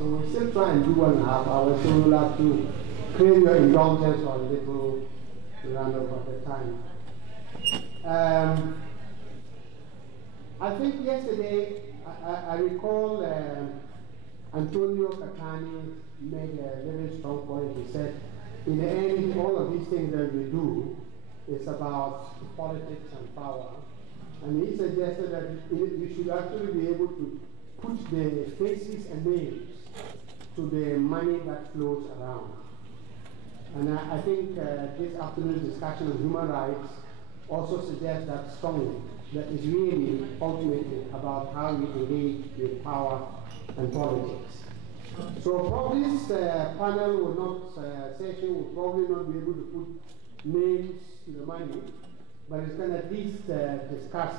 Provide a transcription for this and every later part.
So we still try and do 1.5 hours, so we'll have to claim your indulgence for a little run of the time. I think yesterday, I recall Antonio Cacani made a very strong point. He said, in the end, all of these things that we do is about politics and power. And he suggested that you should actually be able to put the faces and names to the money that flows around. And I think this afternoon's discussion on human rights also suggests that strongly, that is really ultimately about how we engage with power and politics. So this panel will not, session will probably not be able to put names to the money, but it's going to at least discuss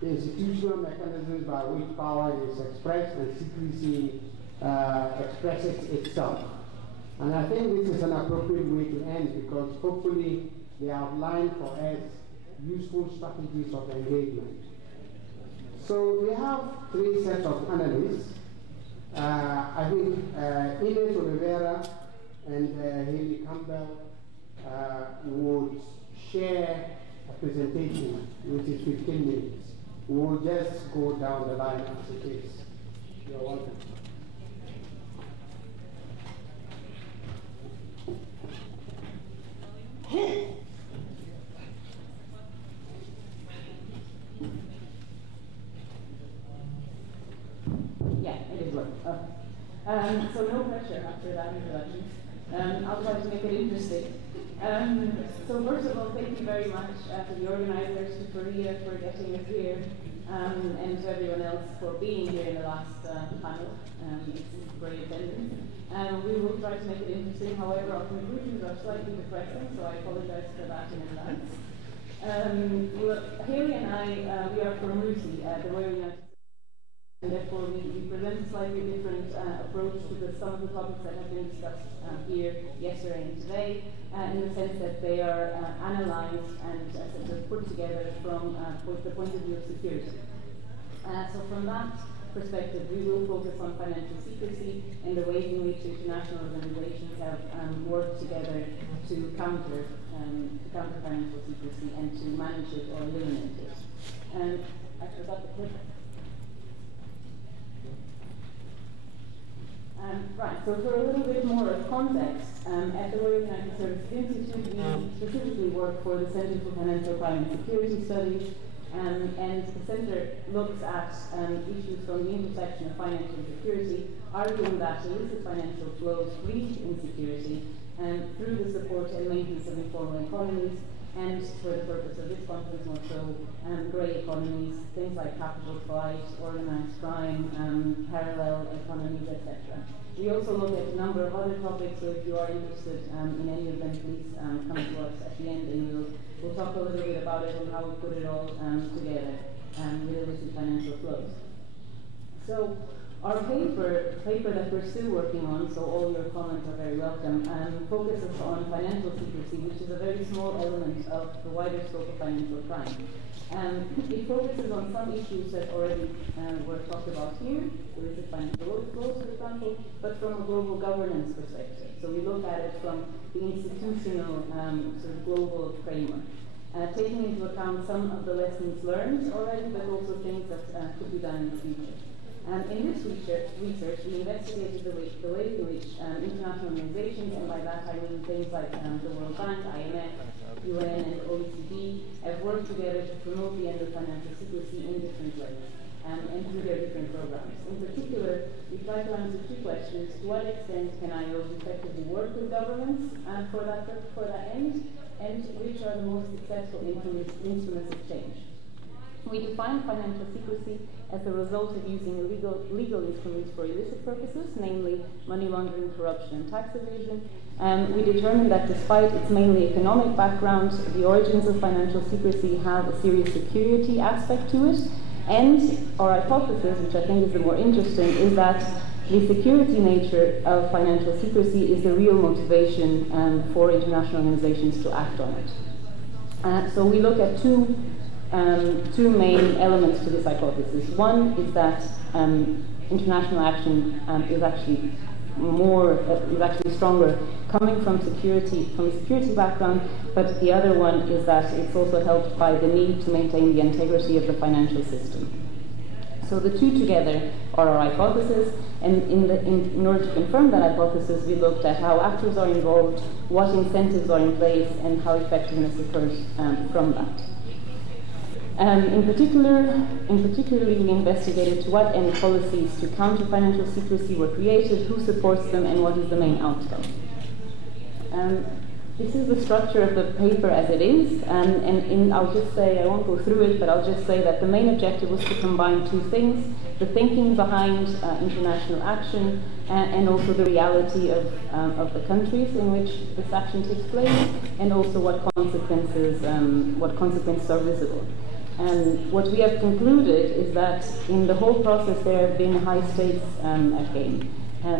the institutional mechanisms by which power is expressed and secrecy expresses itself. And I think this is an appropriate way to end, because hopefully they outline for us useful strategies of engagement. So we have 3 sets of panelists. I think Ines Oliveira and Haley Campbell would share a presentation, which is 15 minutes. We'll just go down the line as it is. You're welcome. Yeah, it is working. So no pressure after that introduction. I'll try to make it interesting. So first of all, thank you very much to the organizers, to Korea for getting us here, and to everyone else for being here in the last panel. It's great attendance. We will try to make it interesting. However, our conclusions are slightly depressing, so I apologize for that in advance. Haley and I, we are from RUSI, the Royal United States. And therefore, we present a slightly different approach to some of the topics that have been discussed here yesterday and today, in the sense that they are analyzed and sort of put together from the point of view of security. So from that perspective, we will focus on financial secrecy and the ways in which international organizations have worked together to counter financial secrecy and to manage it or eliminate it. I forgot the clip. Right, so for a little bit more context, at the Royal United Services Institute, we specifically work for the Center for Financial Crime and Security Studies, and the Center looks at issues from the intersection of finance and security, arguing that illicit financial flows lead to insecurity through the support and maintenance of informal economies, and for the purpose of this conference also grey economies, things like capital flight, organized crime, parallel economies, etc. We also look at a number of other topics, so if you are interested in any of them, please come to us at the end, and we'll talk a little bit about it and how we put it all together with illicit financial flows. So our paper that we're still working on, so all your comments are very welcome, focuses on financial secrecy, which is a very small element of the wider scope of financial crime. It focuses on some issues that already were talked about here, illicit financial flows, for example, but from a global governance perspective. So we look at it from the institutional sort of global framework, taking into account some of the lessons learned already, but also things that could be done in the future. In this research, we investigated the ways in which international organizations, and by that I mean things like the World Bank, IMF, UN, and OECD, have worked together to promote the end of financial secrecy in different ways, and through their different programs. In particular, we tried to answer 2 questions. To what extent can IOs effectively work with governments for that end, and which are the most successful instruments of change? We define financial secrecy as the result of using legal instruments for illicit purposes, namely money laundering, corruption, and tax evasion. We determined that despite its mainly economic background, the origins of financial secrecy have a serious security aspect to it. And our hypothesis, which I think is the more interesting, is that the security nature of financial secrecy is the real motivation for international organizations to act on it. So we look at two main elements to this hypothesis. One is that international action is actually stronger, coming from a security background, but the other one is that it's also helped by the need to maintain the integrity of the financial system. So the two together are our hypothesis, and in order to confirm that hypothesis, we looked at how actors are involved, what incentives are in place, and how effectiveness occurs from that. In particular, we investigated to what end policies to counter financial secrecy were created, who supports them, and what is the main outcome. This is the structure of the paper as it is, and I'll just say, I won't go through it, but I'll just say that the main objective was to combine two things: the thinking behind international action and also the reality of the countries in which this action takes place, and also what consequences are visible. And what we have concluded is that in the whole process there have been high stakes at game.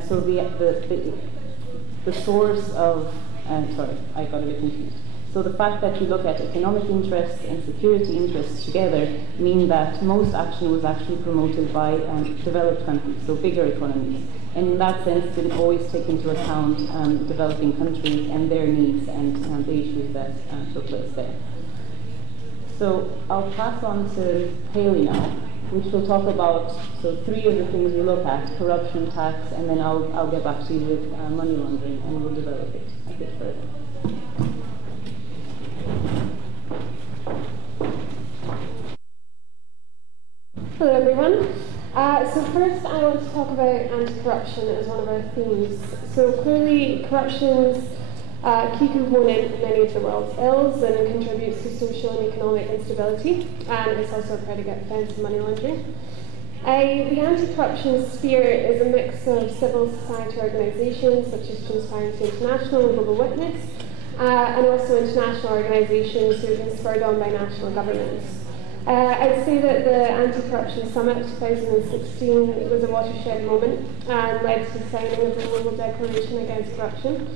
So the source of, sorry, I got a bit confused. So the fact that we look at economic interests and security interests together mean that most action was actually promoted by developed countries, so bigger economies. And in that sense, didn't always take into account developing countries and their needs and the issues that took place there. So I'll pass on to Haley now, which will talk about three of the things we look at: corruption, tax, and then I'll get back to you with money laundering, and we'll develop it a bit further. Hello everyone. So first I want to talk about anti-corruption as one of our themes. So clearly corruption's key component in many of the world's ills and contributes to social and economic instability, and it's also a predicate offence of money laundering. The anti-corruption sphere is a mix of civil society organisations such as Transparency International and Global Witness, and also international organisations who have been spurred on by national governments. I'd say that the Anti-Corruption Summit 2016 was a watershed moment and led to the signing of the Global Declaration Against Corruption.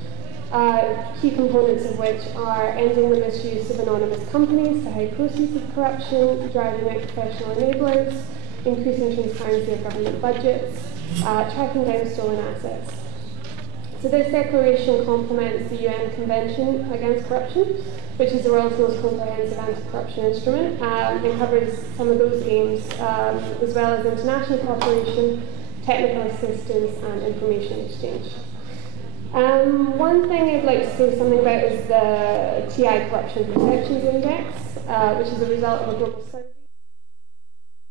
Key components of which are ending the misuse of anonymous companies to hide proceeds of corruption, driving out professional enablers, increasing transparency of government budgets, tracking down stolen assets. So this declaration complements the UN Convention Against Corruption, which is the world's most comprehensive anti-corruption instrument, and covers some of those aims, as well as international cooperation, technical assistance, and information exchange. One thing I'd like to say something about is the TI Corruption Perceptions Index, which is a result of a global survey.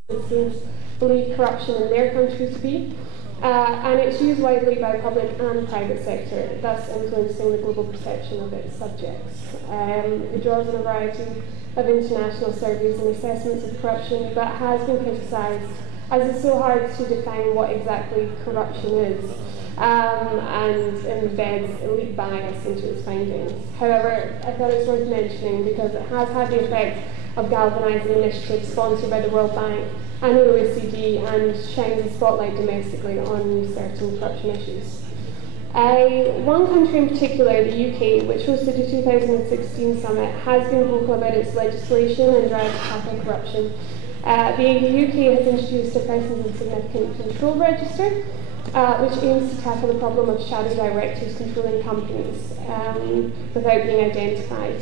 Citizens believe corruption in their country to be, and it's used widely by public and private sector, thus influencing the global perception of its subjects. It draws on a variety of international surveys and assessments of corruption, but has been criticised as it's so hard to define what exactly corruption is, and embeds elite bias into its findings. However, I thought it was worth mentioning because it has had the effect of galvanising initiatives sponsored by the World Bank and the OECD, and shines a spotlight domestically on certain corruption issues. One country in particular, the UK, which hosted the 2016 summit, has been vocal about its legislation and drive to tackle corruption. The UK has introduced a Persons in Significant Control Register, which aims to tackle the problem of shadow directors controlling companies without being identified.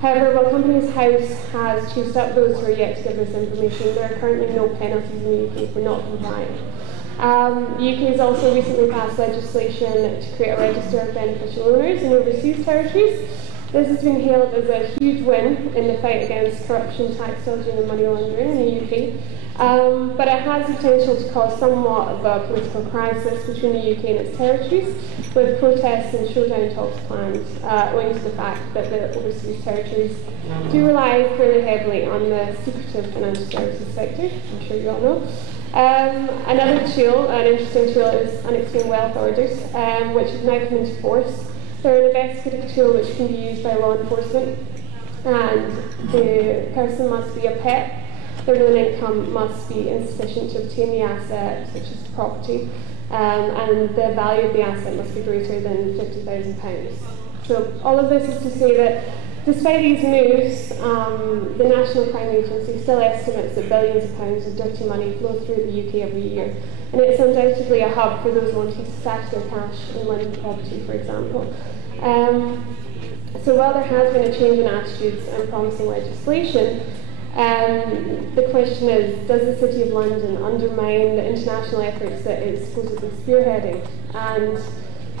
However, while Companies House has chased up those who are yet to give this information, there are currently no penalties in the UK for not complying. The UK has also recently passed legislation to create a register of beneficial owners in overseas territories. This has been hailed as a huge win in the fight against corruption, tax dodging and money laundering in the UK, but it has the potential to cause somewhat of a political crisis between the UK and its territories, with protests and showdown talks planned, owing to the fact that the overseas territories do rely fairly heavily on the secretive financial services sector, I'm sure you all know. Another tool, an interesting tool, is unexplained wealth orders, which has now come into force. They're an investigative tool which can be used by law enforcement, and the person must be a PEP. Their known income must be insufficient to obtain the asset, such as property, and the value of the asset must be greater than £50,000. So all of this is to say that Despite these moves, the National Crime Agency still estimates that billions of pounds of dirty money flow through the UK every year, and it's undoubtedly a hub for those wanting to stash their cash in London property, for example. So while there has been a change in attitudes and promising legislation, the question is, does the City of London undermine the international efforts that it's supposedly spearheading? And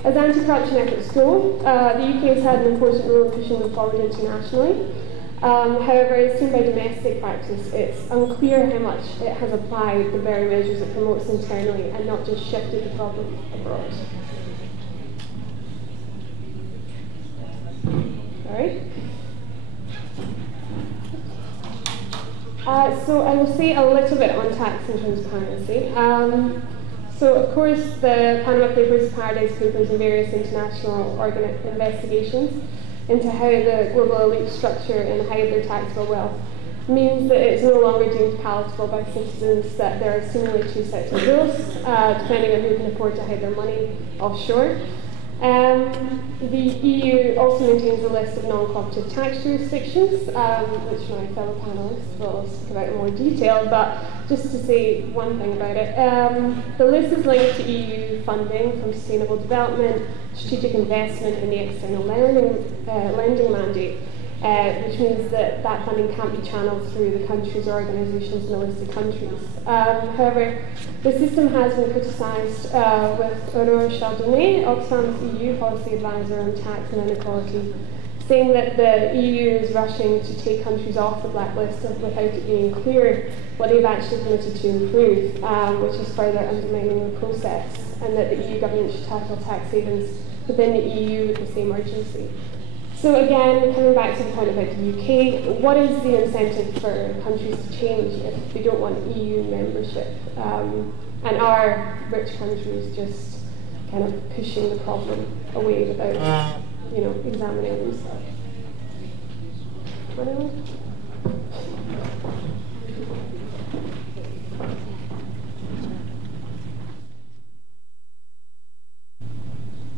as anti-corruption efforts go, the UK has had an important role in pushing them forward internationally. However, as seen by domestic practice, it's unclear how much it has applied the very measures it promotes internally and not just shifted the problem abroad. Sorry. So I will say a little bit on tax and transparency. So of course the Panama Papers, Paradise Papers and various international investigations into how the global elite structure and hide their taxable wealth means that it's no longer deemed palatable by citizens that there are seemingly two sets of rules, depending on who can afford to hide their money offshore. The EU also maintains a list of non-cooperative tax jurisdictions, which my fellow panellists will speak about in more detail, but just to say one thing about it, the list is linked to EU funding from sustainable development, strategic investment in the external lending mandate, which means that that funding can't be channeled through the countries or organisations in the listed countries. However, the system has been criticised with Aurore Chardonnay, Oxfam's EU policy advisor on tax and inequality, saying that the EU is rushing to take countries off the blacklist without it being clear what they've actually committed to improve, which is further undermining the process, and that the EU government should tackle tax havens within the EU with the same urgency. So again, coming back to the point about the UK, what is the incentive for countries to change if they don't want EU membership? And are rich countries just kind of pushing the problem away without, examining themselves?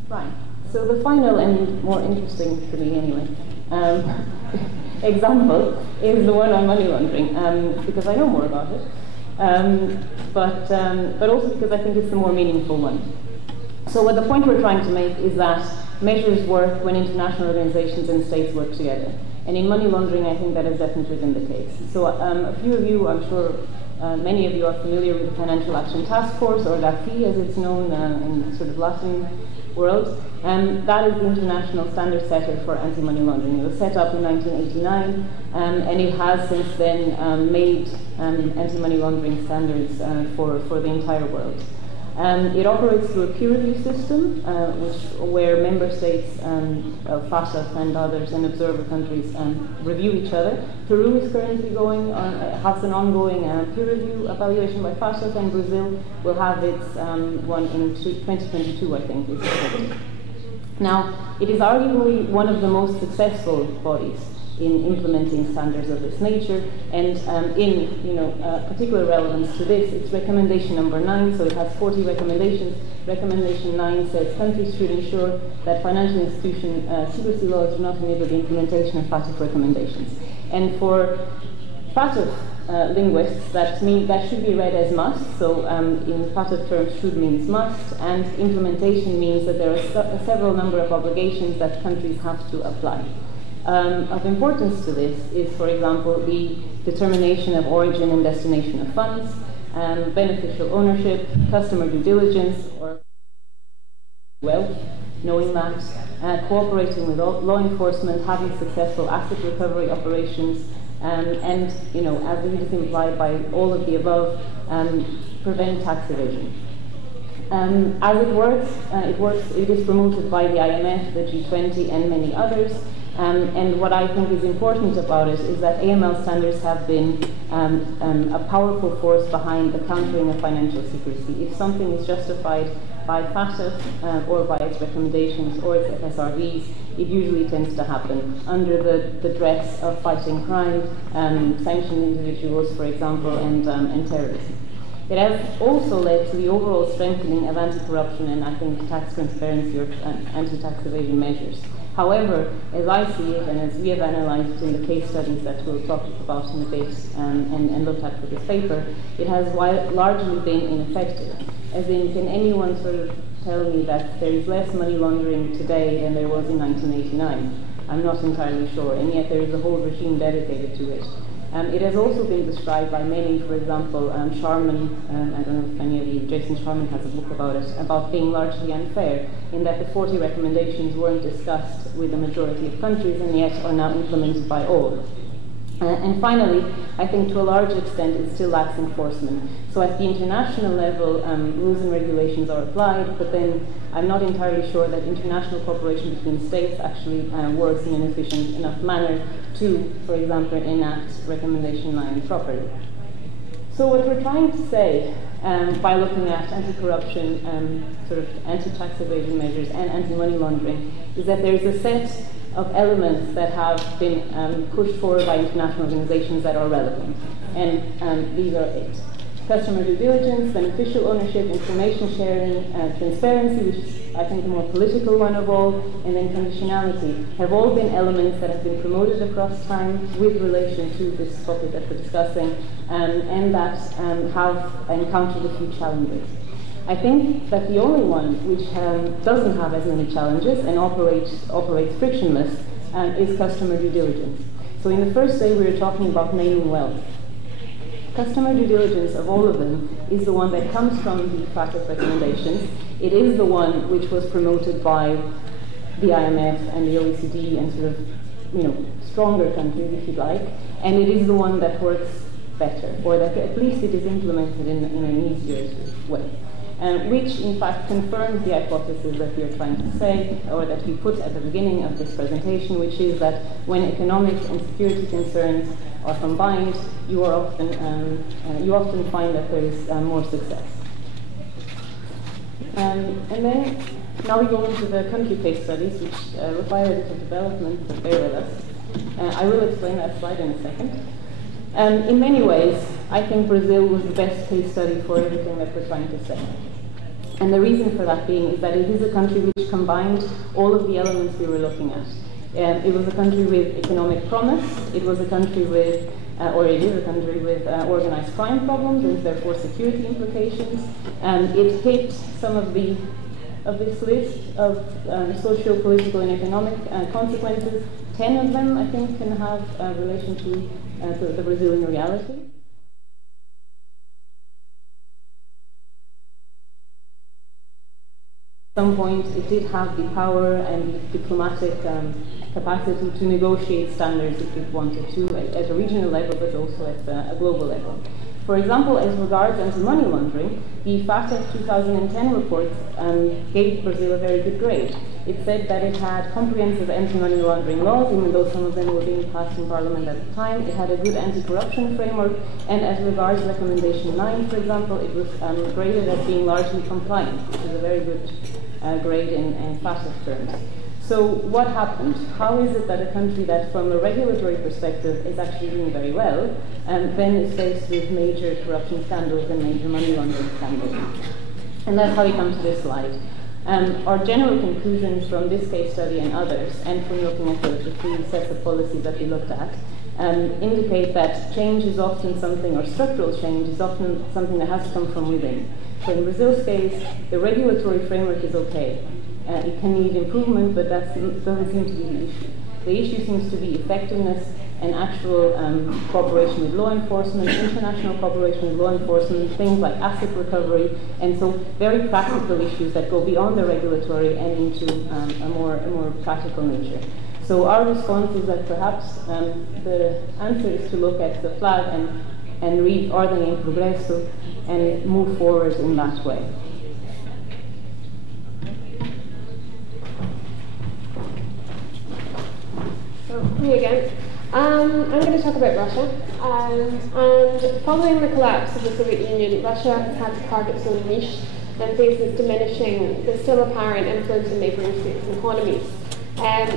Right. So the final and more interesting, for me anyway, example is the one on money laundering, because I know more about it, but also because I think it's the more meaningful one. So what the point we're trying to make is that measures work when international organizations and states work together. And in money laundering, I think that has definitely been the case. So a few of you, I'm sure many of you are familiar with the Financial Action Task Force, or LAFI as it's known in the sort of Latin world. That is the international standard setter for anti-money laundering. It was set up in 1989, and it has since then made anti-money laundering standards for the entire world. It operates through a peer review system, where member states, FATF and others, and observer countries review each other. Peru is currently has an ongoing peer review evaluation by FATF, and Brazil will have its one in 2022, I think, is expected. Now, it is arguably one of the most successful bodies in implementing standards of this nature, and in particular relevance to this, it's recommendation number 9, so it has 40 recommendations. Recommendation 9 says countries should ensure that financial institution secrecy laws do not enable the implementation of FATF recommendations. And for FATF linguists, that should be read as must, so in FATF terms should means must, and implementation means that there are several number of obligations that countries have to apply. Of importance to this is, for example, the determination of origin and destination of funds, beneficial ownership, customer due diligence, or wealth, knowing that, cooperating with law enforcement, having successful asset recovery operations, and, as it is implied by all of the above, prevent tax evasion. As it is promoted by the IMF, the G20, and many others. And what I think is important about it is that AML standards have been a powerful force behind the countering of financial secrecy. If something is justified by FATF or by its recommendations or its FSRVs, it usually tends to happen under the dress of fighting crime, sanctioning individuals, for example, and terrorism. It has also led to the overall strengthening of anti-corruption and, I think, tax transparency or anti-tax evasion measures. However, as I see it, and as we have analysed it in the case studies that we'll talk about in a bit and looked at for this paper, it has largely been ineffective. As in, can anyone sort of tell me that there is less money laundering today than there was in 1989? I'm not entirely sure, and yet there is a whole regime dedicated to it. It has also been described by many, for example, Sharman, I don't know if any of you, Jason Sharman has a book about it, about being largely unfair, in that the 40 recommendations weren't discussed with the majority of countries and yet are now implemented by all. And finally, I think to a large extent it still lacks enforcement. So at the international level, rules and regulations are applied, but then I'm not entirely sure that international cooperation between states actually works in an efficient enough manner to, for example, enact Recommendation 9 properly. So what we're trying to say by looking at anti-corruption, sort of anti-tax evasion measures and anti-money laundering is that there is a set of elements that have been pushed forward by international organizations that are relevant. And these are 8. Customer due diligence, beneficial ownership, information sharing, transparency, which is, I think, the more political one of all, and then conditionality, have all been elements that have been promoted across time with relation to this topic that we're discussing, and that have encountered a few challenges. I think that the only one which doesn't have as many challenges and operates frictionless is customer due diligence. So in the first day we were talking about naming wealth. Customer due diligence of all of them is the one that comes from the FATF recommendations. It is the one which was promoted by the IMF and the OECD and sort of, stronger countries, if you like, and it is the one that works better, or that at least it is implemented in an easier way. Which in fact confirms the hypothesis that we are trying to say, or that we put at the beginning of this presentation, which is that when economic and security concerns are combined, you often find that there is more success. And then now we go into the country case studies, which require a bit of development, but bear with us. I will explain that slide in a second. In many ways, I think Brazil was the best case study for everything that we're trying to say. And the reason for that being is that it is a country which combined all of the elements we were looking at. It was a country with economic promise, it was a country with, or it is a country with organized crime problems and therefore security implications. It hit some of this list of social, political and economic consequences. 10 of them, I think, can have relation to the Brazilian reality. At some point, it did have the power and the diplomatic capacity to negotiate standards if it wanted to, at a regional level, but also at a global level. For example, as regards anti-money laundering, the FATF 2010 report gave Brazil a very good grade. It said that it had comprehensive anti-money laundering laws, even though some of them were being passed in Parliament at the time. It had a good anti-corruption framework, and as regards Recommendation 9, for example, it was graded as being largely compliant, which is a very good grade in FATF terms. So what happened? How is it that a country that from a regulatory perspective is actually doing very well, and then is faced with major corruption scandals and major money laundering scandals? And that's how we come to this slide. Our general conclusions from this case study and others, and from looking at the 3 sets of policies that we looked at, indicate that change is often something, or structural change is often something that has to come from within. So in Brazil's case, the regulatory framework is okay. It can need improvement, but that doesn't seem to be the issue. The issue seems to be effectiveness and actual cooperation with law enforcement, international cooperation with law enforcement, things like asset recovery, and so very practical issues that go beyond the regulatory and into a more practical nature. So our response is that perhaps the answer is to look at the flag and read Ordem em Progresso and move forward in that way. Me again. I'm going to talk about Russia. And following the collapse of the Soviet Union, Russia has had to carve its own niche and faces diminishing the still apparent influence in neighbouring states and economies.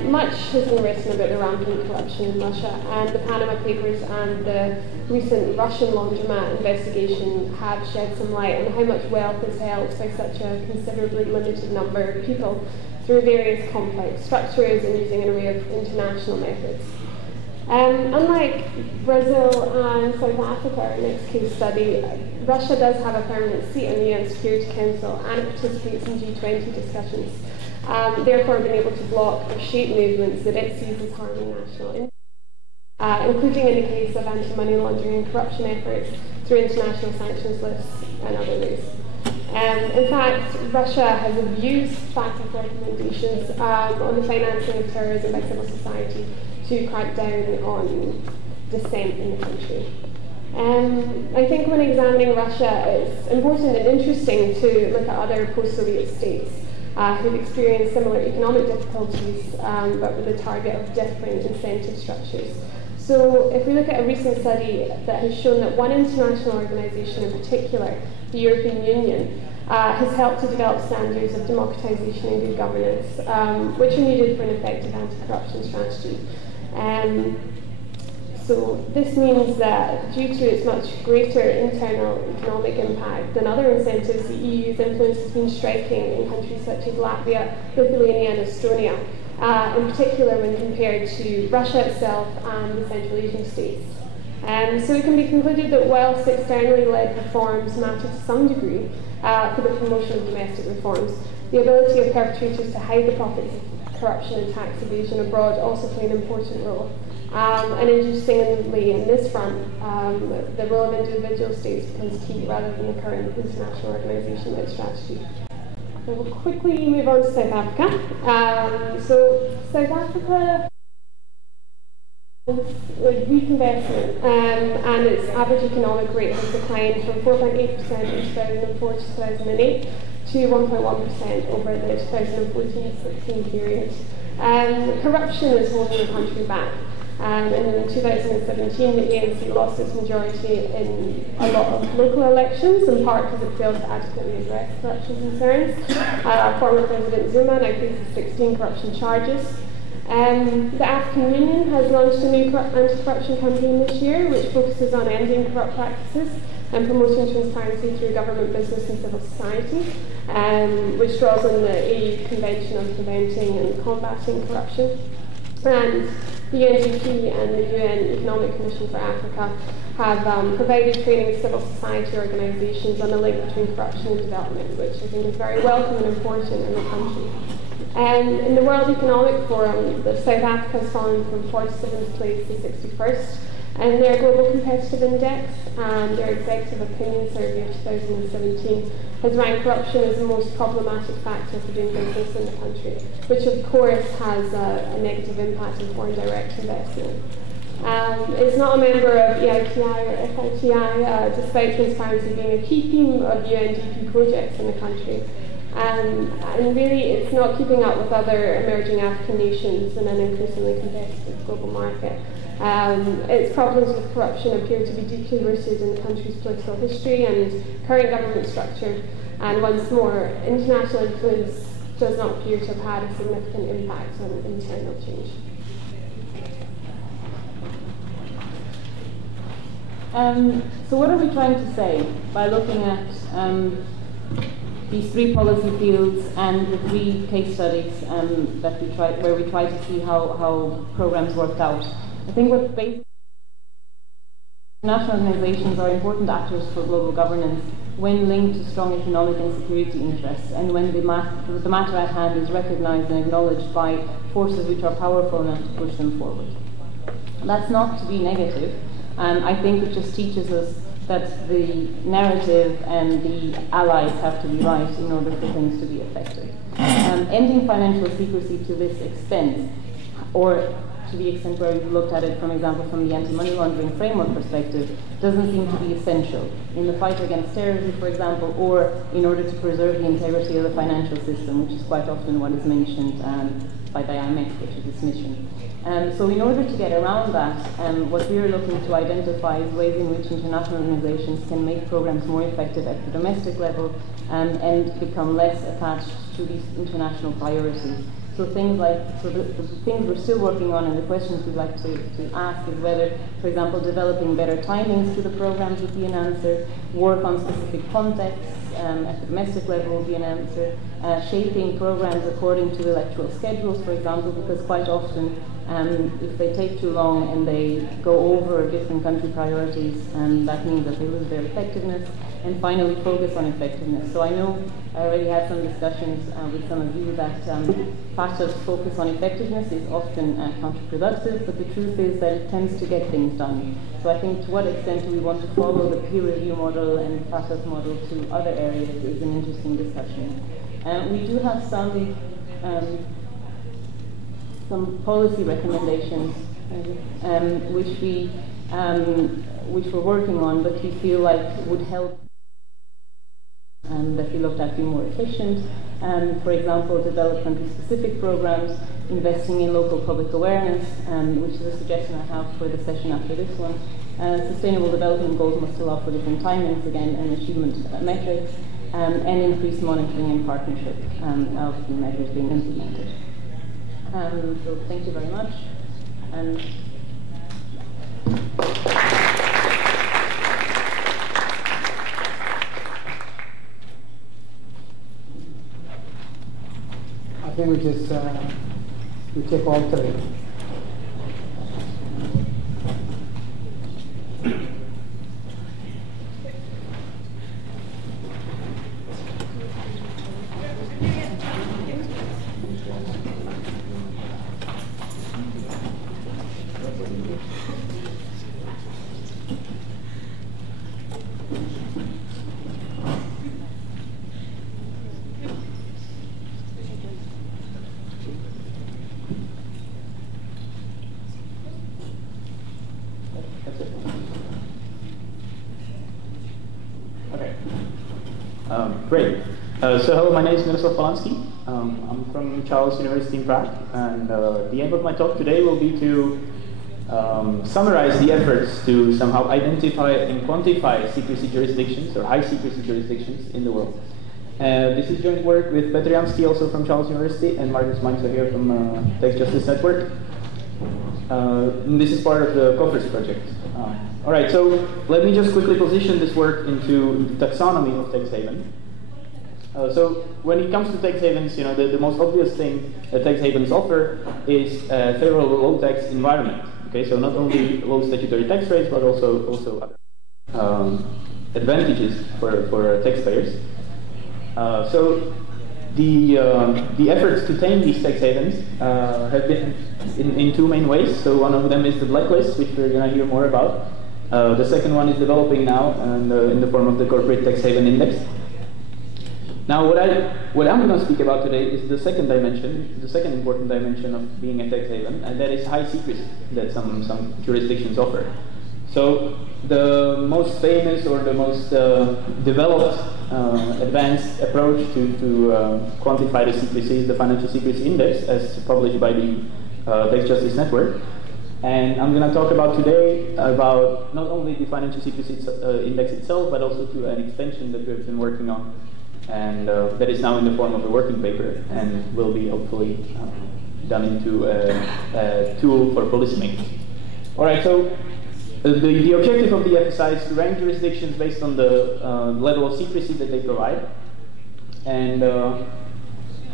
Much has been written about the rampant corruption in Russia, and the Panama Papers and the recent Russian laundromat investigation have shed some light on how much wealth is held by such a considerably limited number of people. through various complex structures and using an array of international methods. Unlike Brazil and South Africa, our next case study, Russia does have a permanent seat in the UN Security Council and it participates in G20 discussions, therefore being able to block or shape movements that it sees as harming national interests, including in the case of anti-money laundering and corruption efforts through international sanctions lists and other ways. In fact, Russia has abused FATF recommendations on the financing of terrorism by civil society to crack down on dissent in the country. I think when examining Russia, it's important and interesting to look at other post-Soviet states who've experienced similar economic difficulties, but with a target of different incentive structures. So if we look at a recent study that has shown that one international organisation in particular, the European Union, has helped to develop standards of democratisation and good governance, which are needed for an effective anti-corruption strategy. So this means that due to its much greater internal economic impact than other incentives, the EU's influence has been striking in countries such as Latvia, Lithuania and Estonia, in particular when compared to Russia itself and the Central Asian states. So it can be concluded that whilst externally led reforms matter to some degree for the promotion of domestic reforms, the ability of perpetrators to hide the profits of corruption and tax evasion abroad also play an important role. And interestingly, in this front, the role of individual states becomes key rather than the current international organisation-led strategy. So we'll quickly move on to South Africa. So South Africa with weak investment, and its average economic rate has declined from 4.8% in 2004 to 2008 to 1.1% over the 2014-16 period. Corruption is holding the country back. And in 2017, the ANC lost its majority in a lot of local elections, in part because it failed to adequately address corruption concerns. Former President Zuma now faces 16 corruption charges. The African Union has launched a new anti-corruption campaign this year, which focuses on ending corrupt practices and promoting transparency through government, business and civil society, which draws on the AU Convention on Preventing and Combating Corruption. And the UNDP and the UN Economic Commission for Africa have provided training to civil society organisations on the link between corruption and development, which I think is very welcome and important in the country. In the World Economic Forum, South Africa has fallen from 47th place to 61st in their Global Competitive Index, and their Executive Opinion Survey of 2017 has ranked corruption as the most problematic factor for doing business in the country, which of course has a negative impact on foreign direct investment. It's not a member of EITI or FITI, despite transparency being a key theme of UNDP projects in the country. And really, it's not keeping up with other emerging African nations in an increasingly competitive global market. Its problems with corruption appear to be deeply rooted in the country's political history and current government structure. And once more, international influence does not appear to have had a significant impact on internal change. So what are we trying to say by looking at these three policy fields and the three case studies where we try to see how programs worked out? I think what basically international organizations are important actors for global governance when linked to strong economic and security interests, and when the matter at hand is recognized and acknowledged by forces which are powerful enough to push them forward. That's not to be negative. I think it just teaches us that the narrative and the allies have to be right in order for things to be effective. Ending financial secrecy to this extent, or to the extent where we've looked at it, for example, from the anti-money laundering framework perspective, doesn't seem to be essential in the fight against terrorism, for example, or in order to preserve the integrity of the financial system, which is quite often what is mentioned by the IMF, which is its mission. So in order to get around that, what we are looking to identify is ways in which international organizations can make programs more effective at the domestic level and become less attached to these international priorities. So things like, the things we're still working on, and the questions we'd like to ask is whether, for example, developing better timings to the programs would be an answer, work on specific contexts at the domestic level will be an answer, shaping programs according to electoral schedules, for example, because quite often if they take too long and they go over different country priorities, that means that they lose their effectiveness. And finally, focus on effectiveness. So I know I already had some discussions with some of you that FATF's focus on effectiveness is often counterproductive, but the truth is that it tends to get things done. So I think to what extent do we want to follow the peer review model and FATF's model to other areas is an interesting discussion. We do have some policy recommendations which we're working on, but we feel like would help that we looked at being more efficient. For example, development of specific programs, investing in local public awareness, which is a suggestion I have for the session after this one. Sustainable development goals must allow for different timings, again, and achievement metrics, and increased monitoring and partnership of the measures being implemented. So thank you very much. And I think we just we take all three. Great. So hello, my name is Miroslav Polansky. I'm from Charles University in Prague, and the aim of my talk today will be to summarize the efforts to somehow identify and quantify secrecy jurisdictions or high secrecy jurisdictions in the world. This is joint work with Petr Jansky, also from Charles University, and Marcus Mainzer here from Tax Justice Network. This is part of the COFRS project. All right, so let me just quickly position this work into the taxonomy of tax haven. So when it comes to tax havens, you know, the most obvious thing that tax havens offer is a favorable low tax environment. Okay, so not only low statutory tax rates, but also other advantages for taxpayers. So the efforts to tame these tax havens have been in two main ways. So one of them is the blacklist, which we're going to hear more about. The second one is developing now in the form of the Corporate Tax Haven Index. Now, what I'm going to speak about today is the second dimension, the second important dimension of being a tax haven, and that is high secrecy that some jurisdictions offer. So the most famous or the most developed, advanced approach to quantify the secrecy is the Financial Secrecy Index, as published by the Tax Justice Network. And I'm going to talk about today about not only the Financial Secrecy Index itself, but also to an extension that we've been working on, and that is now in the form of a working paper and will be hopefully done into a tool for policymakers. All right, so the objective of the FSI is to rank jurisdictions based on the level of secrecy that they provide. And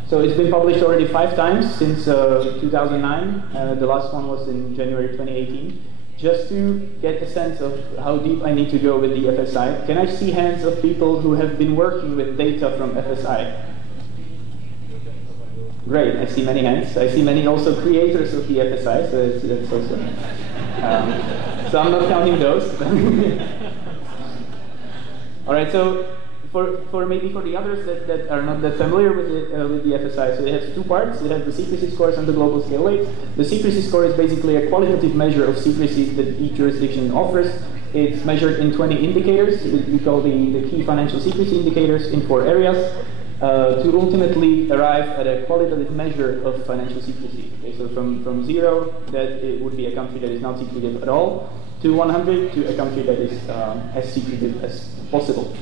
so it's been published already 5 times since 2009. The last one was in January 2018. Just to get a sense of how deep I need to go with the FSI, can I see hands of people who have been working with data from FSI? Great, I see many hands. I see many also creators of the FSI, so that's also. So I'm not counting those. All right, so for maybe for the others that are not that familiar with the FSI, so it has 2 parts. It has the secrecy scores and the global scale weights. The secrecy score is basically a qualitative measure of secrecy that each jurisdiction offers. It's measured in 20 indicators. We call the key financial secrecy indicators in 4 areas to ultimately arrive at a qualitative measure of financial secrecy. Okay, so from 0, that it would be a country that is not secretive at all, to 100, to a country that is as secretive as possible.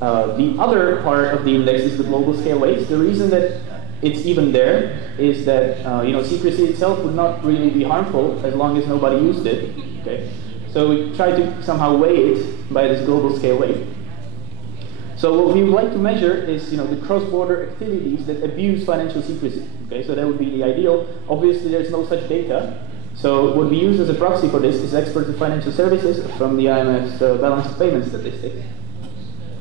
The other part of the index is the global scale weights. The reason that it's even there is that secrecy itself would not really be harmful as long as nobody used it. Okay, so we try to somehow weigh it by this global scale weight. So what we would like to measure is the cross-border activities that abuse financial secrecy. Okay, so that would be the ideal. Obviously, there's no such data. So what we use as a proxy for this is exports of financial services from the IMF's balance of payment statistics.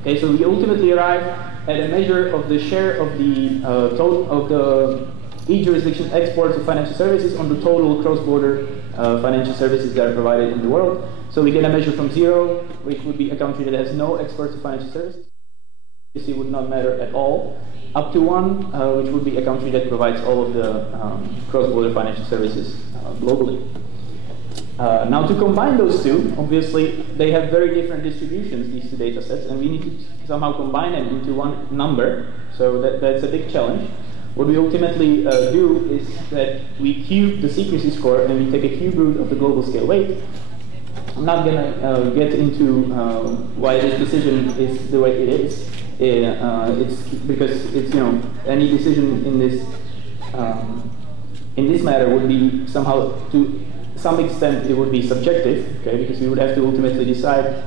Okay, so we ultimately arrive at a measure of the share of the total of the each jurisdiction's exports of financial services on the total cross-border financial services that are provided in the world. So we get a measure from 0, which would be a country that has no exports of financial services. This would not matter at all, up to 1, which would be a country that provides all of the cross-border financial services globally. Now to combine those two, obviously they have very different distributions, these two data sets, and we need to somehow combine them into one number, so that's a big challenge. What we ultimately do is that we cube the secrecy score and we take a cube root of the global scale weight. I'm not going to get into why this decision is the way it is. It's because it's any decision in this matter would be somehow to some extent it would be subjective, okay? Because we would have to ultimately decide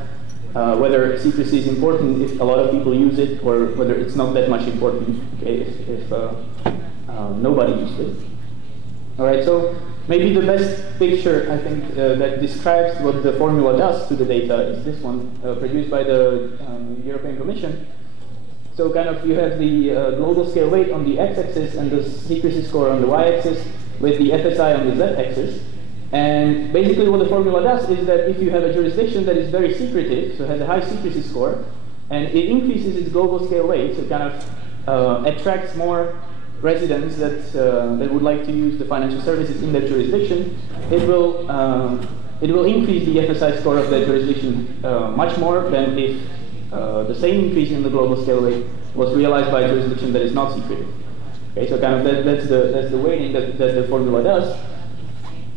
whether secrecy is important if a lot of people use it, or whether it's not that much important, okay? If nobody used it. All right, so maybe the best picture, I think, that describes what the formula does to the data is this one, produced by the European Commission. So kind of you have the global scale weight on the x-axis and the secrecy score on the y-axis with the FSI on the z-axis. And basically what the formula does is that if you have a jurisdiction that is very secretive, so has a high secrecy score, and it increases its global scale weight, so kind of attracts more residents that would like to use the financial services in that jurisdiction, it will increase the FSI score of that jurisdiction much more than if the same increase in the global scale weight was realized by a jurisdiction that is not secretive. Okay, so kind of that's the weighting that the formula does.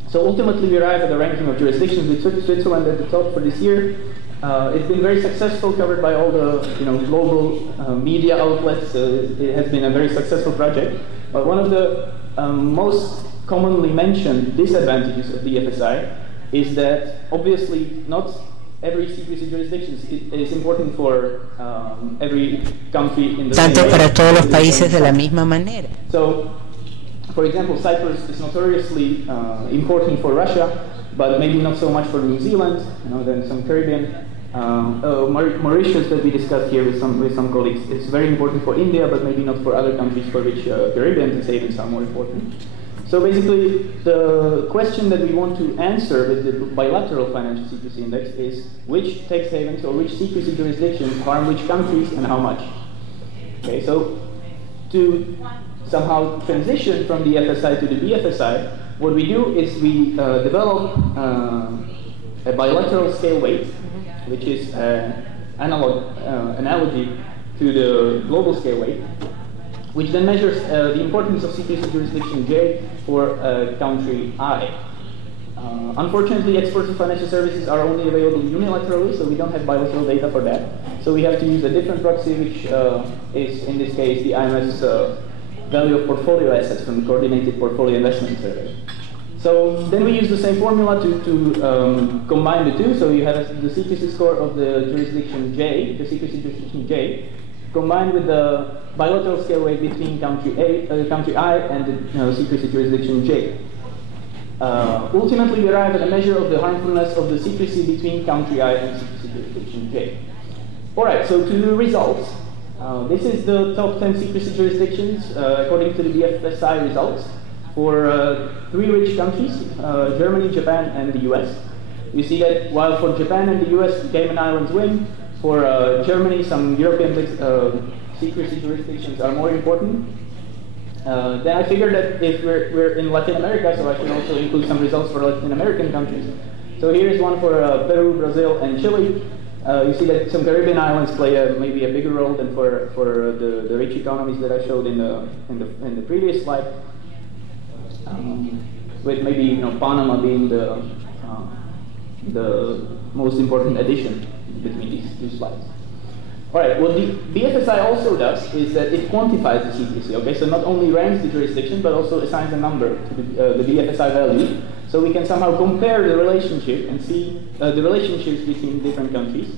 So ultimately we arrive at a ranking of jurisdictions with Switzerland at the top for this year. It's been very successful, covered by all the global media outlets. It has been a very successful project. But one of the most commonly mentioned disadvantages of the FSI is that obviously not every secrecy jurisdiction is important for every country in the tanto para todos los países de la misma manera. So, for example, Cyprus is notoriously important for Russia, but maybe not so much for New Zealand. Then some Caribbean, Mauritius that we discussed here with some colleagues. It's very important for India, but maybe not for other countries for which Caribbean savings are more important. So basically, the question that we want to answer with the bilateral financial secrecy index is which tax havens or which secrecy jurisdictions harm which countries and how much. Okay, so to somehow transition from the FSI to the BFSI, what we do is we develop a bilateral scale weight, which is an analogy to the global scale weight, which then measures the importance of secrecy jurisdiction J for country I. Unfortunately, exports of financial services are only available unilaterally, so we don't have bilateral data for that. So we have to use a different proxy, which is, in this case, the IMF's value of portfolio assets from the Coordinated Portfolio Investment Survey. So then we use the same formula to combine the two. So you have the secrecy score of the jurisdiction J, the secrecy jurisdiction J, combined with the bilateral scale weight between country I and the secrecy jurisdiction J. Ultimately, we arrive at a measure of the harmfulness of the secrecy between country I and secrecy jurisdiction J. All right, so to the results. This is the top 10 secrecy jurisdictions according to the BFSI results for 3 rich countries, Germany, Japan, and the US. You see that while for Japan and the US, Cayman Islands win, for Germany, some European secrecy jurisdictions are more important. Then I figured that if we're in Latin America, so I should also include some results for Latin American countries. So here is one for Peru, Brazil, and Chile. You see that some Caribbean islands play maybe a bigger role than for the rich economies that I showed in the previous slide. With maybe Panama being the most important addition between these two slides. All right, what the BFSI also does is that it quantifies the secrecy, okay? So not only ranks the jurisdiction, but also assigns a number to the BFSI value. So we can somehow compare the relationship and see the relationships between different countries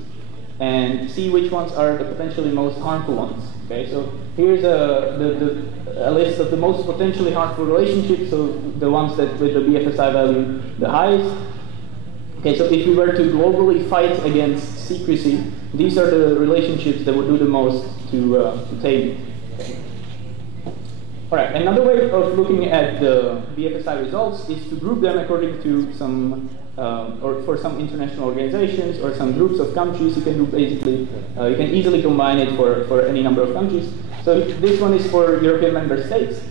and see which ones are the potentially most harmful ones, okay? So here's a list of the most potentially harmful relationships, so the ones that with the BFSI value the highest. Okay, so if we were to globally fight against secrecy, these are the relationships that would do the most to tame. Okay. All right, another way of looking at the BFSI results is to group them according to some, or for some international organizations or some groups of countries. You can do basically, you can easily combine it for any number of countries. So this one is for European member states.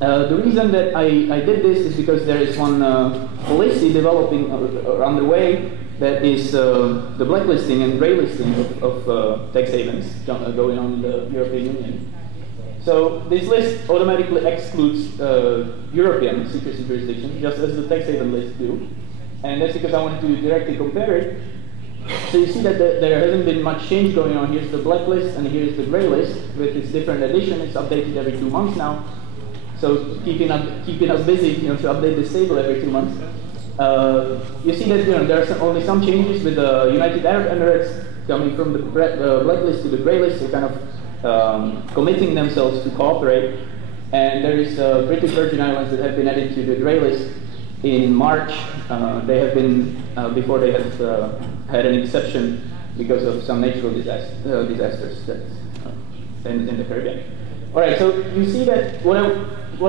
The reason that I did this is because there is one policy developing or underway that is the blacklisting and graylisting of tax havens going on in the European Union. So this list automatically excludes European secrecy jurisdictions, just as the tax haven lists do. And that's because I wanted to directly compare it. So you see that there hasn't been much change going on. Here's the blacklist and here's the gray list with its different edition. It's updated every 2 months now. So keeping us busy, to update this table every 2 months. You see that there are only some changes with the United Arab Emirates coming from the blacklist to the gray list, so kind of committing themselves to cooperate. And there is British Virgin Islands that have been added to the gray list in March. They have been, before they have had an exception because of some natural disasters in the Caribbean. All right, so you see that what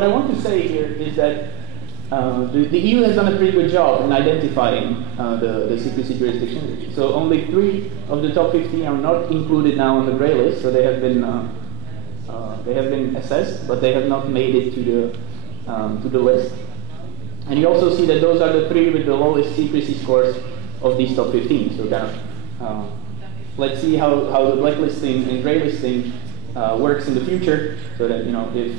I want to say here is that the EU has done a pretty good job in identifying the secrecy jurisdictions. So only 3 of the top 15 are not included now on the gray list. So they have been assessed, but they have not made it to the list. And you also see that those are the 3 with the lowest secrecy scores of these top 15. So kind of let's see how the blacklisting and gray listing works in the future, so that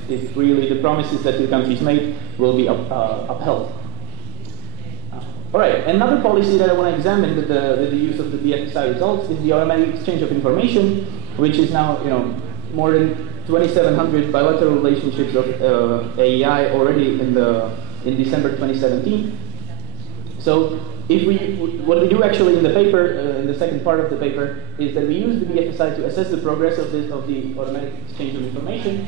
if really the promises that the countries made will be upheld. All right, another policy that I want to examine with the use of the BFSI results is the automatic exchange of information, which is now more than 2,700 bilateral relationships of AEI already in December 2017. So what we do actually in the paper, in the second part of the paper, is that we use the BFSI to assess the progress of the automatic exchange of information.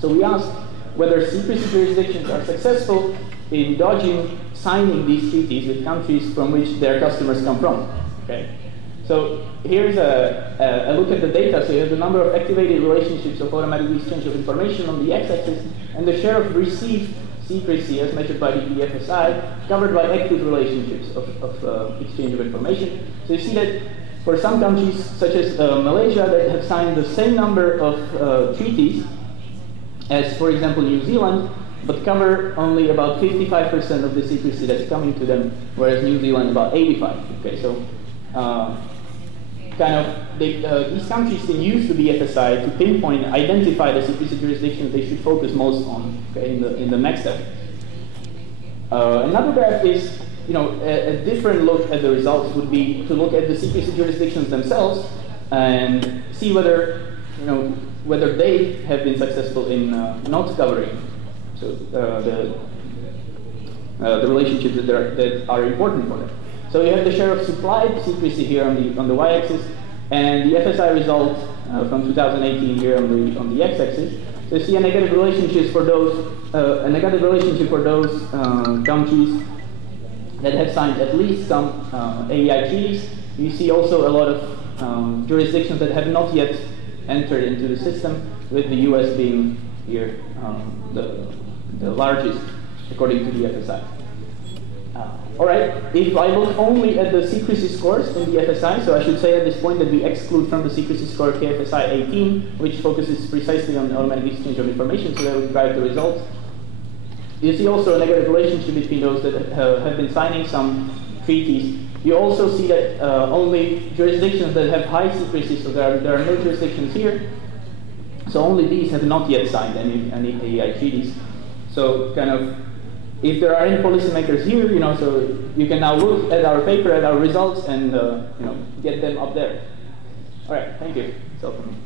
So we ask whether secrecy jurisdictions are successful in dodging signing these treaties with countries from which their customers come from. Okay. So here's a look at the data. So you have the number of activated relationships of automatic exchange of information on the x-axis, and the share of received secrecy as measured by the BFSI covered by active relationships of exchange of information. So you see that for some countries, such as Malaysia, that have signed the same number of treaties as, for example, New Zealand, but cover only about 55% of the secrecy that's coming to them, whereas New Zealand about 85%. Okay, so these countries can use the BFSI to pinpoint, identify the secrecy jurisdictions they should focus most on, okay, in the next step. Another graph is, a different look at the results would be to look at the secrecy jurisdictions themselves and see whether, whether they have been successful in not covering the relationships that are important for them. So you have the share of supplied secrecy here on the y-axis, and the FSI result from 2018 here on the x-axis. So you see a negative relationship for those countries that have signed at least some AEI treaties. You see also a lot of jurisdictions that have not yet entered into the system, with the US being here the largest according to the FSI. All right, if I look only at the secrecy scores in the FSI, so I should say at this point that we exclude from the secrecy score KFSI 18, which focuses precisely on automatic exchange of information, so that would drive the results. You see also a negative relationship between those that have been signing some treaties. You also see that only jurisdictions that have high secrecy, so there are no jurisdictions here, so only these have not yet signed any AEI treaties. So kind of, if there are any policymakers here, so you can now look at our paper, at our results, and get them up there. All right, thank you. That's all from me.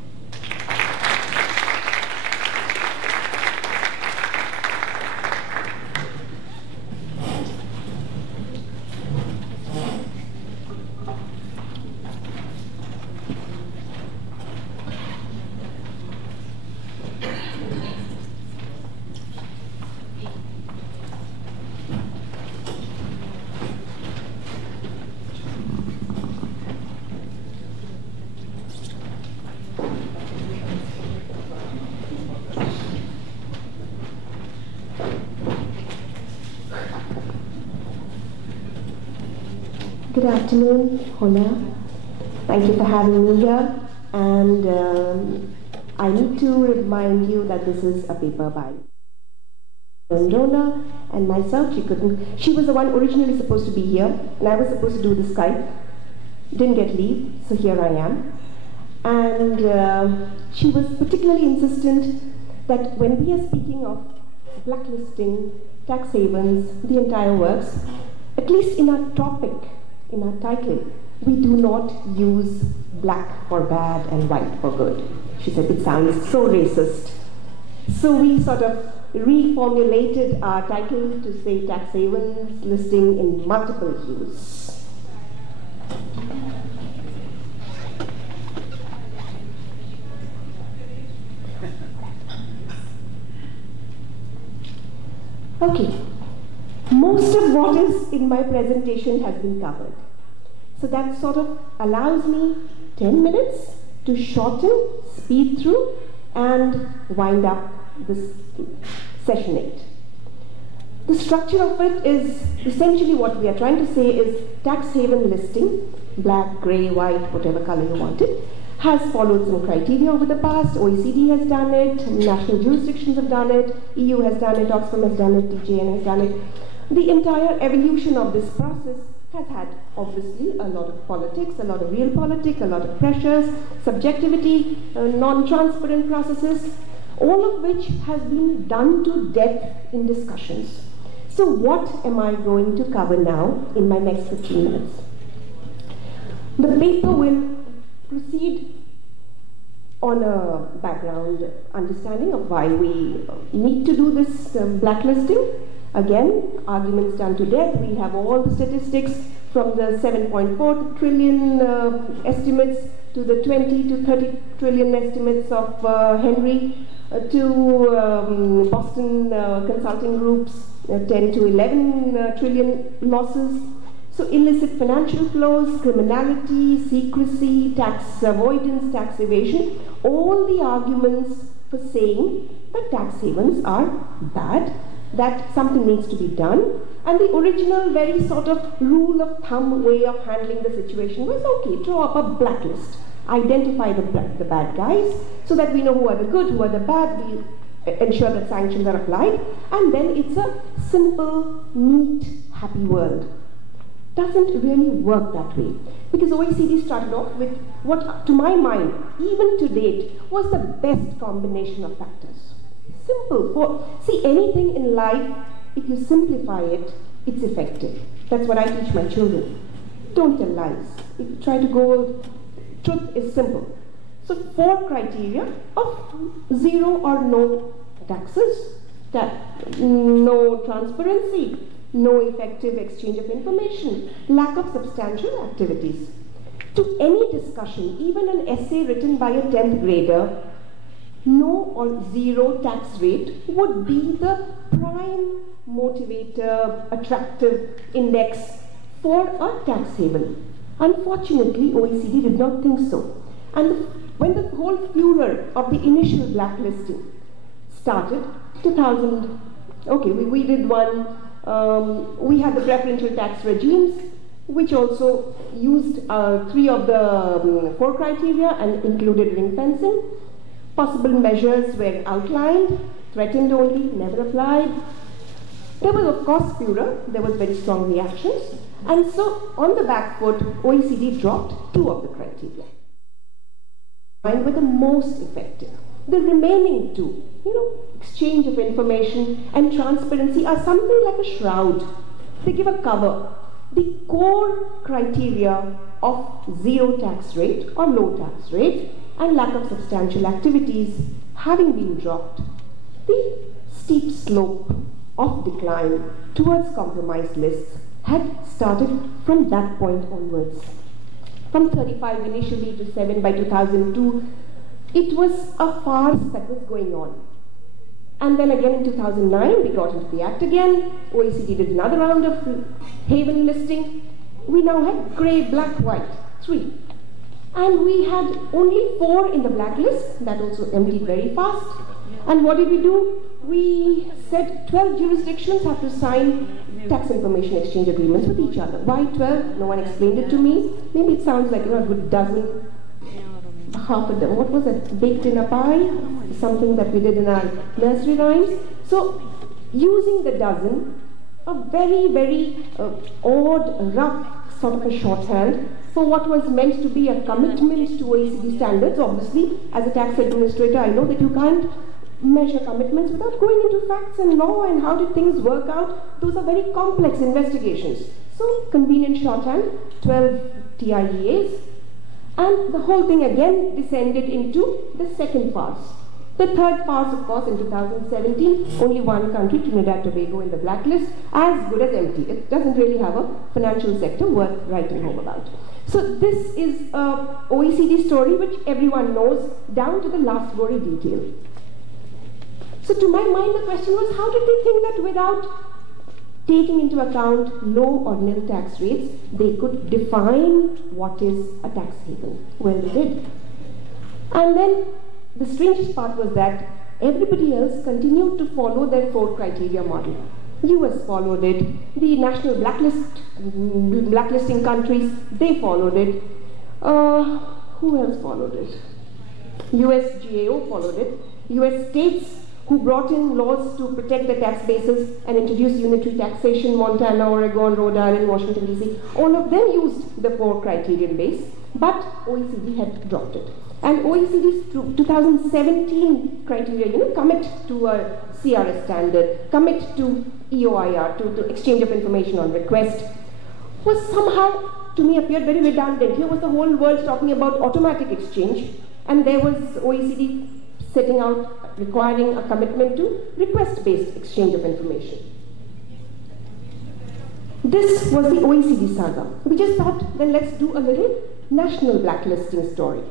Good afternoon, Hola. Thank you for having me here. And I need to remind you that this is a paper by Donna and myself. She was the one originally supposed to be here, and I was supposed to do the Skype. Didn't get leave, so here I am. And she was particularly insistent that when we are speaking of blacklisting, tax havens, the entire works, at least in our topic, in our title, we do not use black for bad and white for good. She said it sounds so racist. So we sort of reformulated our title to say tax havens listing in multiple hues. Okay. Most of what is in my presentation has been covered. So that sort of allows me 10 minutes to shorten, speed through, and wind up this session 8. The structure of it is essentially what we are trying to say is tax haven listing, black, grey, white, whatever color you want it, has followed some criteria over the past. OECD has done it, national jurisdictions have done it, EU has done it, Oxfam has done it, DJN has done it. The entire evolution of this process has had, obviously, a lot of politics, a lot of real politics, a lot of pressures, subjectivity, non-transparent processes, all of which has been done to death in discussions. So what am I going to cover now in my next 15 minutes? The paper will proceed on a background understanding of why we need to do this blacklisting. Again, arguments done to death. We have all the statistics from the 7.4 trillion estimates to the 20 to 30 trillion estimates of Henry to Boston Consulting Group's 10 to 11 trillion losses. So illicit financial flows, criminality, secrecy, tax avoidance, tax evasion, all the arguments for saying that tax havens are bad, that something needs to be done, and the original very sort of rule of thumb way of handling the situation was, okay, draw up a blacklist, identify the bad guys, so that we know who are the good, who are the bad, we ensure that sanctions are applied, and then it's a simple, neat, happy world. Doesn't really work that way, because OECD started off with what, to my mind, even to date, was the best combination of factors. Simple. See, anything in life, if you simplify it, it's effective. That's what I teach my children. Don't tell lies. If you try to go, truth is simple. So 4 criteria of 0 or no taxes, no transparency, no effective exchange of information, lack of substantial activities. To any discussion, even an essay written by a 10th grader, no or 0 tax rate would be the prime motivator, attractive index for a tax haven. Unfortunately, OECD did not think so. And when the whole furor of the initial blacklisting started, 2000, okay, we did one, we had the preferential tax regimes, which also used 3 of the 4 criteria and included ring fencing. Possible measures were outlined, threatened only, never applied. There was, of course, furor. There was very strong reactions. And so, on the back foot, OECD dropped 2 of the criteria. Mine were the most effective. The remaining 2, exchange of information and transparency, are something like a shroud. They give a cover. The core criteria of zero tax rate or low tax rate and lack of substantial activities having been dropped, the steep slope of decline towards compromised lists had started from that point onwards. From 35 initially to 7 by 2002, it was a farce that was going on. And then again in 2009, we got into the Act again. OECD did another round of haven listing. We now had grey, black, white, 3. And we had only 4 in the blacklist. That also emptied very fast. And what did we do? We said 12 jurisdictions have to sign tax information exchange agreements with each other. Why 12? No one explained it to me. Maybe it sounds like, a good dozen, half a dozen. What was it? Baked in a pie? Something that we did in our nursery rhymes. So, using the dozen, a very, very odd, rough sort of a shorthand for what was meant to be a commitment to OECD standards. Obviously, as a tax administrator, I know that you can't measure commitments without going into facts and law and how did things work out. Those are very complex investigations. So, convenient shorthand, 12 TIEAs. And the whole thing again descended into the second farce. The third farce, of course, in 2017, only one country, Trinidad and Tobago, in the blacklist, as good as empty. It doesn't really have a financial sector worth writing home about. So this is a OECD story which everyone knows down to the last gory detail. So to my mind, the question was, how did they think that without taking into account low or nil tax rates, they could define what is a tax haven? Well, they did. And then the strangest part was that everybody else continued to follow their 4 criteria model. US followed it, the national blacklisting countries, they followed it. Who else followed it? US GAO followed it. US states who brought in laws to protect the tax bases and introduced unitary taxation, Montana, Oregon, Rhode Island, Washington DC, all of them used the 4 criterion base, but OECD had dropped it. And OECD's 2017 criteria, commit to a CRS standard, commit to EOIR, to exchange of information on request, was somehow, to me, appeared very redundant. Here was the whole world talking about automatic exchange, and there was OECD setting out, requiring a commitment to request-based exchange of information. This was the OECD saga. We just thought, then let's do a little national blacklisting story.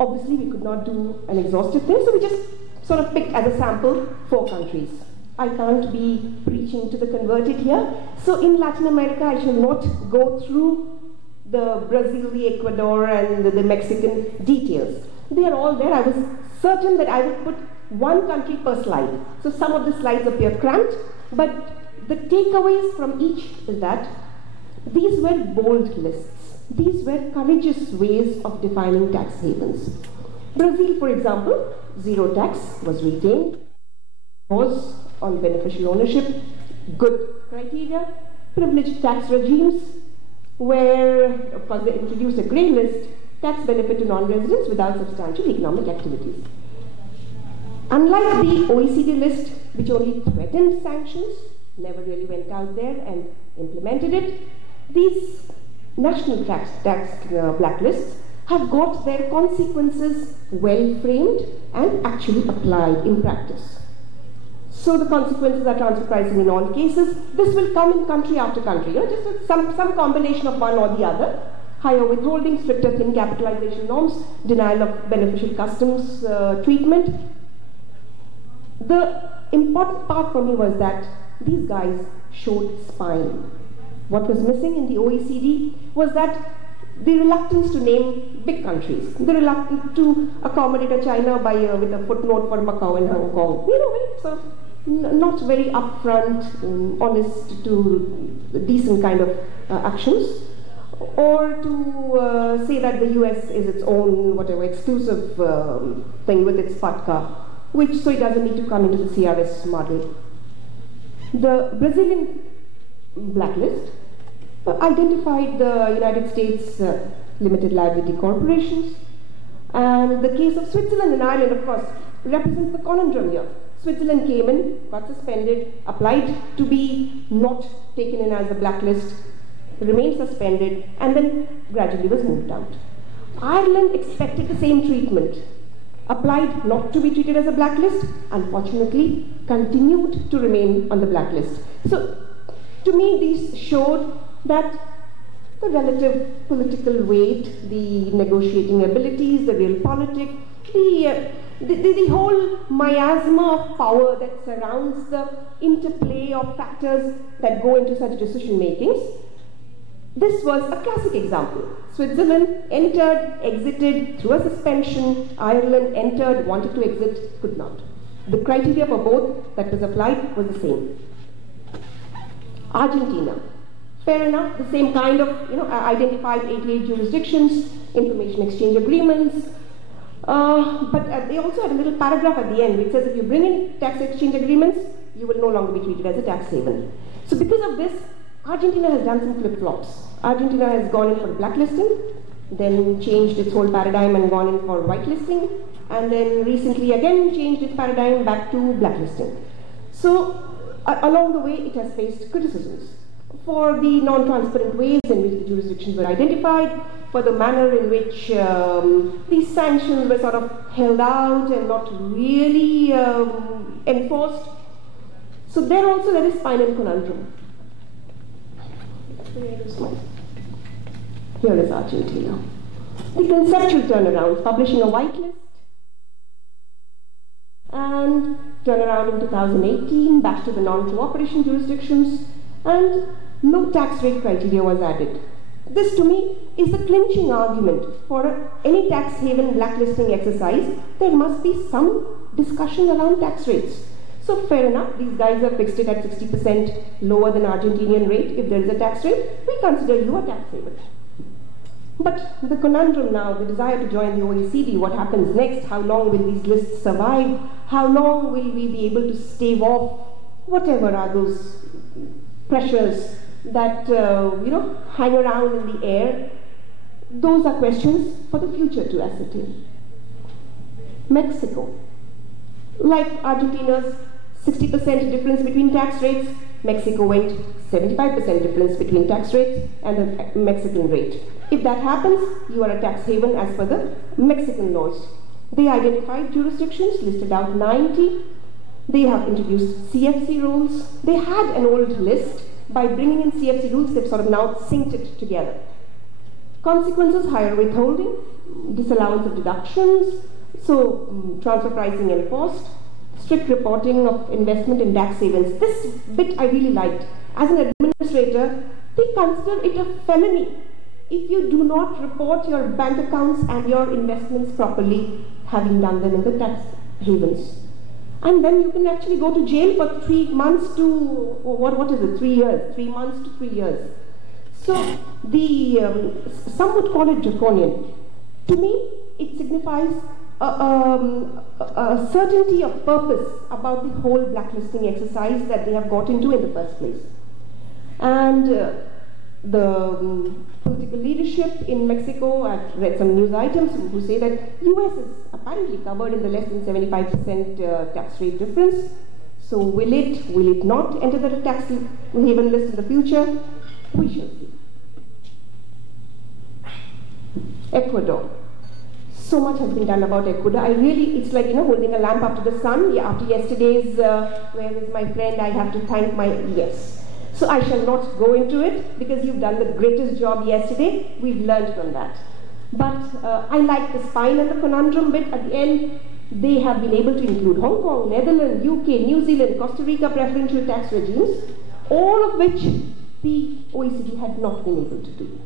Obviously, we could not do an exhaustive thing, so we just sort of picked as a sample 4 countries. I can't be preaching to the converted here. So in Latin America, I shall not go through the Brazil, the Ecuador, and the Mexican details. They are all there. I was certain that I would put 1 country per slide. So some of the slides appear cramped, but the takeaways from each is that these were bold lists. These were courageous ways of defining tax havens. Brazil, for example, zero tax was retained. Laws on beneficial ownership, good criteria. Privileged tax regimes, where, of course, they introduced a grey list, tax benefit to non-residents without substantial economic activities. Unlike the OECD list, which only threatened sanctions, never really went out there and implemented it, these national tax blacklists have got their consequences well framed and actually applied in practice. So the consequences are transfer pricing in all cases. This will come in country after country, just with some combination of one or the other. Higher withholding, stricter thin capitalization norms, denial of beneficial customs treatment. The important part for me was that these guys showed spine. What was missing in the OECD was that the reluctance to name big countries, the reluctance to accommodate a China buyer with a footnote for Macau and Hong Kong, sort of not very upfront, honest to decent kind of actions, or to say that the US is its own whatever exclusive thing with its FATCA, which so it doesn't need to come into the CRS model. The Brazilian blacklist identified the United States limited liability corporations, and the case of Switzerland and Ireland, of course, represents the conundrum here. Switzerland came in, got suspended, applied to be not taken in as a blacklist, remained suspended, and then gradually was moved out. Ireland expected the same treatment, applied not to be treated as a blacklist, unfortunately continued to remain on the blacklist. So to me these showed that the relative political weight, the negotiating abilities, the realpolitik, the whole miasma of power that surrounds the interplay of factors that go into such decision makings. This was a classic example. Switzerland entered, exited through a suspension. Ireland entered, wanted to exit, could not. The criteria for both that was applied was the same. Argentina, fair enough, the same kind of, identified 88 jurisdictions, information exchange agreements, but they also had a little paragraph at the end which says if you bring in tax exchange agreements, you will no longer be treated as a tax haven. So because of this, Argentina has done some flip-flops. Argentina has gone in for blacklisting, then changed its whole paradigm and gone in for whitelisting, and then recently again changed its paradigm back to blacklisting. So along the way it has faced criticisms for the non-transparent ways in which the jurisdictions were identified, for the manner in which these sanctions were sort of held out and not really enforced. So there also there is final conundrum. Here is Argentina. The conceptual turnaround, publishing a whitelist and turnaround in 2018 back to the non-cooperation jurisdictions, and no tax rate criteria was added. This to me is the clinching argument for any tax haven blacklisting exercise. There must be some discussion around tax rates. So fair enough, these guys have fixed it at 60% lower than Argentinian rate. If there is a tax rate, we consider you a tax haven. But the conundrum now, the desire to join the OECD, what happens next? How long will these lists survive? How long will we be able to stave off whatever are those pressures that hang around in the air? Those are questions for the future to ascertain. Mexico, like Argentina's 60% difference between tax rates, Mexico went 75% difference between tax rates and the Mexican rate. If that happens, you are a tax haven as per the Mexican laws. They identified jurisdictions, listed out 90. They have introduced CFC rules. They had an old list. By bringing in CFC rules, they've sort of now synced it together. Consequences, higher withholding, disallowance of deductions, so transfer pricing enforced, strict reporting of investment in tax havens. This bit I really liked. As an administrator, they consider it a felony if you do not report your bank accounts and your investments properly, having done them in the tax havens. And then you can actually go to jail for 3 months to, what is it, 3 years, 3 months to 3 years. So some would call it draconian. To me, it signifies a certainty of purpose about the whole blacklisting exercise that they have got into in the first place. And the political leadership in Mexico, I've read some news items who say that US is apparently covered in the less than 75% tax rate difference. So will it not enter the tax haven list in the future? We shall see. Ecuador. So much has been done about Ecuador. It's like, holding a lamp up to the sun. Yeah, after yesterday's, where is my friend, I have to thank my, yes. So I shall not go into it because you've done the greatest job yesterday. We've learned from that. But I like the spine and the conundrum bit. At the end, they have been able to include Hong Kong, Netherlands, UK, New Zealand, Costa Rica preferential tax regimes, all of which the OECD had not been able to do.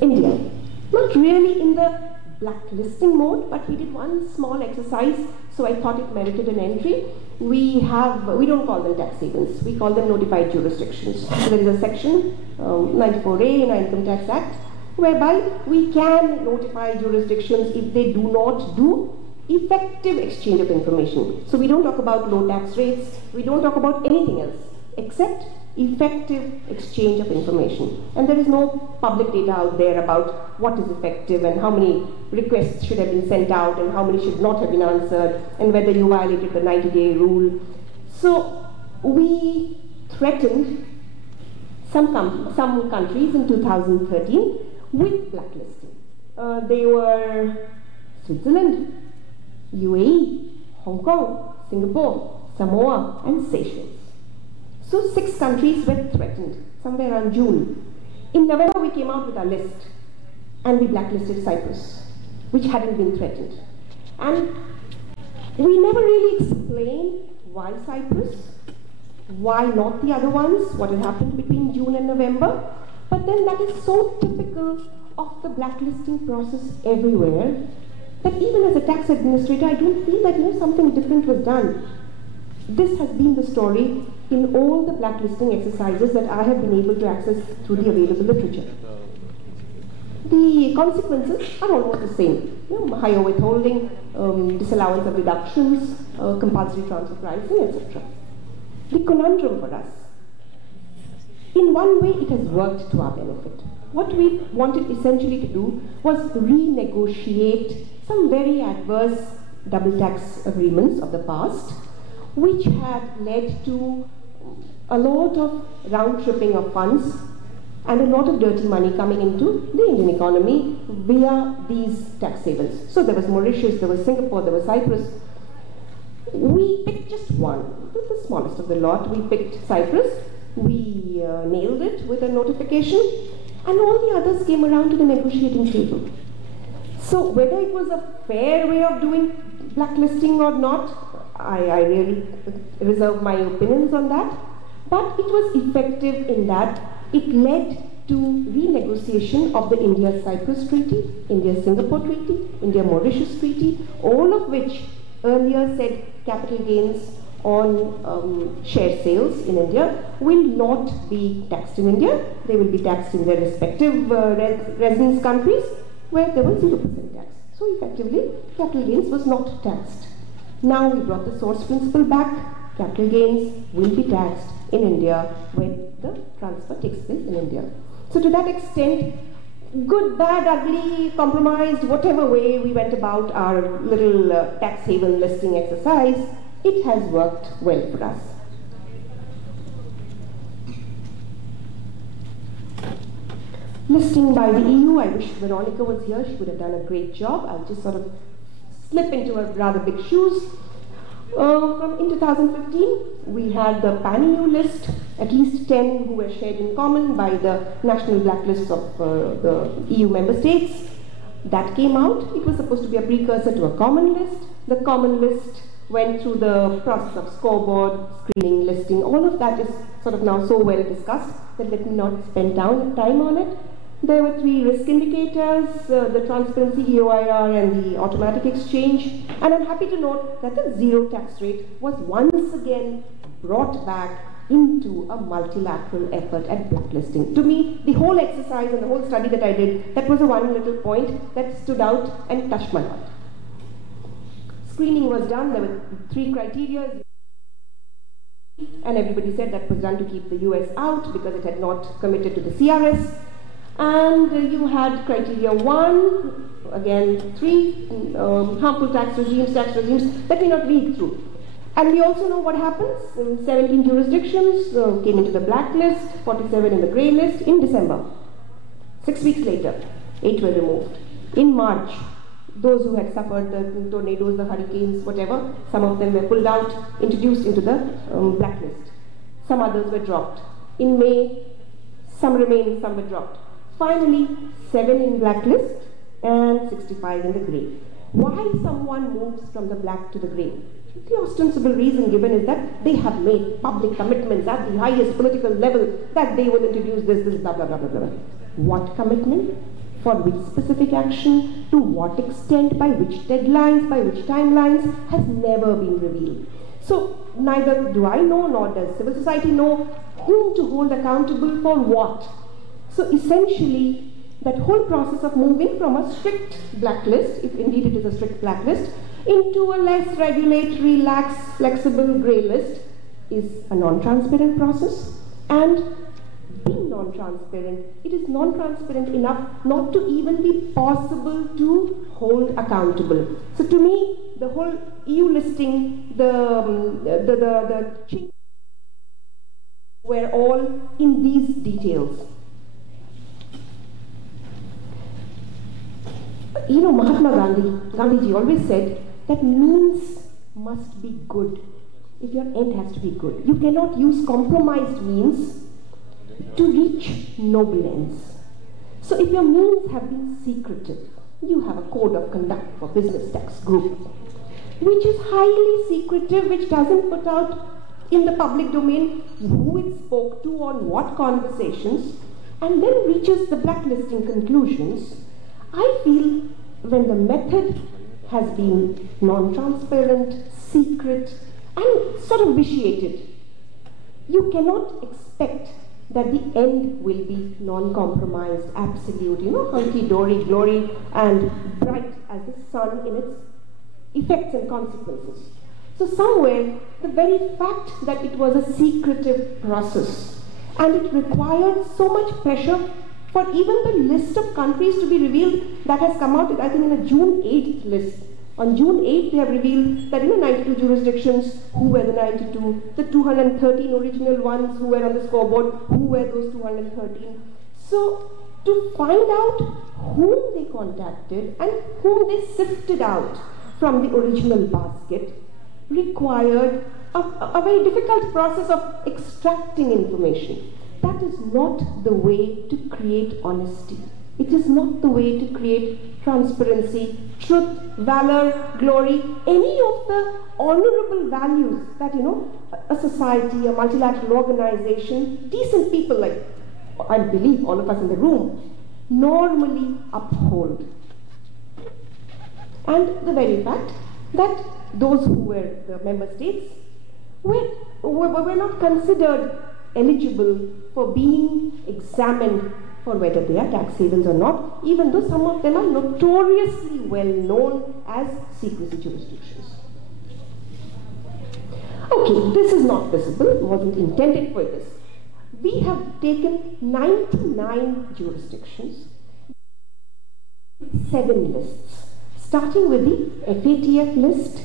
India, not really in the blacklisting mode, but we did one small exercise, so I thought it merited an entry. We don't call them tax havens, we call them notified jurisdictions. So there is a section, 94A in our Income Tax Act, whereby we can notify jurisdictions if they do not do effective exchange of information. So we don't talk about low tax rates, we don't talk about anything else, except effective exchange of information. And there is no public data out there about what is effective and how many requests should have been sent out and how many should not have been answered and whether you violated the 90-day rule. So we threatened some countries in 2013 with blacklisting. They were Switzerland, UAE, Hong Kong, Singapore, Samoa, and Seychelles. So 6 countries were threatened, somewhere around June. In November, we came out with our list, and we blacklisted Cyprus, which hadn't been threatened. And we never really explained why Cyprus, why not the other ones, what had happened between June and November. But then that is so typical of the blacklisting process everywhere that even as a tax administrator, I don't feel that something different was done. This has been the story in all the blacklisting exercises that I have been able to access through the available literature. The consequences are almost the same. Higher withholding, disallowance of deductions, compulsory transfer pricing, etc. The conundrum for us, in one way it has worked to our benefit. What we wanted essentially to do was renegotiate some very adverse double tax agreements of the past, which had led to a lot of round-tripping of funds and a lot of dirty money coming into the Indian economy via these tax havens. So there was Mauritius, there was Singapore, there was Cyprus. We picked just one, the smallest of the lot. We picked Cyprus, we nailed it with a notification, and all the others came around to the negotiating table. So whether it was a fair way of doing blacklisting or not, I really reserve my opinions on that. But it was effective in that it led to renegotiation of the India-Cyprus Treaty, India-Singapore Treaty, India-Mauritius Treaty, all of which earlier said capital gains on share sales in India will not be taxed in India. They will be taxed in their respective residence countries where there was 0% tax. So effectively, capital gains was not taxed. Now we brought the source principle back. Capital gains will be taxed in India when the transfer takes place in India. So to that extent, good, bad, ugly, compromised, whatever way we went about our little tax haven listing exercise, it has worked well for us. Listing by the EU, I wish Veronica was here, she would have done a great job. I'll just sort of slip into a rather big shoes. In 2015, we had the pan-EU list, at least 10 who were shared in common by the national blacklists of the EU member states. That came out. It was supposed to be a precursor to a common list. The common list went through the process of scoreboard, screening, listing. All of that is sort of now so well discussed that let me not spend time on it. There were 3 risk indicators, the transparency, EOIR, and the automatic exchange. And I'm happy to note that the zero tax rate was once again brought back into a multilateral effort at blacklisting. To me, the whole exercise and the whole study that I did, that was the one little point that stood out and touched my heart. Screening was done. There were 3 criteria. And everybody said that was done to keep the US out because it had not committed to the CRS. And you had criteria 1, again 3, harmful tax regimes. Let me not read through. And we also know what happens. 17 jurisdictions came into the blacklist, 47 in the grey list in December. 6 weeks later, 8 were removed. In March, those who had suffered the tornadoes, the hurricanes, whatever, some of them were pulled out, introduced into the blacklist. Some others were dropped. In May, some remained, some were dropped. Finally, 7 in blacklist and 65 in the grey. Why someone moves from the black to the grey? The ostensible reason given is that they have made public commitments at the highest political level that they will introduce this, blah, blah, blah, blah, blah. What commitment? For which specific action? To what extent? By which deadlines? By which timelines? Has never been revealed. So neither do I know, nor does civil society know whom to hold accountable for what. So essentially, that whole process of moving from a strict blacklist, if indeed it is a strict blacklist, into a less regulatory, lax, flexible grey list is a non-transparent process. And being non-transparent, it is non-transparent enough not to even be possible to hold accountable. So to me, the whole EU listing, the change were all in these details. You know, Mahatma Gandhiji always said that means must be good if your end has to be good. You cannot use compromised means to reach noble ends. So if your means have been secretive, you have a code of conduct for business tax group, which is highly secretive, which doesn't put out in the public domain who it spoke to, on what conversations, and then reaches the blacklisting conclusions. I feel when the method has been non-transparent, secret, and sort of vitiated, you cannot expect that the end will be non-compromised, absolute, you know, hunky-dory glory and bright as the sun in its effects and consequences. So somewhere, the very fact that it was a secretive process and it required so much pressure for even the list of countries to be revealed that has come out, I think, in a June 8th list. On June 8th, they have revealed that, 92 jurisdictions, who were the 92, the 213 original ones who were on the scoreboard, who were those 213. So, to find out whom they contacted and whom they sifted out from the original basket required a very difficult process of extracting information. That is not the way to create honesty. It is not the way to create transparency, truth, valor, glory, any of the honorable values that, a society, a multilateral organization, decent people like, I believe all of us in the room, normally uphold. And the very fact that those who were the member states were not considered eligible for being examined for whether they are tax havens or not, even though some of them are notoriously well known as secrecy jurisdictions. Okay, this is not visible, it wasn't intended for this. We have taken 99 jurisdictions, 7 lists, starting with the FATF list,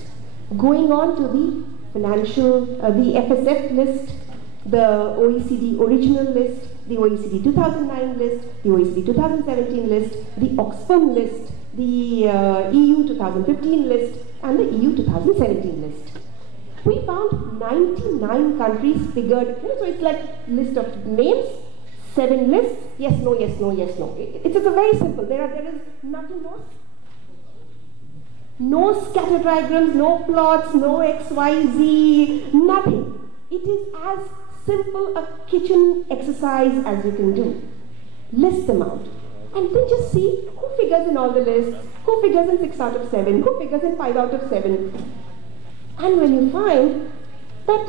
going on to the the FSF list, the OECD original list, the OECD 2009 list, the OECD 2017 list, the Oxfam list, the EU 2015 list, and the EU 2017 list. We found 99 countries figured, so it's like list of names, 7 lists, yes, no, yes, no, yes, no. It's a very simple, there is nothing more. No scatter diagrams, no plots, no XYZ, nothing. It is as simple a kitchen exercise as you can do. List them out. And then just see who figures in all the lists, who figures in 6 out of 7, who figures in 5 out of 7. And when you find that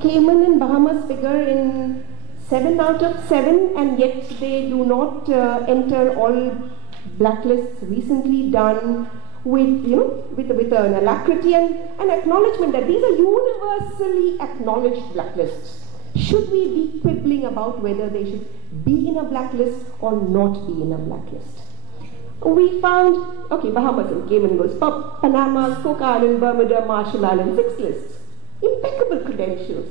Cayman and Bahamas figure in 7 out of 7 and yet they do not enter all blacklists recently done with, with an alacrity and an acknowledgement that these are universally acknowledged blacklists. Should we be quibbling about whether they should be in a blacklist or not be in a blacklist? We found, Bahamas and Cayman goes, Panama, Cook Island, Bermuda, Marshall Islands, 6 lists. Impeccable credentials,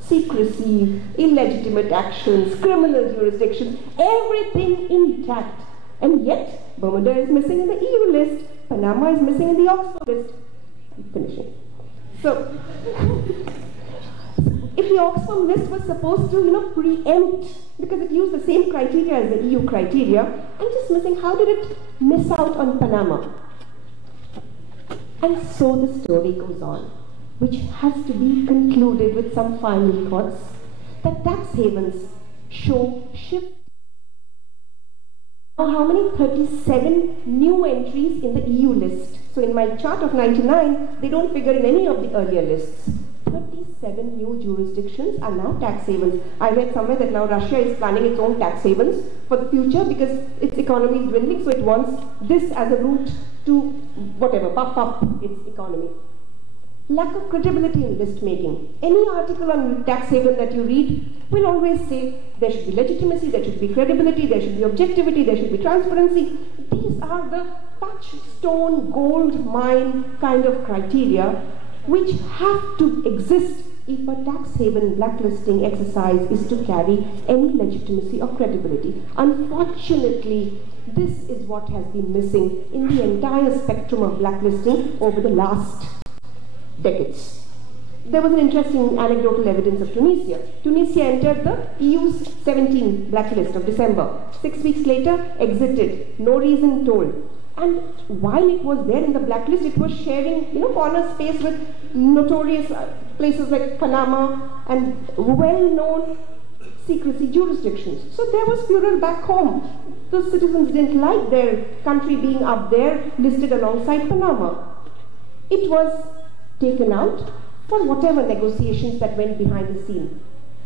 secrecy, illegitimate actions, criminal jurisdictions, everything intact. And yet, Bermuda is missing in the EU list, Panama is missing in the Oxford list. I'm finishing. So, if the Oxford list was supposed to, preempt, because it used the same criteria as the EU criteria, I'm just missing, how did it miss out on Panama? And so the story goes on, which has to be concluded with some final thoughts, that tax havens show shift. How many? 37 new entries in the EU list. So in my chart of 99, they don't figure in any of the earlier lists. 37 new jurisdictions are now tax havens. I read somewhere that now Russia is planning its own tax havens for the future because its economy is dwindling, so it wants this as a route to puff up its economy. Lack of credibility in list making. Any article on tax haven that you read will always say there should be legitimacy, there should be credibility, there should be objectivity, there should be transparency. These are the touchstone gold mine kind of criteria which have to exist if a tax haven blacklisting exercise is to carry any legitimacy or credibility. Unfortunately, this is what has been missing in the entire spectrum of blacklisting over the last decades. There was an interesting anecdotal evidence of Tunisia. Tunisia entered the EU's 17 blacklist of December. 6 weeks later, exited. No reason told. And while it was there in the blacklist, it was sharing, corner space with notorious places like Panama and well-known secrecy jurisdictions. So there was furor back home. The citizens didn't like their country being up there, listed alongside Panama. It was taken out for whatever negotiations that went behind the scene.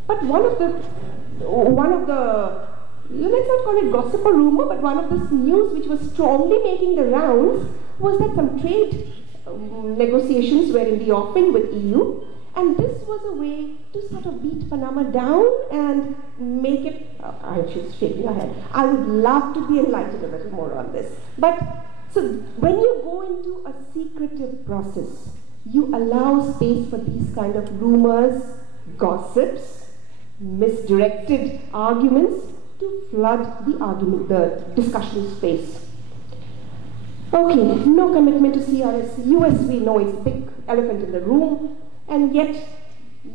But one of the let's not call it gossip or rumor, but one of the news which was strongly making the rounds was that some trade negotiations were in the offing with EU, and this was a way to sort of beat Panama down and make it, she's shaking her head. I would love to be enlightened a little more on this. But, so when you go into a secretive process, you allow space for these kind of rumors, gossips, misdirected arguments to flood the discussion space. Okay, no commitment to CRS. US, we know it's a big elephant in the room, and yet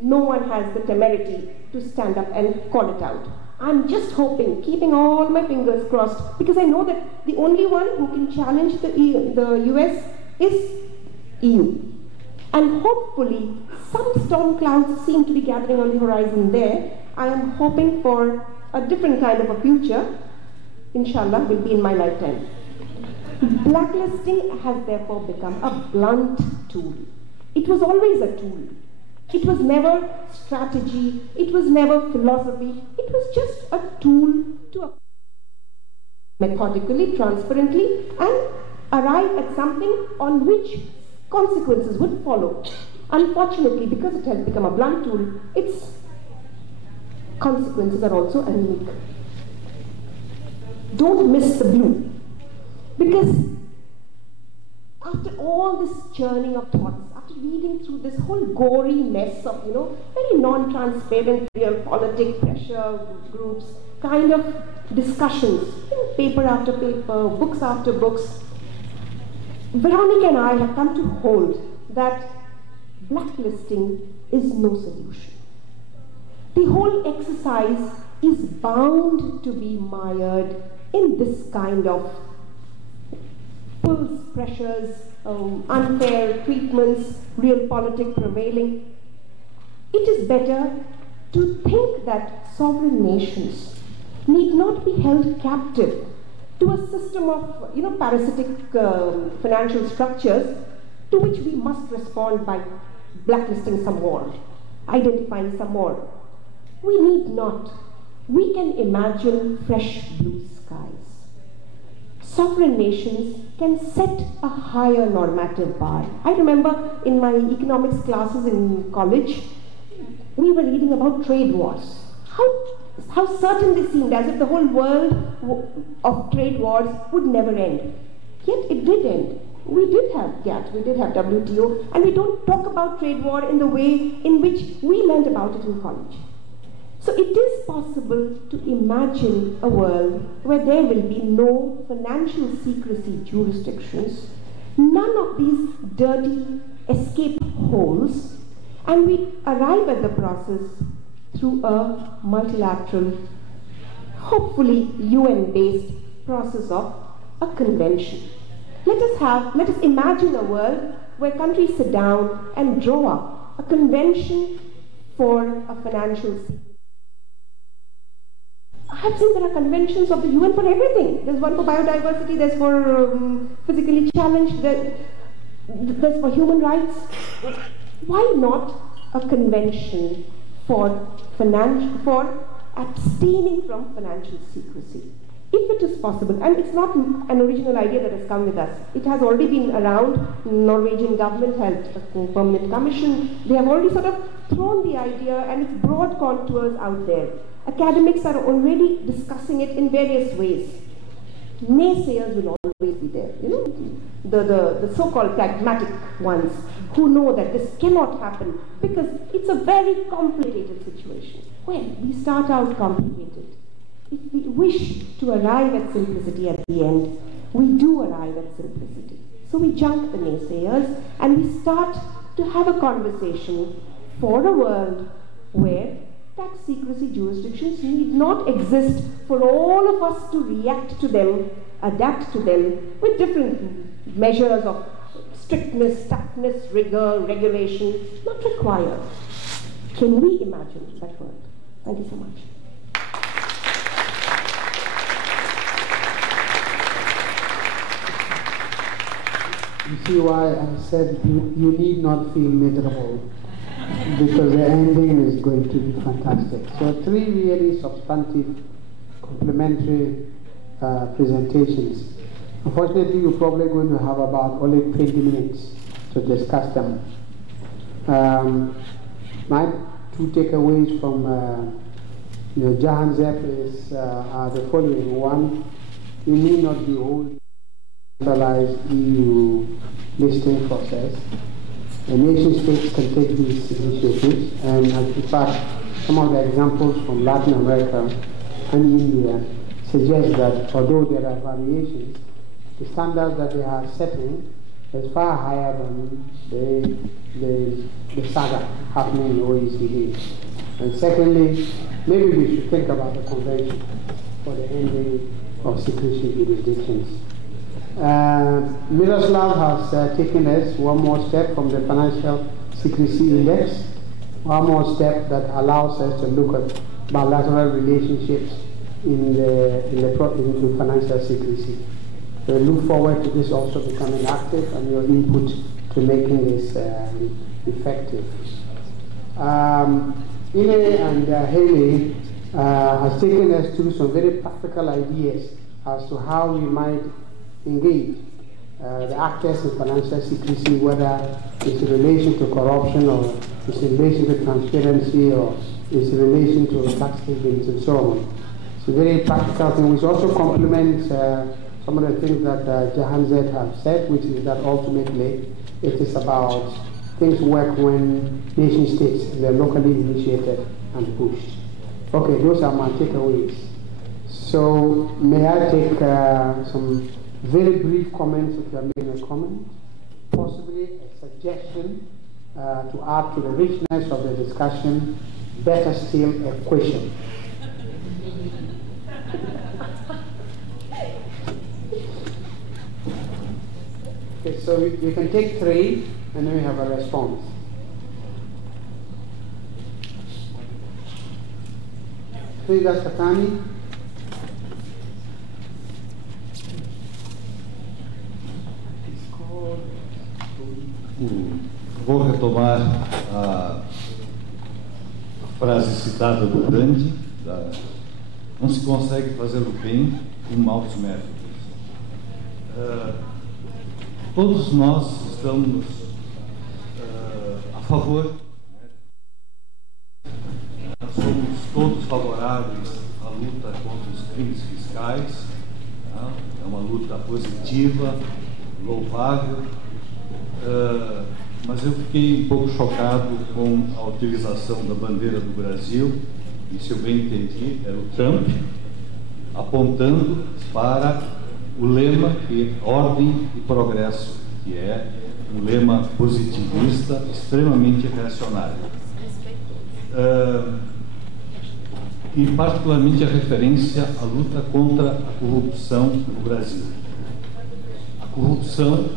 no one has the temerity to stand up and call it out. I'm just hoping, keeping all my fingers crossed, because I know that the only one who can challenge the US is EU. And hopefully, some storm clouds seem to be gathering on the horizon there. I am hoping for a different kind of a future, inshallah, will be in my lifetime. Blacklisting has therefore become a blunt tool. It was always a tool. It was never strategy, it was never philosophy, it was just a tool to methodically, transparently, and arrive at something on which consequences would follow. Unfortunately, because it has become a blunt tool, its consequences are also anemic. Don't miss the blue. Because after all this churning of thoughts, after reading through this whole gory mess of, very non-transparent realpolitik pressure groups, kind of discussions, paper after paper, books after books, Veronica and I have come to hold that blacklisting is no solution. The whole exercise is bound to be mired in this kind of pulls, pressures, unfair treatments, realpolitik prevailing. It is better to think that sovereign nations need not be held captive to a system of parasitic financial structures to which we must respond by blacklisting some more, identifying some more. We need not. We can imagine fresh blue skies. Sovereign nations can set a higher normative bar. I remember in my economics classes in college, we were reading about trade wars. How certain they seemed, as if the whole world of trade wars would never end. Yet it did end. We did have GATT, we did have WTO, and we don't talk about trade war in the way in which we learned about it in college. So it is possible to imagine a world where there will be no financial secrecy jurisdictions, none of these dirty escape holes, and we arrive at the process through a multilateral, hopefully UN-based process of a convention. Let us imagine a world where countries sit down and draw up a convention for a financial secrecy. I have seen there are conventions of the UN for everything. There's one for biodiversity, there's for physically challenged, there's for human rights. Why not a convention for abstaining from financial secrecy? If it is possible, and it's not an original idea that has come with us. It has already been around. Norwegian government has a permanent commission. They have already sort of thrown the idea and its broad contours out there. Academics are already discussing it in various ways. naysayers will always be there. You know, the so-called pragmatic ones who know that this cannot happen because it's a very complicated situation. Well, we start out complicated. If we wish to arrive at simplicity at the end, we do arrive at simplicity. So we junk the naysayers and we start to have a conversation for a world where tax secrecy jurisdictions need not exist for all of us to react to them, adapt to them with different measures of strictness, toughness, rigor, regulation, not required. Can we imagine that world? Thank you so much. You see why I said you need not feel miserable, because the ending is going to be fantastic. So 3 really substantive, complementary presentations. Unfortunately, you're probably going to have about only 20 minutes to discuss them. My 2 takeaways from Jahan Zep are the following. 1, you need not be holding centralized EU listing process. The nation states can take these initiatives, and in fact, some of the examples from Latin America and India suggest that although there are variations, the standards that they are setting is far higher than the saga happening in OECD. And secondly, maybe we should think about the convention for the ending of secrecy jurisdictions. Miroslav has taken us one more step from the Financial Secrecy Index, one more step that allows us to look at bilateral relationships into financial secrecy. So we look forward to this also becoming active and your input to making this effective. Ine and Haley has taken us through some very practical ideas as to how we might engage the actors in financial secrecy, whether it's in relation to corruption or it's in relation to transparency or it's in relation to tax havens and so on. It's a very practical thing, which also complements some of the things that Jahan Zed have said, which is that ultimately it is about things work when nation states, they're locally initiated and pushed. Okay, those are my takeaways. So may I take some very brief comments if you are making a comment, possibly a suggestion to add to the richness of the discussion, better still a question. Okay, so you can take 3 and then we have a response. Frida Satani. Vou retomar a frase citada do Gandhi, não se consegue fazer o bem com maus métodos. Todos nós estamos a favor, somos todos favoráveis à luta contra os crimes fiscais, é uma luta positiva, louvável, mas eu fiquei um pouco chocado com a utilização da bandeira do Brasil, e se eu bem entendi, era o Trump, apontando para o lema que é ordem e progresso, que é um lema positivista extremamente reacionário. E particularmente a referência à luta contra a corrupção no Brasil. A corrupção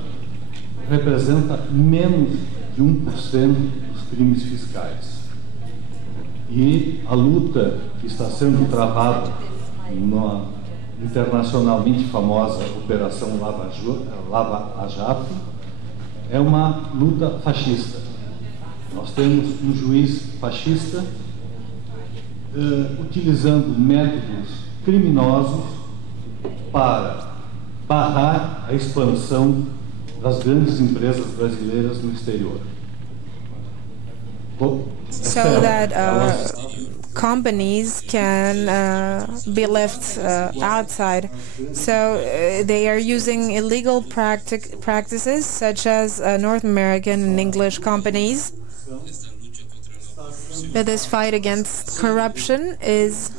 representa menos de 1% dos crimes fiscais. E a luta que está sendo travada na internacionalmente famosa Operação Lava Jato é uma luta fascista. Nós temos um juiz fascista utilizando métodos criminosos para barrar a expansão das grandes empresas brasileiras no exterior. So that companies can be left outside. So they are using illegal practices such as North American and English companies. But this fight against corruption is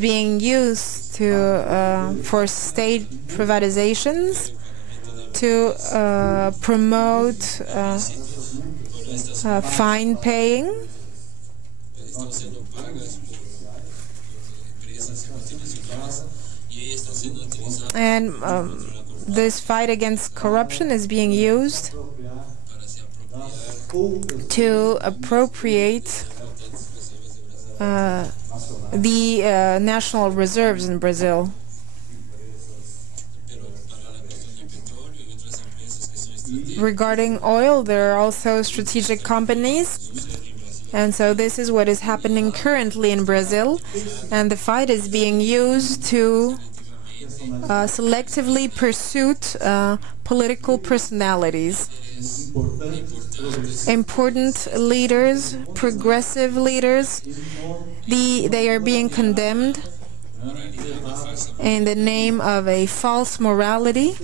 being used for state privatizations to promote fine paying. And this fight against corruption is being used to appropriate the national reserves in Brazil. Regarding oil, there are also strategic companies, and so this is what is happening currently in Brazil, and the fight is being used to selectively pursue political personalities. Important leaders, progressive leaders, they are being condemned in the name of a false morality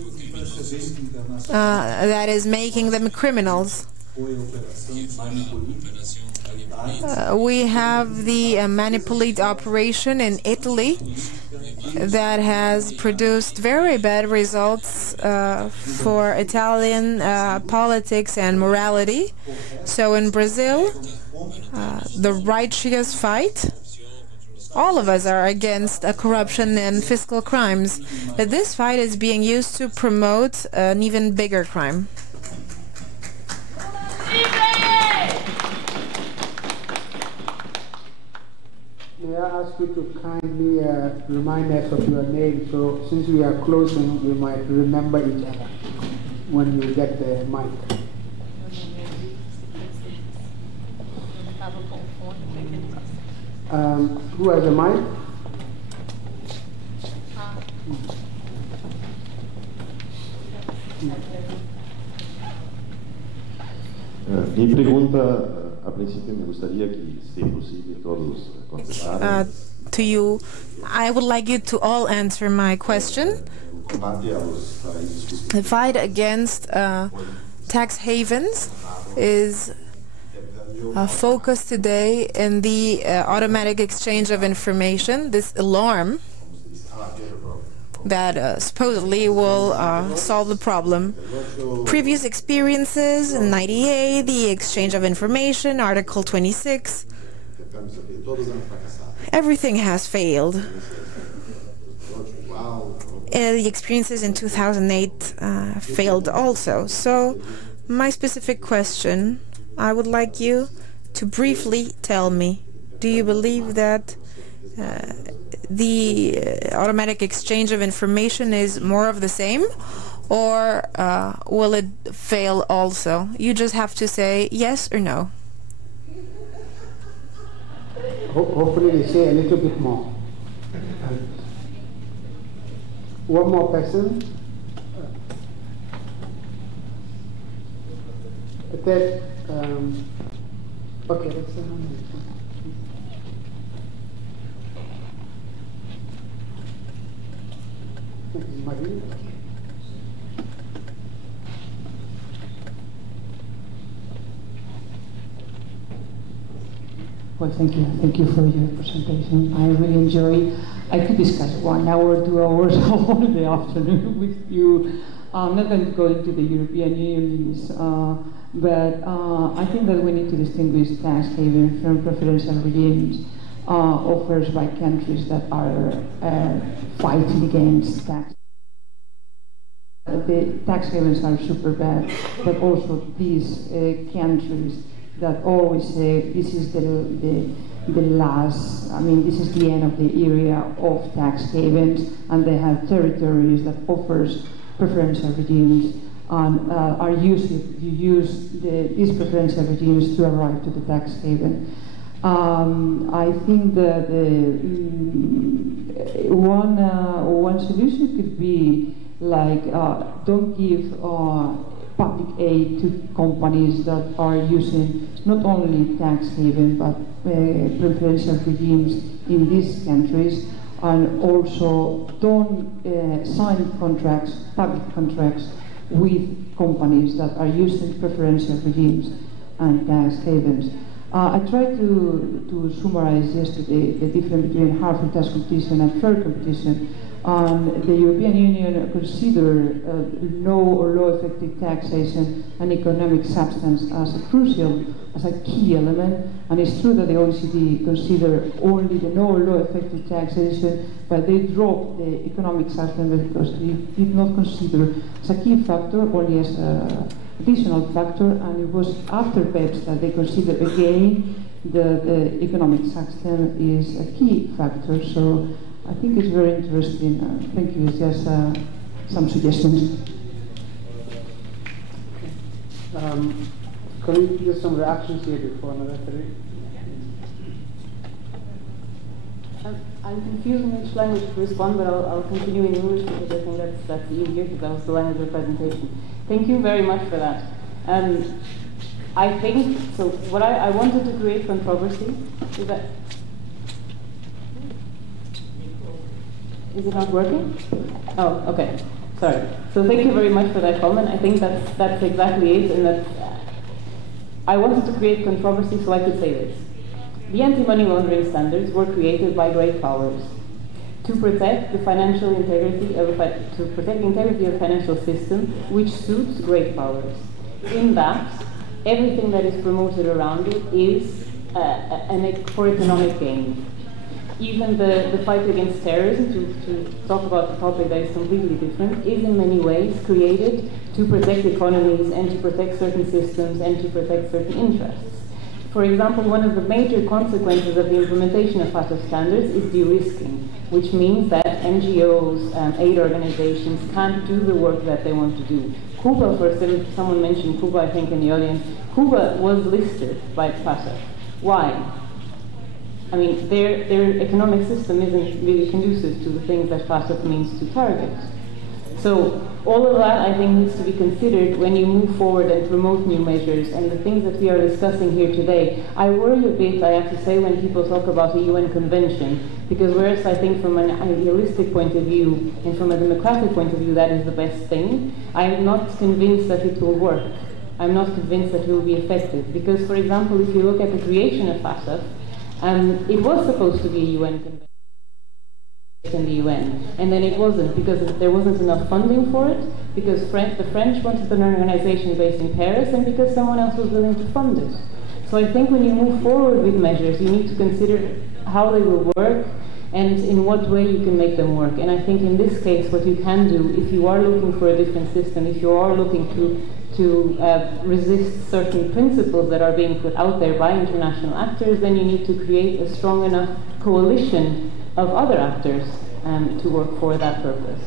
that is making them criminals. We have the Manipulate operation in Italy that has produced very bad results for Italian politics and morality. So in Brazil, the righteous fight, all of us are against corruption and fiscal crimes, but this fight is being used to promote an even bigger crime. May I ask you to kindly remind us of your name, so since we are closing, we might remember each other when you get the mic. Who has the mic? Mi pregunta, a principio me gustaría que, si es posible, todos contestaran. To you, I would like you to all answer my question. The fight against tax havens is focused today in the automatic exchange of information, this alarm that supposedly will solve the problem. Previous experiences in '98, the exchange of information, Article 26, everything has failed. The experiences in 2008 failed also. So my specific question, I would like you to briefly tell me, do you believe that the automatic exchange of information is more of the same, or will it fail also? You just have to say yes or no. Hopefully they say a little bit more. One more person. That, okay, let's say Maria. Well, thank you. Thank you for your presentation. I really enjoy. I could discuss 1 hour, 2 hours all the afternoon with you. I'm not going to go into the European Union, but I think that we need to distinguish tax havens from preferential regimes offered by countries that are fighting against tax. The tax havens are super bad, but also these countries that always say this is the last, I mean, this is the end of the area of tax havens, and they have territories that offers preferential regimes and are use these preferential regimes to arrive to the tax haven. I think that one solution could be like don't give public aid to companies that are using not only tax haven but preferential regimes in these countries, and also don't sign contracts, public contracts, with companies that are using preferential regimes and tax havens. I tried to summarize yesterday the difference between harmful tax competition and fair competition. The European Union consider low or low-effective taxation and economic substance as a key element, and it's true that the OECD consider only the no or low-effective taxation, but they dropped the economic substance because they did not consider as a key factor, only as an additional factor, and it was after BEPS that they considered again the economic substance is a key factor. So I think it's very interesting. Thank you. It's just some suggestions. Can we get some reactions here before another three? I'm confused in which language to respond, but I'll continue in English because I think that's easier, because that was the language of presentation. Thank you very much for that. I think, so what I wanted to create controversy is that... Is it not working? Oh, okay. Sorry. So thank you very much for that comment. I think that's exactly it, and that I wanted to create controversy so I could say this. The anti-money laundering standards were created by great powers to protect the financial integrity of the financial system, which suits great powers. In that, everything that is promoted around it is for economic gain. Even the fight against terrorism, to talk about the topic that is completely different, is in many ways created to protect economies and to protect certain systems and to protect certain interests. For example, one of the major consequences of the implementation of FATF standards is de-risking, which means that NGOs, aid organizations can't do the work that they want to do. Cuba, for example, someone mentioned Cuba, I think, in the audience. Cuba was listed by FATF. Why? I mean, their economic system isn't really conducive to the things that FATF means to target. So all of that, I think, needs to be considered when you move forward and promote new measures. And the things that we are discussing here today, I worry a bit, I have to say, when people talk about a UN convention, because whereas I think from an idealistic point of view and from a democratic point of view that is the best thing, I'm not convinced that it will work. I'm not convinced that it will be effective. Because, for example, if you look at the creation of FATF, it was supposed to be a UN convention in the UN, and then it wasn't, because there wasn't enough funding for it, because the French wanted an organization based in Paris, and because someone else was willing to fund it. So I think when you move forward with measures, you need to consider how they will work and in what way you can make them work. And I think in this case, what you can do, if you are looking for a different system, if you are looking to resist certain principles that are being put out there by international actors, then you need to create a strong enough coalition of other actors to work for that purpose.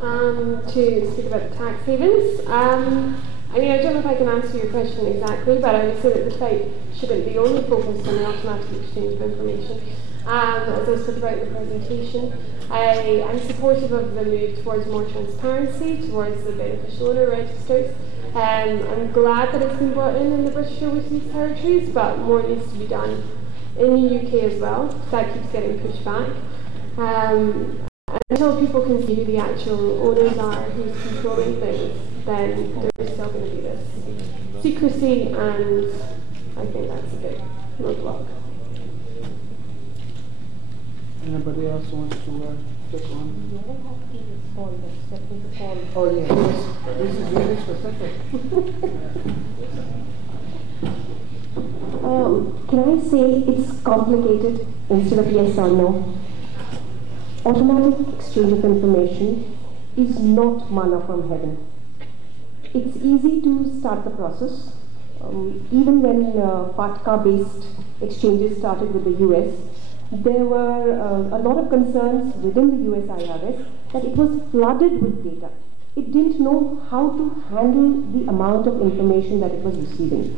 To speak about tax havens, I mean, I don't know if I can answer your question exactly, but I would say that the site shouldn't be only focused on the automatic exchange of information. As I spoke about in the presentation, I'm supportive of the move towards more transparency, towards the beneficial owner registers. I'm glad that it's been brought in the British Overseas Territories, but more needs to be done in the UK as well. That keeps getting pushed back. Until people can see who the actual owners are, who's controlling things, then there's still going to be this secrecy, and I think that's a big roadblock. Anybody else wants to take one? Oh yes, this is really specific. Can I say it's complicated instead of yes or no? Automatic exchange of information is not manna from heaven. It's easy to start the process. Even when FATCA-based exchanges started with the US, there were a lot of concerns within the US IRS that it was flooded with data. It didn't know how to handle the amount of information that it was receiving.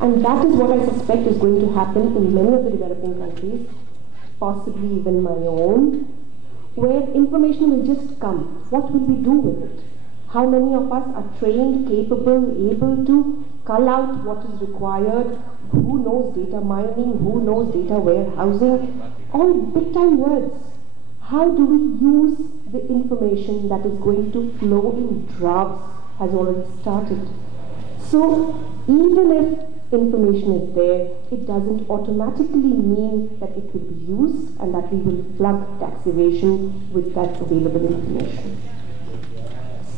And that is what I suspect is going to happen in many of the developing countries, possibly even my own, where information will just come. What will we do with it? How many of us are trained, capable, able to cull out what is required? Who knows data mining? Who knows data warehousing? All big time words. How do we use the information that is going to flow in drafts has already started. So even if information is there, it doesn't automatically mean that it will be used and that we will plug taxation with that available information.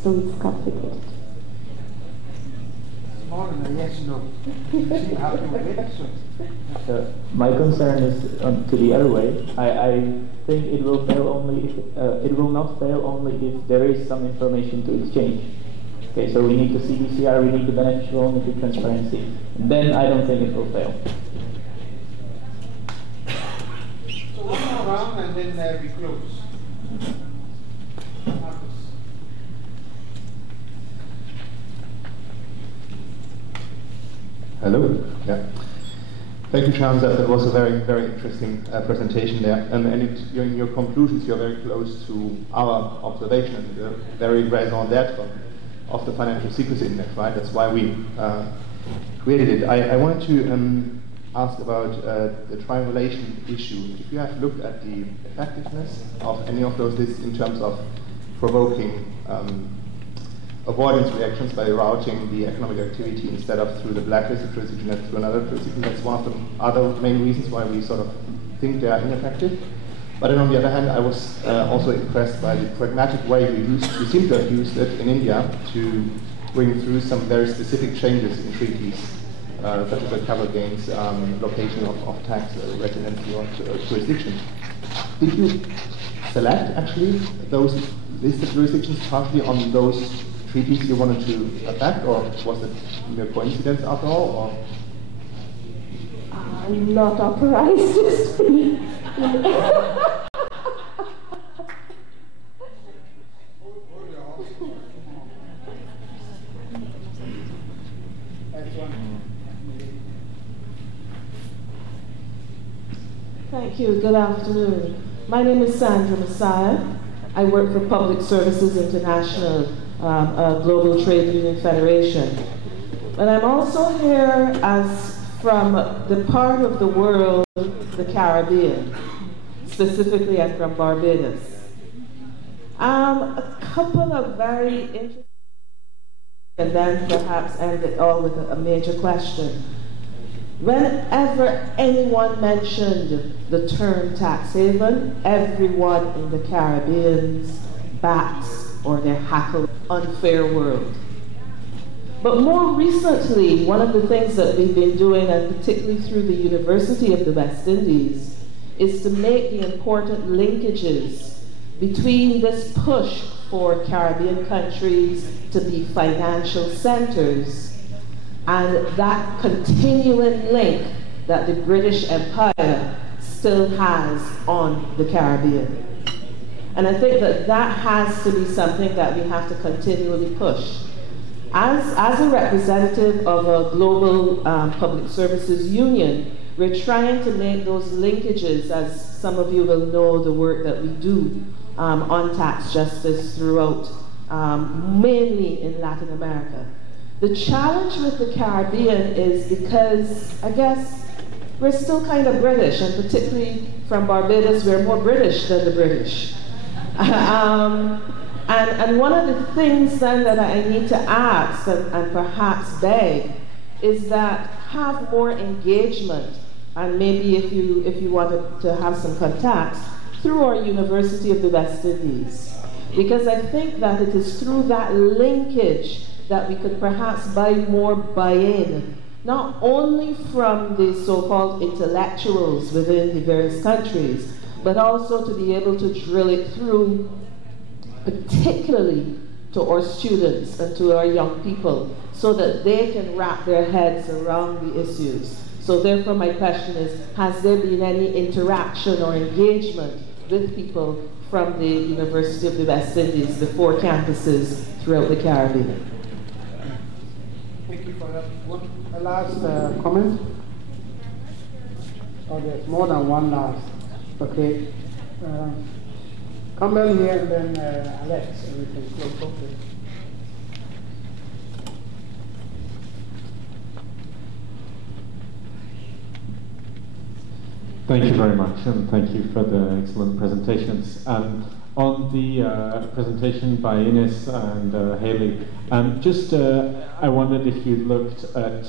So it's complicated. More than a yes, no. See how to relate. My concern is to the other way. I think it will fail only if, it will not fail only if there is some information to exchange. Okay, so we need the CBCR, we need the beneficial ownership transparency. Then I don't think it will fail. So one more round and then we close. Hello. Yeah. Thank you, Charles. That was a very, very interesting presentation there. And in your conclusions, you're very close to our observation and very raison d'etre of the Financial Secrecy Index, right? That's why we created it. I wanted to ask about the triangulation issue. If you have looked at the effectiveness of any of those lists in terms of provoking avoidance reactions by routing the economic activity instead of through the blacklisted jurisdiction and through another jurisdiction. That's one of the other main reasons why we sort of think they are ineffective. But then on the other hand, I was also impressed by the pragmatic way you seem to have used it in India to bring through some very specific changes in treaties, such as the capital gains, location of tax residency or jurisdiction. Did you select actually those listed jurisdictions partially on those treaties you wanted to affect, or was it mere coincidence after all? Or? I'm not authorized to speak. Thank you. Good afternoon. My name is Sandra Messiah. I work for Public Services International, a global trade union federation. But I'm also here as from the part of the world, the Caribbean. Specifically, I'm from Barbados. A couple of very interesting, and then perhaps end it all with a major question. Whenever anyone mentioned the term tax haven, everyone in the Caribbean bats or their hackle unfair world. But more recently, one of the things that we've been doing, and particularly through the University of the West Indies, is to make the important linkages between this push for Caribbean countries to be financial centers and that continuing link that the British Empire still has on the Caribbean. And I think that that has to be something that we have to continually push. As a representative of a global public services union, we're trying to make those linkages, as some of you will know the work that we do on tax justice throughout, mainly in Latin America. The challenge with the Caribbean is because, I guess, we're still kind of British, and particularly from Barbados, we're more British than the British. And one of the things then that I need to ask and perhaps beg is that have more engagement, and maybe if you wanted to have some contacts, through our University of the West Indies. Because I think that it is through that linkage that we could perhaps buy more buy-in, not only from the so-called intellectuals within the various countries, but also to be able to drill it through, particularly to our students and to our young people, so that they can wrap their heads around the issues. So therefore my question is, has there been any interaction or engagement with people from the University of the West Indies, the 4 campuses throughout the Caribbean? Thank you for that. A last comment? Oh, there's more than one last. Okay. Campbell here, and then Alex, and we can close off it. Thank you very much, and thank you for the excellent presentations. On the presentation by Ines and Haley, I wondered if you looked at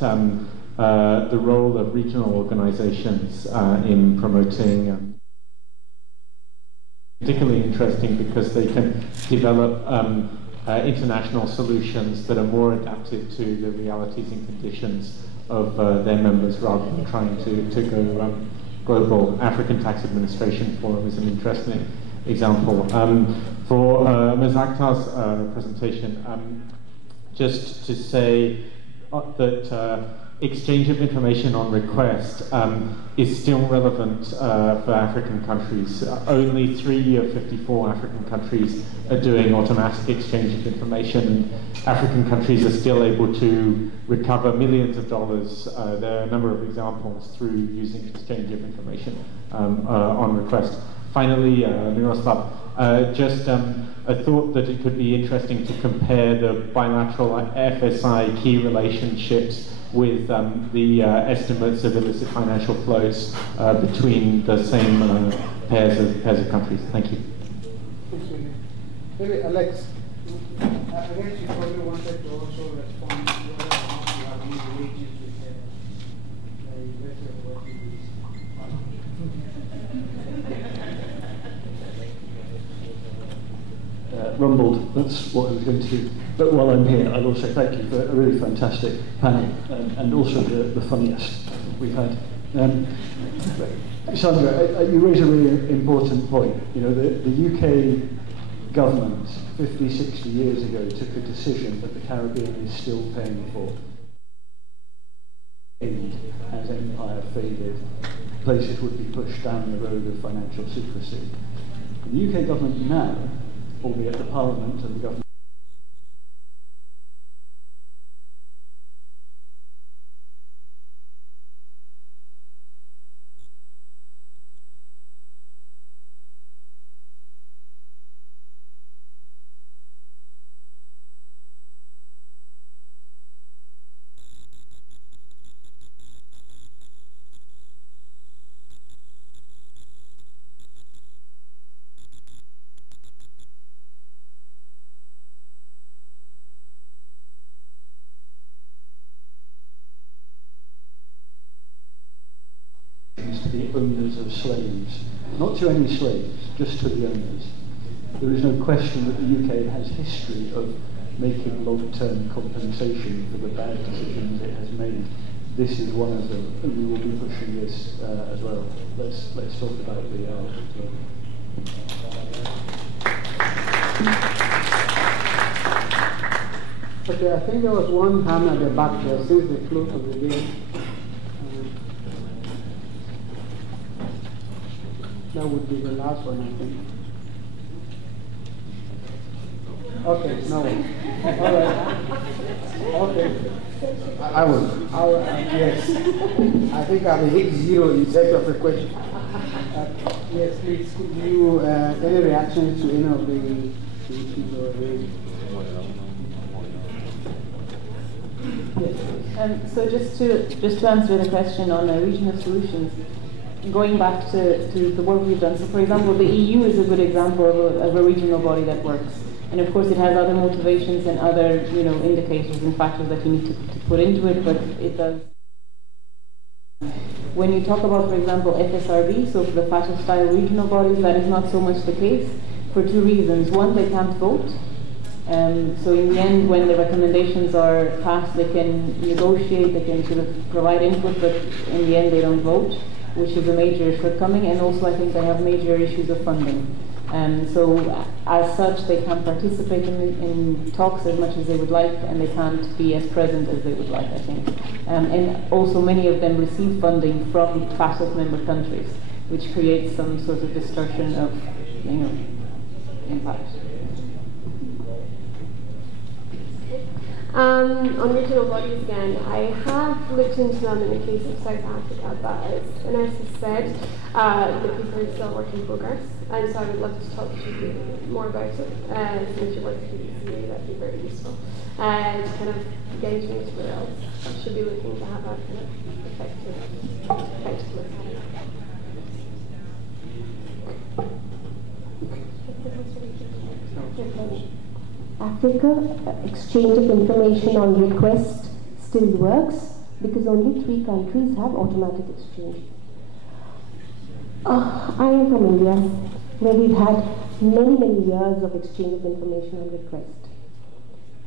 the role of regional organizations in promoting, particularly interesting because they can develop international solutions that are more adapted to the realities and conditions of their members rather than trying to go Global African Tax Administration Forum is an interesting example. For Ms. Akhtar's presentation, just to say that exchange of information on request is still relevant for African countries. Only 3 of 54 African countries are doing automatic exchange of information, and African countries are still able to recover millions of dollars. There are a number of examples through using exchange of information on request. Finally, Miroslav, just a thought that it could be interesting to compare the bilateral FSI key relationships with the estimates of illicit financial flows between the same pairs of countries. Thank you. Maybe Alex, I guess you probably wanted to also respond to whether or not you have any relations with the University of Washington. Rumbled, that's what I was going to do. But while I'm here, I'll also thank you for a really fantastic panel, and also the funniest we've had. Sandra, you raise a really important point. You know, the UK government 50, 60 years ago took a decision that the Caribbean is still paying for. As empire faded, places would be pushed down the road of financial secrecy. The UK government now, albeit the Parliament and the government, to the owners of slaves, not to any slaves, just to the owners. There is no question that the UK has history of making long-term compensation for the bad decisions it has made. This is one of them, and we will be pushing this as well. Let's talk about the Okay, I think there was one hand at the back there since the close of the game. That would be the last one, I think. Okay, no. All right. Okay. I will. Yes. I think I'll hit 0 instead of a question. Yes, please. Could you any reactions to any of the issues or raised? Yes. So just to answer the question on regional solutions. Going back to the work we've done, so for example, the EU is a good example of a regional body that works. And of course it has other motivations and other, indicators and factors that you need to put into it, but it does. When you talk about, for example, FSRB, so for the FATF-style regional bodies, that is not so much the case for 2 reasons. One, they can't vote. So in the end, when the recommendations are passed, they can negotiate, they can sort of provide input, but in the end they don't vote, which is a major shortcoming, and also I think they have major issues of funding. So as such, they can't participate in talks as much as they would like, and they can't be as present as they would like, I think. And also many of them receive funding from FATF member countries, which creates some sort of distortion of, impact. On regional bodies again, I have looked into them in the case of South Africa, but as Vanessa said, the paper is still a work in progress, and so I would love to talk to you more about it. Since you work at BFSI, that'd be very useful. To kind of gauge into where else I should be looking to have a kind of effective look at it. Africa, exchange of information on request still works because only 3 countries have automatic exchange. I am from India, where we've had many, many years of exchange of information on request.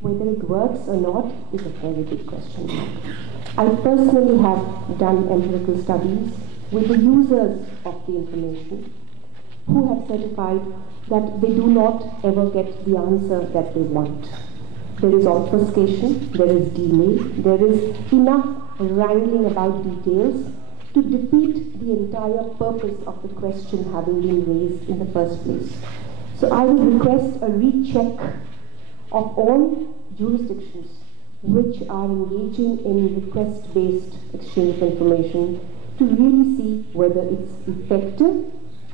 Whether it works or not is a very big question mark. I personally have done empirical studies with the users of the information who have certified that they do not ever get the answer that they want. There is obfuscation, there is delay, there is enough wrangling about details to defeat the entire purpose of the question having been raised in the first place. So I would request a recheck of all jurisdictions which are engaging in request-based exchange of information to really see whether it's effective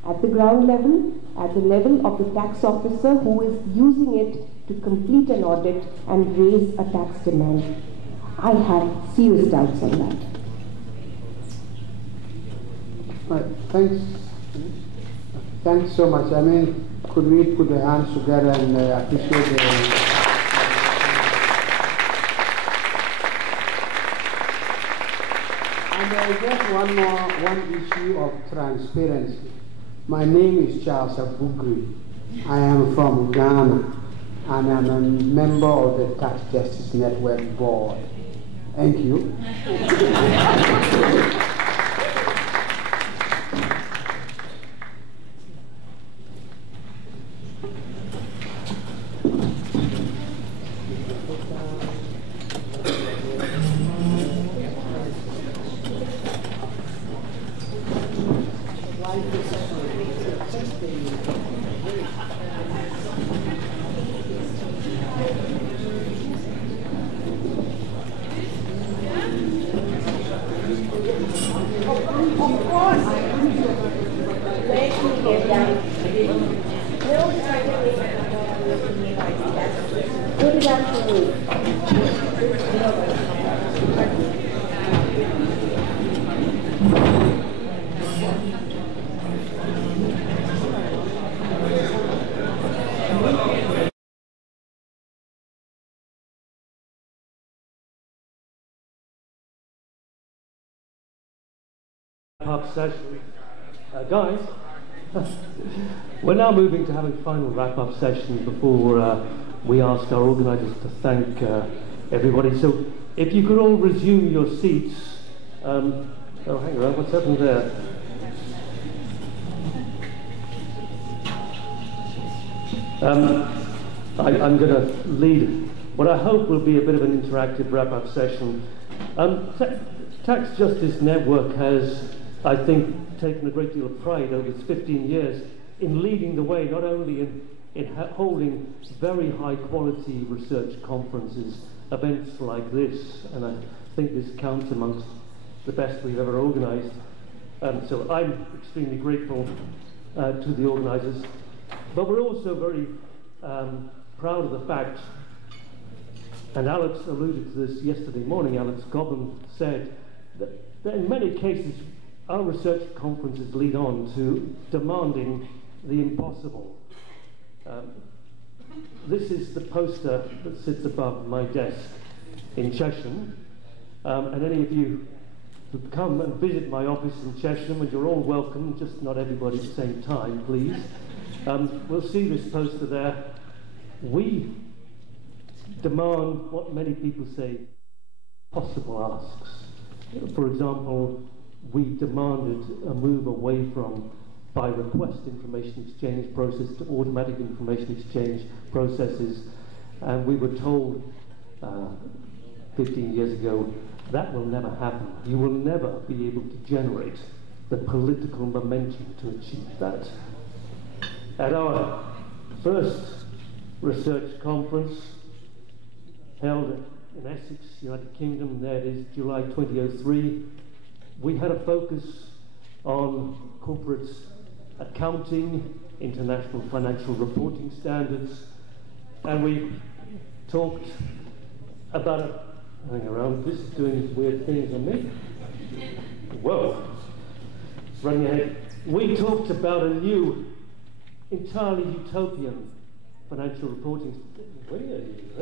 at the ground level, at the level of the tax officer who is using it to complete an audit and raise a tax demand. I have serious doubts on that. Right, thanks so much. I mean, could we put the hands together and appreciate the... And just one issue of transparency. My name is Charles Abugri. I am from Ghana, and I'm a member of the Tax Justice Network Board. Thank you. Wrap-up session. Guys, we're now moving to having final wrap-up session before we ask our organisers to thank everybody. So if you could all resume your seats. Oh, hang on, what's happened there? I'm going to lead what I hope will be a bit of an interactive wrap-up session. Tax Justice Network has, I think, taken a great deal of pride over its 15 years in leading the way, not only in holding very high-quality research conferences, events like this, and I think this counts amongst the best we've ever organised. So I'm extremely grateful to the organisers. But we're also very proud of the fact, and Alex alluded to this yesterday morning, Alex Gobbin said that in many cases our research conferences lead on to demanding the impossible. This is the poster that sits above my desk in Chesham, and any of you who come and visit my office in Chesham, and you're all welcome, just not everybody at the same time, please. We'll see this poster there. We demand what many people say possible asks. For example, we demanded a move away from by request information exchange process to automatic information exchange processes, and we were told 15 years ago that will never happen. You will never be able to generate the political momentum to achieve that. At our first research conference held in Essex, United Kingdom, there it is, July 2003. We had a focus on corporate accounting, international financial reporting standards, and we talked about hang around, this is doing weird things on me. Whoa, it's running ahead. We talked about a new, entirely utopian financial reporting. Wait.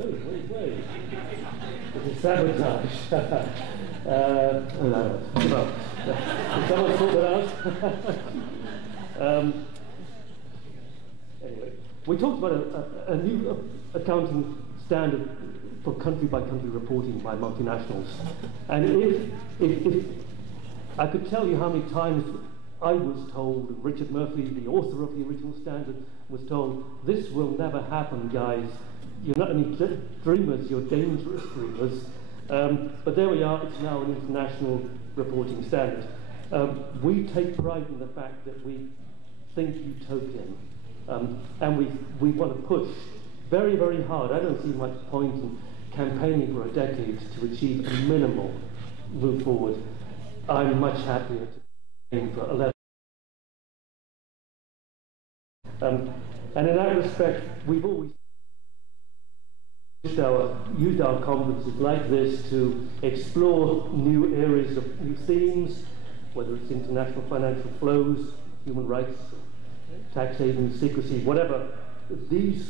This is sabotage. No. Did someone sort that out? Anyway, we talked about a new accounting standard for country-by-country reporting by multinationals. And if I could tell you how many times I was told, Richard Murphy, the author of the original standard, was told, this will never happen, guys. You're not only dreamers, you're dangerous dreamers. But there we are, it's now an international reporting standard. We take pride in the fact that we think utopian. And we want to push very, very hard. I don't see much point in campaigning for a decade to achieve a minimal move forward. I'm much happier to aim for 11. And in that respect, we've always used our conferences like this to explore new areas of new themes, whether it's international financial flows, human rights, tax havens, secrecy, whatever. These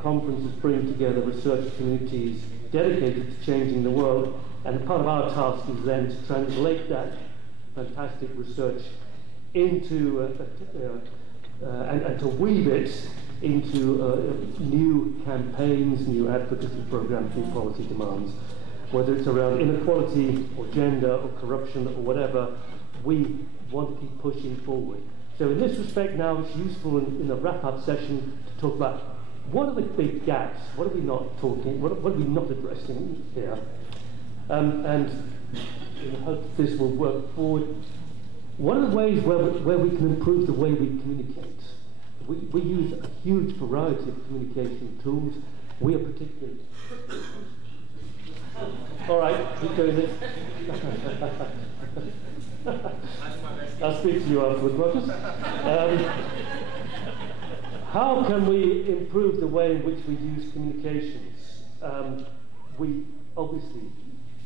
conferences bring together research communities dedicated to changing the world, and part of our task is then to translate that fantastic research into and to weave it into new campaigns, new advocacy programs, new policy demands. Whether it's around inequality or gender or corruption or whatever, we want to keep pushing forward. So in this respect now, it's useful in a wrap-up session to talk about what are the big gaps, what are we not talking, what are we not addressing here? And I hope this will work forward. One of the ways where we can improve the way we communicate, we use a huge variety of communication tools. We are particularly... All right, keep doing this. I'll speak to you afterwards, Marcus. How can we improve the way in which we use communications? We obviously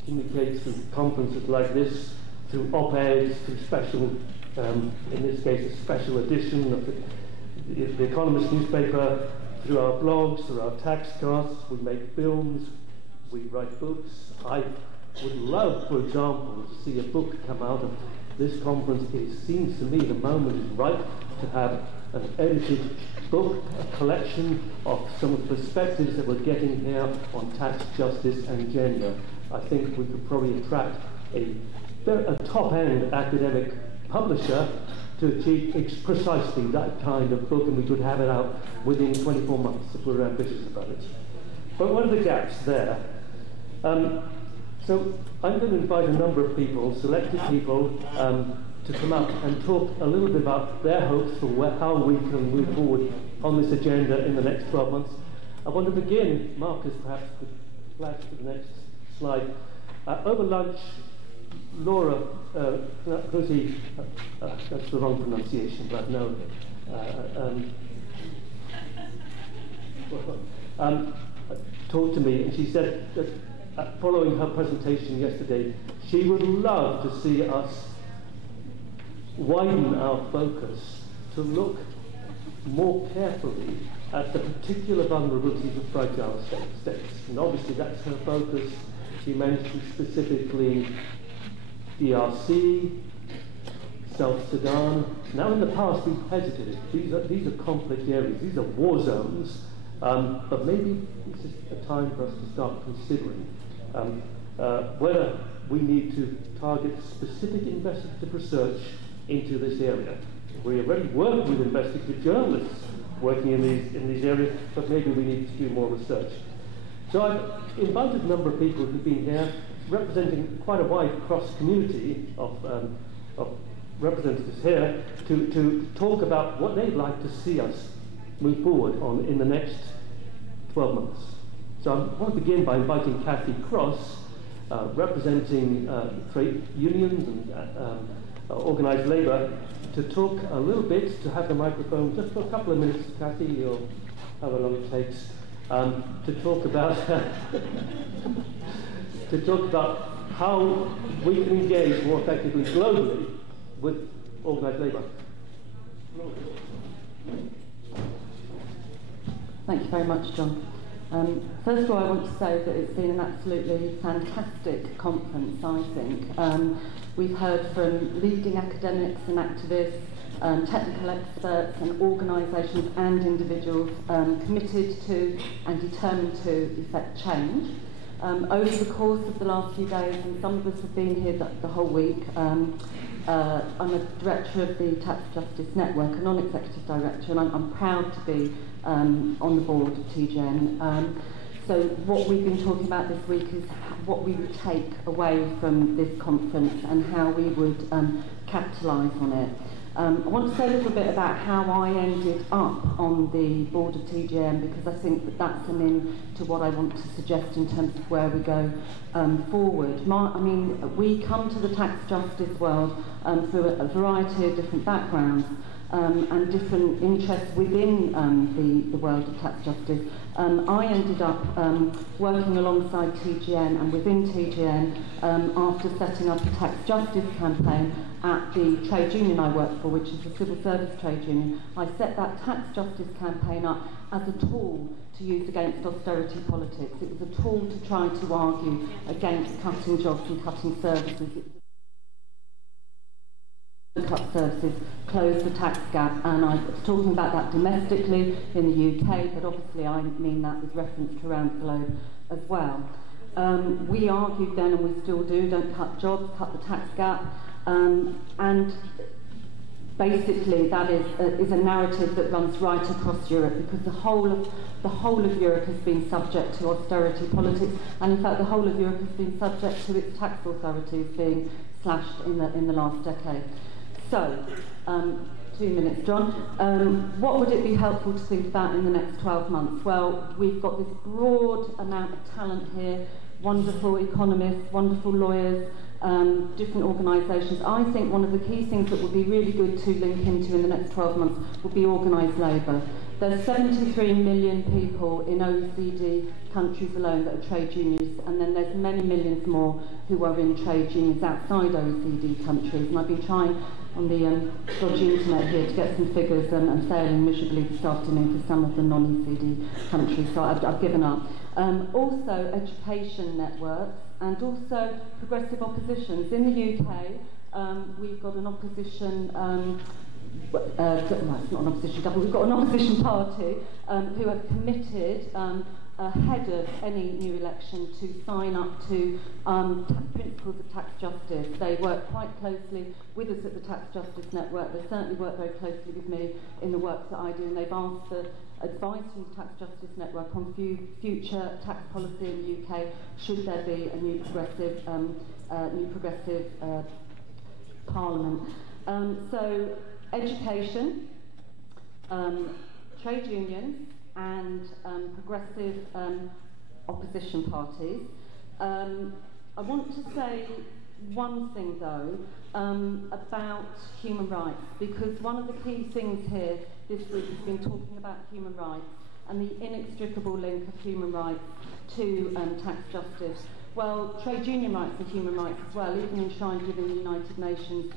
communicate through conferences like this, through op-eds, through special, in this case, a special edition of the Economist newspaper, through our blogs, through our tax casts. We make films, we write books. I would love, for example, to see a book come out of this conference. It seems to me the moment is right to have an edited book, a collection of some of the perspectives that we're getting here on tax, justice and gender. I think we could probably attract a top-end academic publisher to achieve precisely that kind of book, and we could have it out within 24 months if we're ambitious about it. But what are the gaps there? So I'm going to invite a number of people, selected people, to come up and talk a little bit about their hopes for how we can move forward on this agenda in the next 12 months. I want to begin, Marcus perhaps could flash to the next slide. Over lunch, Laura, Rosie, that's the wrong pronunciation, but no. Talked to me, and she said that following her presentation yesterday, she would love to see us widen our focus to look more carefully at the particular vulnerabilities of fragile states. And obviously that's her focus. She mentioned specifically DRC, South Sudan. Now in the past we've hesitated. These are complex areas. These are war zones. But maybe this is a time for us to start considering whether we need to target specific investigative research into this area. We already work with investigative journalists working in these areas, but maybe we need to do more research. So I've invited a number of people who've been here, representing quite a wide cross-community of representatives here, to talk about what they'd like to see us move forward on in the next 12 months. So I want to begin by inviting Kathy Cross, representing trade unions and organised labour, to talk a little bit, to have the microphone just for a couple of minutes, Kathy, or however long it takes, to talk about how we can engage more effectively globally with organised labour. Thank you very much, John. First of all, I want to say that it's been an absolutely fantastic conference, I think. We've heard from leading academics and activists, technical experts and organisations and individuals committed to and determined to effect change. Over the course of the last few days, and some of us have been here the whole week, I'm a director of the Tax Justice Network, a non-executive director, and I'm proud to be on the board of TGN. So what we've been talking about this week is what we would take away from this conference and how we would capitalise on it. I want to say a little bit about how I ended up on the board of TGN, because I think that that's an in to what I want to suggest in terms of where we go forward. We come to the tax justice world through a variety of different backgrounds and different interests within the world of tax justice. I ended up working alongside TGN and within TGN after setting up a tax justice campaign at the trade union I work for, which is the civil service trade union. I set that tax justice campaign up as a tool to use against austerity politics. It was a tool to try to argue against cutting jobs and cutting services. Cut services, close the tax gap, and I was talking about that domestically in the UK, but obviously I mean that with reference to around the globe as well. We argued then, and we still do, don't cut jobs, cut the tax gap, and basically that is a narrative that runs right across Europe, because the whole of Europe has been subject to austerity politics, and in fact the whole of Europe has been subject to its tax authorities being slashed in the last decade. So, 2 minutes, John. What would it be helpful to think about in the next 12 months? Well, we've got this broad amount of talent here, wonderful economists, wonderful lawyers, different organisations. I think one of the key things that would be really good to link into in the next 12 months would be organised labour. There's 73 million people in OECD countries alone that are trade unionists, and then there's many millions more who are in trade unions outside OECD countries. And I've been trying on the dodgy internet here to get some figures and failing miserably this afternoon for some of the non-OECD countries, so I've given up. Also education networks and also progressive oppositions. In the UK, we've got an opposition no, it's not an opposition government. We've got an opposition party who have committed ahead of any new election to sign up to principles of tax justice. They work quite closely with us at the Tax Justice Network. They certainly work very closely with me in the work that I do, and they've asked for advice from the Tax Justice Network on future tax policy in the UK, should there be a new progressive parliament. So education, trade unions and progressive opposition parties. I want to say one thing though about human rights, because one of the key things here this week has been talking about human rights and the inextricable link of human rights to tax justice. Well, trade union rights are human rights as well, even enshrined within the United Nations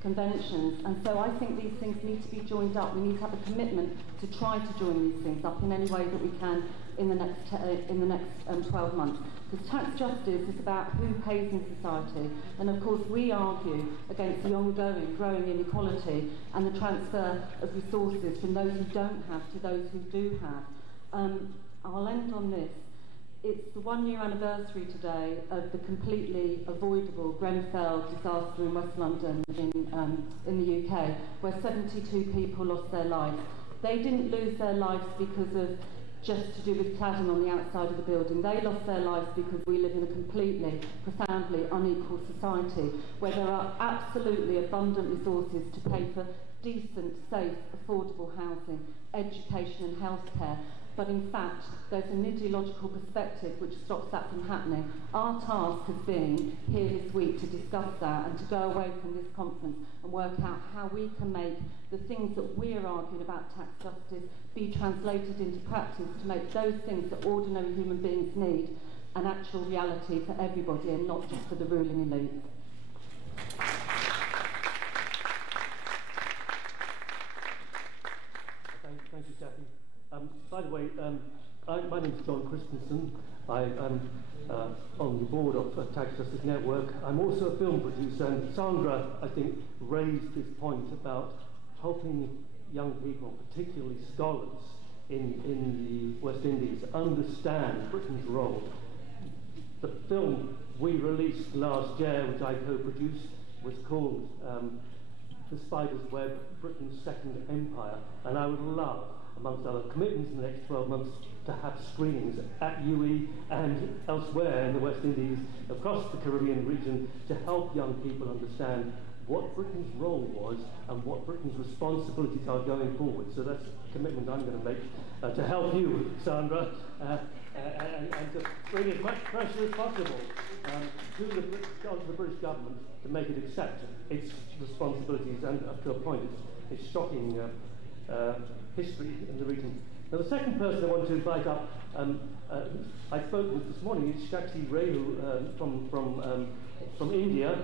conventions. And so I think these things need to be joined up. We need to have a commitment to try to join these things up in any way that we can in the next 12 months. Because tax justice is about who pays in society. And of course we argue against the ongoing growing inequality and the transfer of resources from those who don't have to those who do have. I'll end on this. It's the 1-year anniversary today of the completely avoidable Grenfell disaster in West London in the UK, where 72 people lost their lives. They didn't lose their lives because of just to do with cladding on the outside of the building. They lost their lives because we live in a completely, profoundly unequal society, where there are absolutely abundant resources to pay for decent, safe, affordable housing, education and healthcare. but in fact there's an ideological perspective which stops that from happening. Our task has been here this week to discuss that and to go away from this conference and work out how we can make the things that we're arguing about tax justice be translated into practice to make those things that ordinary human beings need an actual reality for everybody and not just for the ruling elite. Thank you, Kathy. By the way, my name is John Christensen. I am on the board of Tax Justice Network. I'm also a film producer, and Sandra, I think, raised this point about helping young people, particularly scholars in the West Indies, understand Britain's role. The film we released last year, which I co-produced, was called The Spider's Web, Britain's Second Empire, and I would love, amongst other commitments in the next 12 months, to have screenings at UE and elsewhere in the West Indies, across the Caribbean region, to help young people understand what Britain's role was and what Britain's responsibilities are going forward. So that's a commitment I'm going to make to help you, Sandra, and to bring as much pressure as possible to the British government to make it accept its responsibilities and, up to a point, its shocking history in the region. Now, the second person I want to invite up, I spoke with this morning, is Shakti Rehu from India.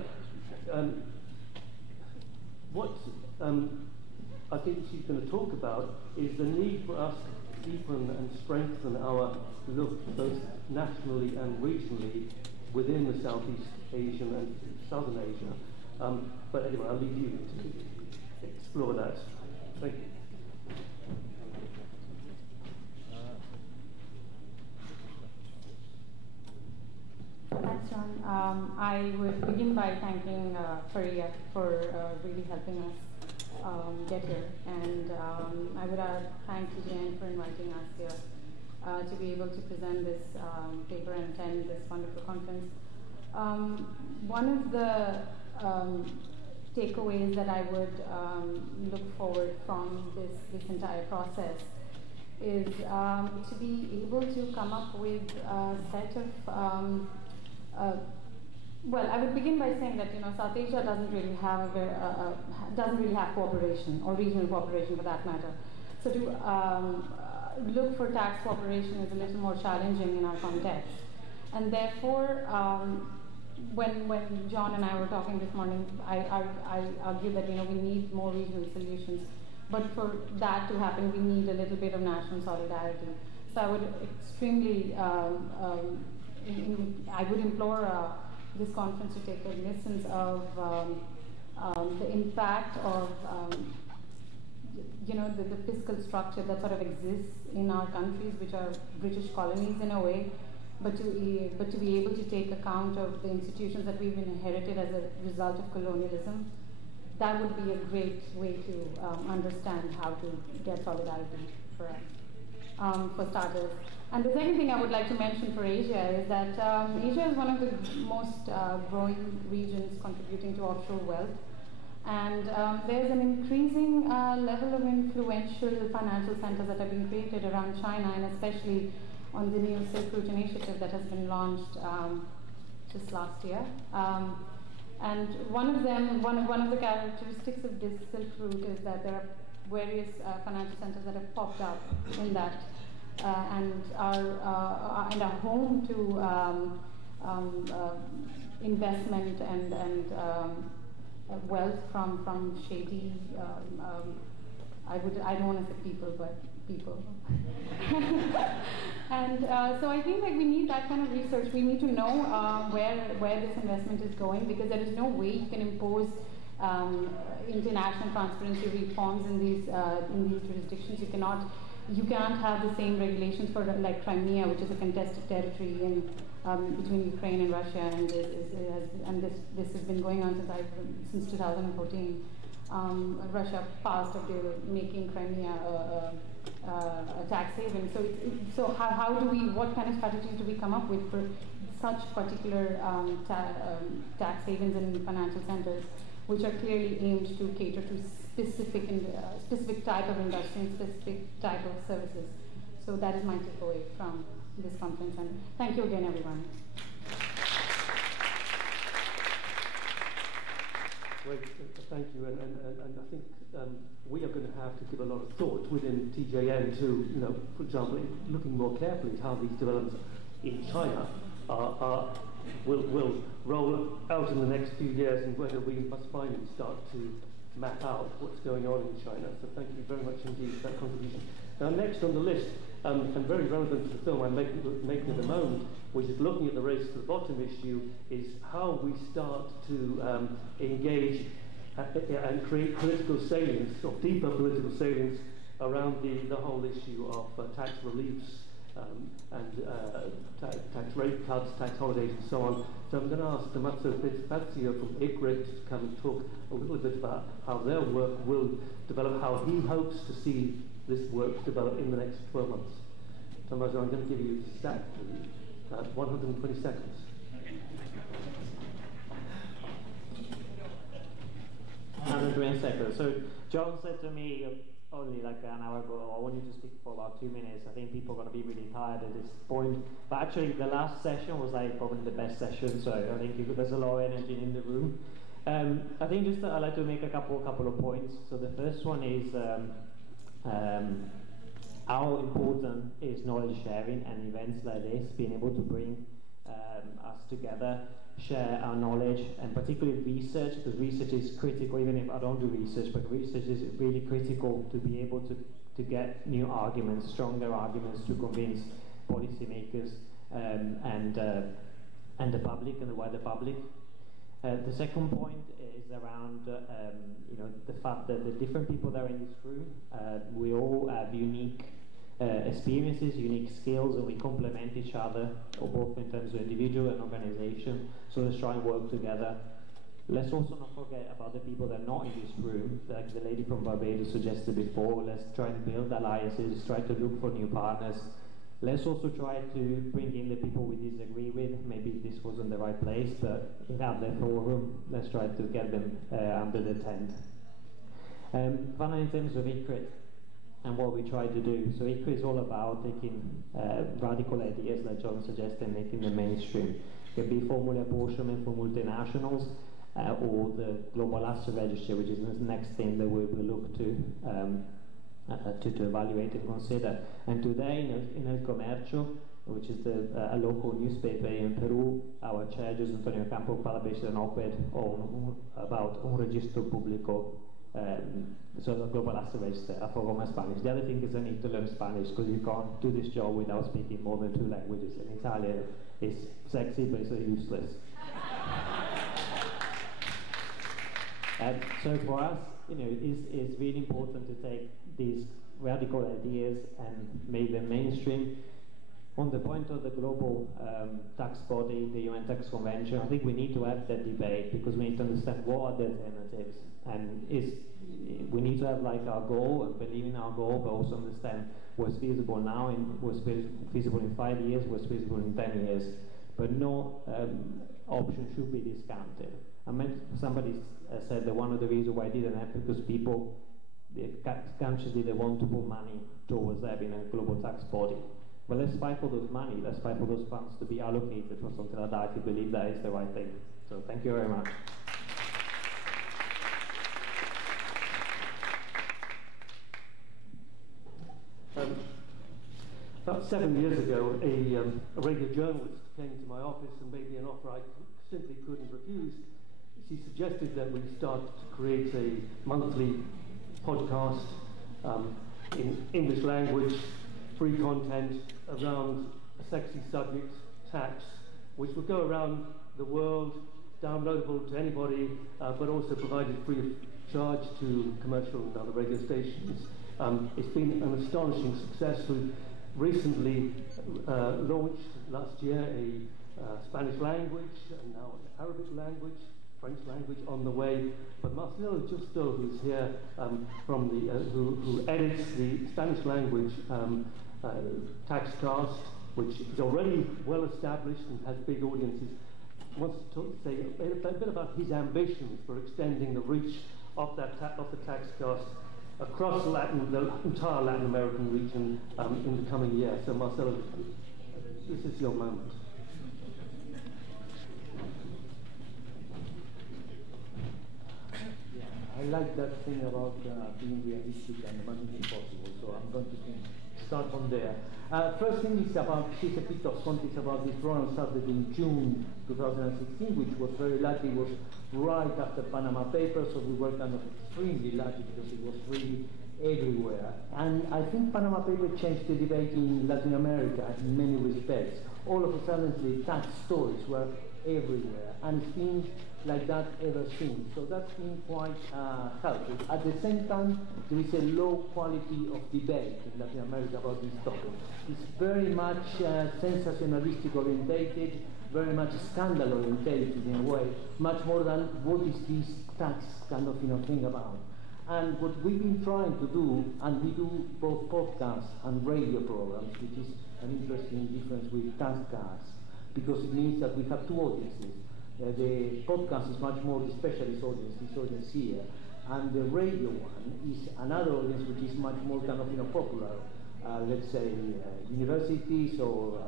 What I think she's going to talk about is the need for us to deepen and strengthen our look both nationally and regionally within the Southeast Asian and Southern Asia. But anyway, I'll leave you to explore that. Thank you. Thanks, John. I would begin by thanking Faria for really helping us get here, and I would thank TJN for inviting us here to be able to present this paper and attend this wonderful conference. One of the takeaways that I would look forward from this entire process is to be able to come up with a set of well, I would begin by saying that South Asia doesn't really have cooperation, or regional cooperation for that matter. So to look for tax cooperation is a little more challenging in our context, and therefore, when John and I were talking this morning, I argued that we need more regional solutions, but for that to happen, we need a little bit of national solidarity. So I would extremely I would implore this conference to take cognizance of the impact of the fiscal structure that sort of exists in our countries, which are British colonies in a way, but to be able to take account of the institutions that we've inherited as a result of colonialism. That would be a great way to understand how to get solidarity for us, for starters. And the second thing I would like to mention for Asia is that Asia is one of the most growing regions contributing to offshore wealth. And there's an increasing level of influential financial centers that have been created around China, and especially on the new Silk Route initiative that has been launched just last year. And one of the characteristics of this Silk Route is that there are various financial centers that have popped up in that and are home to investment and wealth from shady. I don't want to say people, but people. And so I think we need that kind of research. We need to know where this investment is going, because there is no way you can impose international transparency reforms in these jurisdictions. You can't have the same regulations for like Crimea, which is a contested territory in between Ukraine and Russia, and this has been going on since 2014. Russia passed of making Crimea a tax haven. So how do we? What kind of strategies do we come up with for such particular tax havens and financial centers, which are clearly aimed to cater to specific type of industry and specific type of services? So that is my takeaway from this conference, and thank you again, everyone. Great, thank you, and I think we are going to have to give a lot of thought within TJN to, for example, looking more carefully at how these developments in China will roll out in the next few years, and whether we must finally start to map out what's going on in China. So thank you very much indeed for that contribution. Now next on the list, and very relevant to the film I'm making at the moment, which is looking at the race to the bottom issue, is how we start to engage and create political salience, or deeper political salience, around the whole issue of tax reliefs and tax rate cuts, tax holidays and so on. So I'm going to ask Tommaso Fazio from ICRIT to come and talk a little bit about how their work will develop, how he hopes to see this work develop in the next 12 months. Tommaso, I'm going to give you exactly 120 seconds. So John said to me only like an hour ago, I want you to speak for about 2 minutes. I think people are going to be really tired at this point. But actually the last session was like probably the best session, so I think there's a lot of energy in the room. I think just I'd like to make a couple of points. So the first one is how important is knowledge sharing and events like this, being able to bring us together, share our knowledge, and particularly research, because research is critical. Even if I don't do research, but research is really critical to be able to get new arguments, stronger arguments to convince policymakers and the public and the wider public. The second point is around the fact that the different people that are in this room, we all have unique experiences, unique skills, and we complement each other, both in terms of individual and organization. So let's try and work together. Let's also not forget about the people that are not in this room, like the lady from Barbados suggested before. Let's try and build alliances, try to look for new partners. Let's also try to bring in the people we disagree with. Maybe this wasn't the right place, but in other forum, let's try to get them under the tent. Finally, in terms of ICRIT and what we try to do. So ICRIT is all about taking radical ideas, like John suggested, and making them mainstream. It can be formula apportionment for multinationals, or the global asset registry, which is the next thing that we will look to evaluate and consider. And today in El Comercio, which is a local newspaper in Peru, our chair, José Antonio Campo, published an op-ed about un registro público, so the global asset register. I forgot my Spanish. The other thing is I need to learn Spanish, because you can't do this job without speaking more than 2 languages. And Italian is sexy, but it's useless. So for us, it's really important to take these radical ideas and make them mainstream. On the point of the global tax body, the UN Tax Convention, I think we need to have that debate, because we need to understand what are the alternatives, and we need to have like our goal and believe in our goal, but also understand what's feasible now, and what's feasible in 5 years, what's feasible in 10 years. But no option should be discounted. Somebody said that one of the reasons why it didn't happen because people, consciously, they want to put money towards having a global tax body. But let's fight for those money, let's fight for those funds to be allocated for something like that. I believe that is the right thing. So thank you very much. About 7 years ago, a radio journalist came to my office and made me an offer I simply couldn't refuse. She suggested that we start to create a monthly podcast in English language, free content around a sexy subject, tax, which would go around the world, downloadable to anybody, but also provided free of charge to commercial and other radio stations. It's been an astonishing success. We've recently launched last year a Spanish language, and now an Arabic language, French language on the way. But Marcelo Justo, who's here from the who edits the Spanish language Taxcast, which is already well established and has big audiences, wants to say a bit about his ambitions for extending the reach of the Taxcast across the entire Latin American region in the coming year. So Marcelo, this is your moment. I like that thing about being realistic and the money impossible, so I'm going to start from there. First thing is about, here's a bit of context about this program. Started in June 2016, which was very lucky, was right after Panama Papers, so we were kind of extremely lucky because it was really everywhere. And I think Panama Papers changed the debate in Latin America in many respects. All of a sudden the tax stories were everywhere, and it's been like that ever since. So that's been quite helpful. At the same time, there is a low quality of debate in Latin America about this topic. It's very much sensationalistic orientated, very much scandal orientated in a way, much more than what is this tax kind of thing about. And what we've been trying to do, and we do both podcasts and radio programs, which is an interesting difference with tax cards, because it means that we have two audiences. The podcast is much more the specialist audience, this audience here, and the radio one is another audience which is much more kind of popular, let's say universities or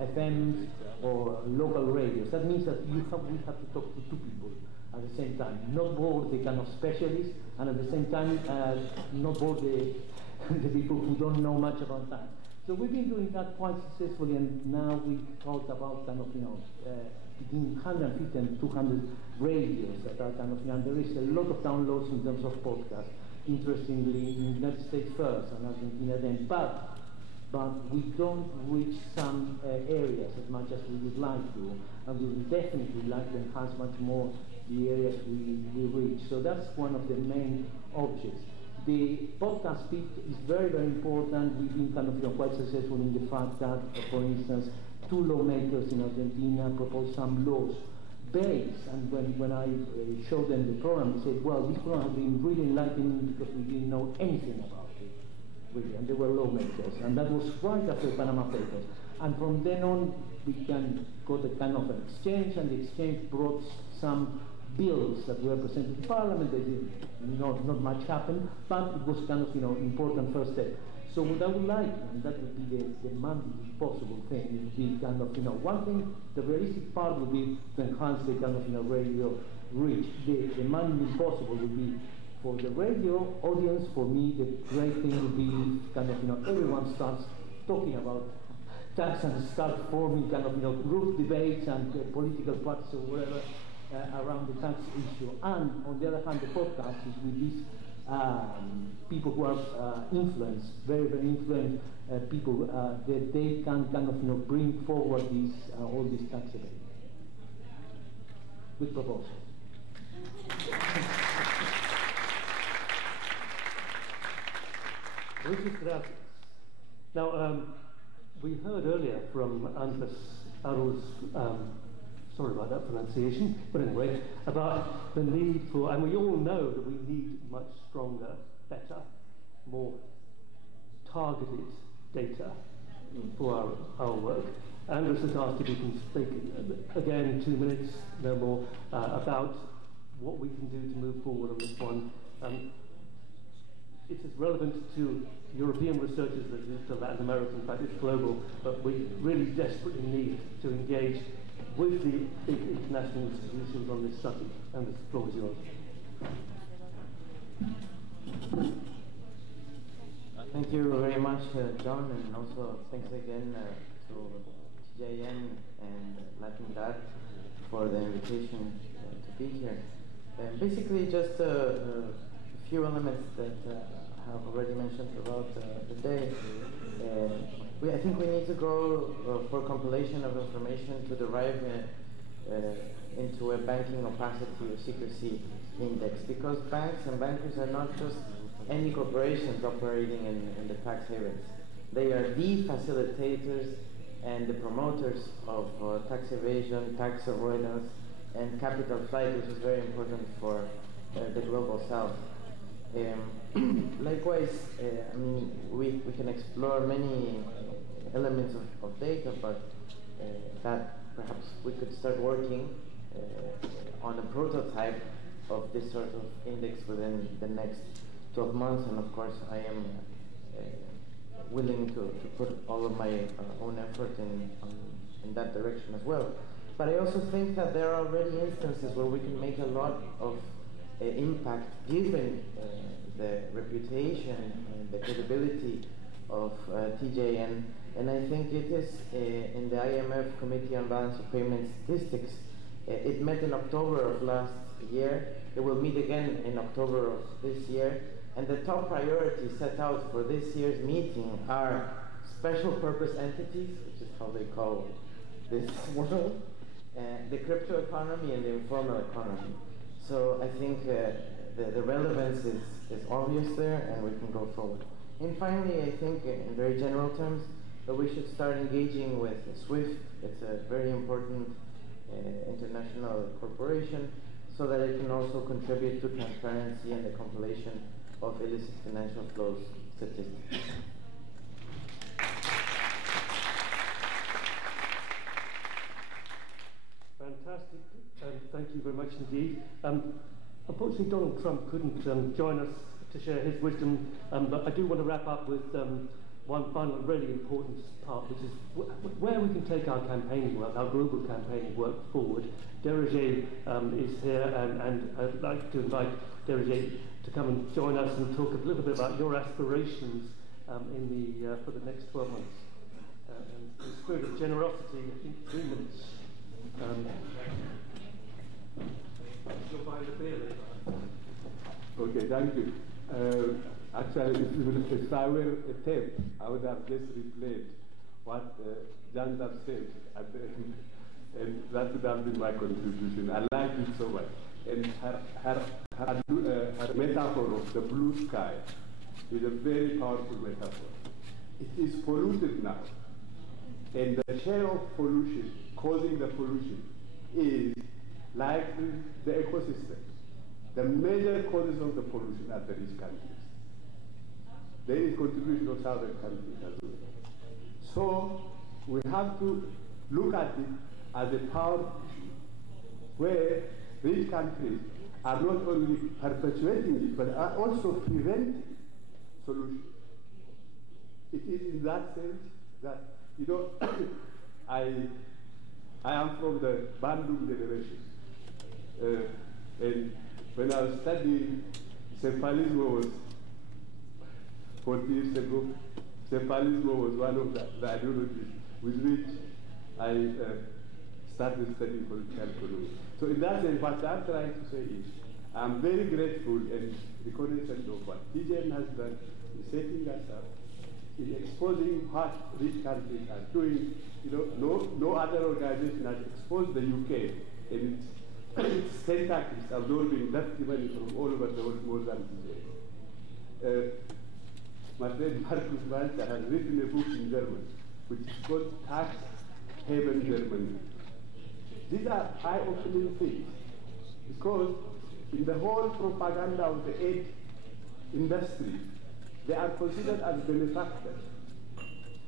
FMs or local radios. That means that we have to talk to two people at the same time, not both the kind of specialists, and at the same time not both the people who don't know much about that. So we've been doing that quite successfully, and now we talk about kind of between 150 and 200 radios that are kind of and there is a lot of downloads in terms of podcasts. Interestingly, in the United States first and Argentina then, but we don't reach some areas as much as we would like to, and we would definitely like to enhance much more the areas we reach. So that's one of the main objects. The podcast bit is very, very important. We've been kind of quite successful in the fact that, for instance, two lawmakers in Argentina proposed some laws based, and when I showed them the program, they said, well, this program has been really enlightening because we didn't know anything about it, really, and they were lawmakers, and that was right after the Panama Papers. And from then on, we got a kind of an exchange, and the exchange brought some bills that were presented to Parliament. They did not much happened, but it was kind of important first step. So what I would like, and that would be the monthly possible thing, would be kind of one thing. The realistic part would be to enhance the kind of radio reach. The monthly possible would be for the radio audience. For me, the great thing would be kind of everyone starts talking about tax and start forming kind of group debates and political parties or whatever. Around the tax issue, and on the other hand, the podcast is with these people who are influenced, very, very influenced people that they can kind of bring forward these all these tax debates. Good proposal. Now, we heard earlier from Andres Arro's sorry about that pronunciation, but anyway, about the need for, and we all know that we need much stronger, better, more targeted data for our work. Andres has asked if we can speak again in 2 minutes, no more, about what we can do to move forward on this one. It's as relevant to European researchers as it is to Latin American, in fact it's global, but we really desperately need to engage with the big international institutions on this subject, and the floor is yours. Thank you very much, John, and also thanks again to TJN and Latindadd for the invitation to be here. Basically, just a few elements that I have already mentioned throughout the day. I think we need to go for compilation of information to derive into a banking opacity or secrecy index, because banks and bankers are not just any corporations operating in the tax havens. They are the facilitators and the promoters of tax evasion, tax avoidance, and capital flight, which is very important for the global south. Likewise, I mean, we can explore many elements of data, but that perhaps we could start working on a prototype of this sort of index within the next 12 months, and of course I am willing to put all of my own effort in that direction as well. But I also think that there are already instances where we can make a lot of impact given the reputation and the credibility of TJN, and I think it is in the IMF Committee on Balance of Payment Statistics. It met in October of last year. It will meet again in October of this year, and the top priorities set out for this year's meeting are special purpose entities, which is how they call this world, the crypto economy and the informal economy. So I think the relevance is obvious there, and we can go forward. And finally, I think in very general terms, that we should start engaging with SWIFT. It's a very important international corporation, so that it can also contribute to transparency and the compilation of illicit financial flows statistics. Fantastic, and thank you very much indeed. Unfortunately, Donald Trump couldn't join us to share his wisdom, but I do want to wrap up with one final really important part, which is where we can take our campaigning work, our global campaigning work forward. Derege is here, and I'd like to invite Derege to come and join us and talk a little bit about your aspirations for the next 12 months. And in the spirit of generosity, I think 3 minutes. You'll find a beer later. Okay, thank you. Actually, if I were a tape, I would have just replayed what Jan have said at the end, and that would have been my contribution. I liked it so much. And her metaphor of the blue sky is a very powerful metaphor. It is polluted now, and the share of pollution causing the pollution is like the ecosystem. The major causes of the pollution are the rich countries. There is contribution of southern countries as well. So we have to look at it as a power issue, where rich countries are not only perpetuating it, but are also preventing solutions. It is in that sense that, you know, I am from the Bandung generation, and when I was studying, cephalismo was 40 years ago. Cephalismo was one of the ideologies with which I started studying political economy. So in that sense, what I'm trying to say is, I'm very grateful and reconnaissant of what TJN has done in setting us up, in exposing what rich countries are doing. You know, no other organization has exposed the UK and its tentacles absorbing dirty money from all over the world more than TJN. My friend Marcus Walter has written a book in German, which is called Tax Haven Germany. These are eye-opening things, because in the whole propaganda of the aid industry, they are considered as benefactors.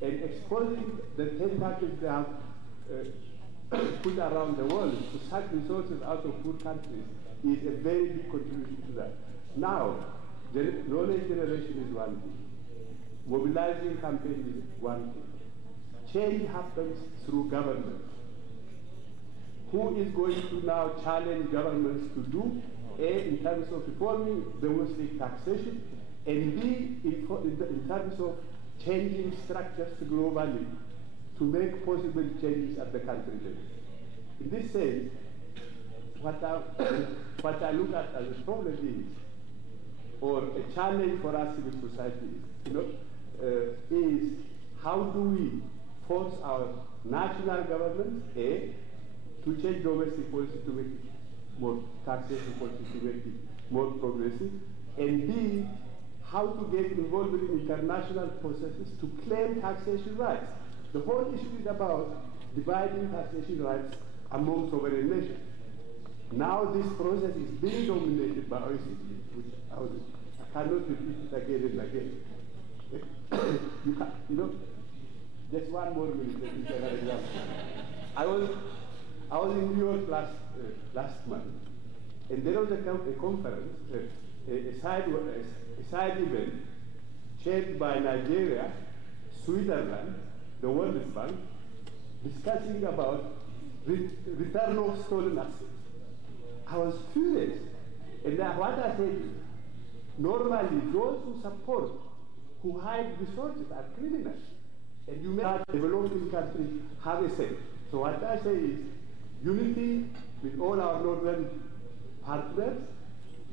And exposing the tentacles they have put around the world to suck resources out of poor countries is a very big contribution to that. Now, knowledge generation is one thing. Mobilizing campaigns is one thing. Change happens through government. Who is going to now challenge governments to do, A, in terms of reforming domestic taxation, and B, in terms of changing structures globally to make possible changes at the country level. In this sense, what I look at as a problem is, or a challenge for us civil society is how do we force our national governments, A, to change domestic policy to make it more taxation policy to make it more progressive, and B, how to get involved in international processes to claim taxation rights. The whole issue is about dividing taxation rights among sovereign nations. Now this process is being dominated by OECD, which I cannot repeat it again and again. Just one more minute, let me give an example. I was in New York last month, and there was a conference, a side event chaired by Nigeria, Switzerland, the World Bank, discussing about return of stolen assets. I was furious. And what I said is, normally those who support, who hide resources are criminals. And you may not developing countries have a say. So what I say is, unity with all our northern partners,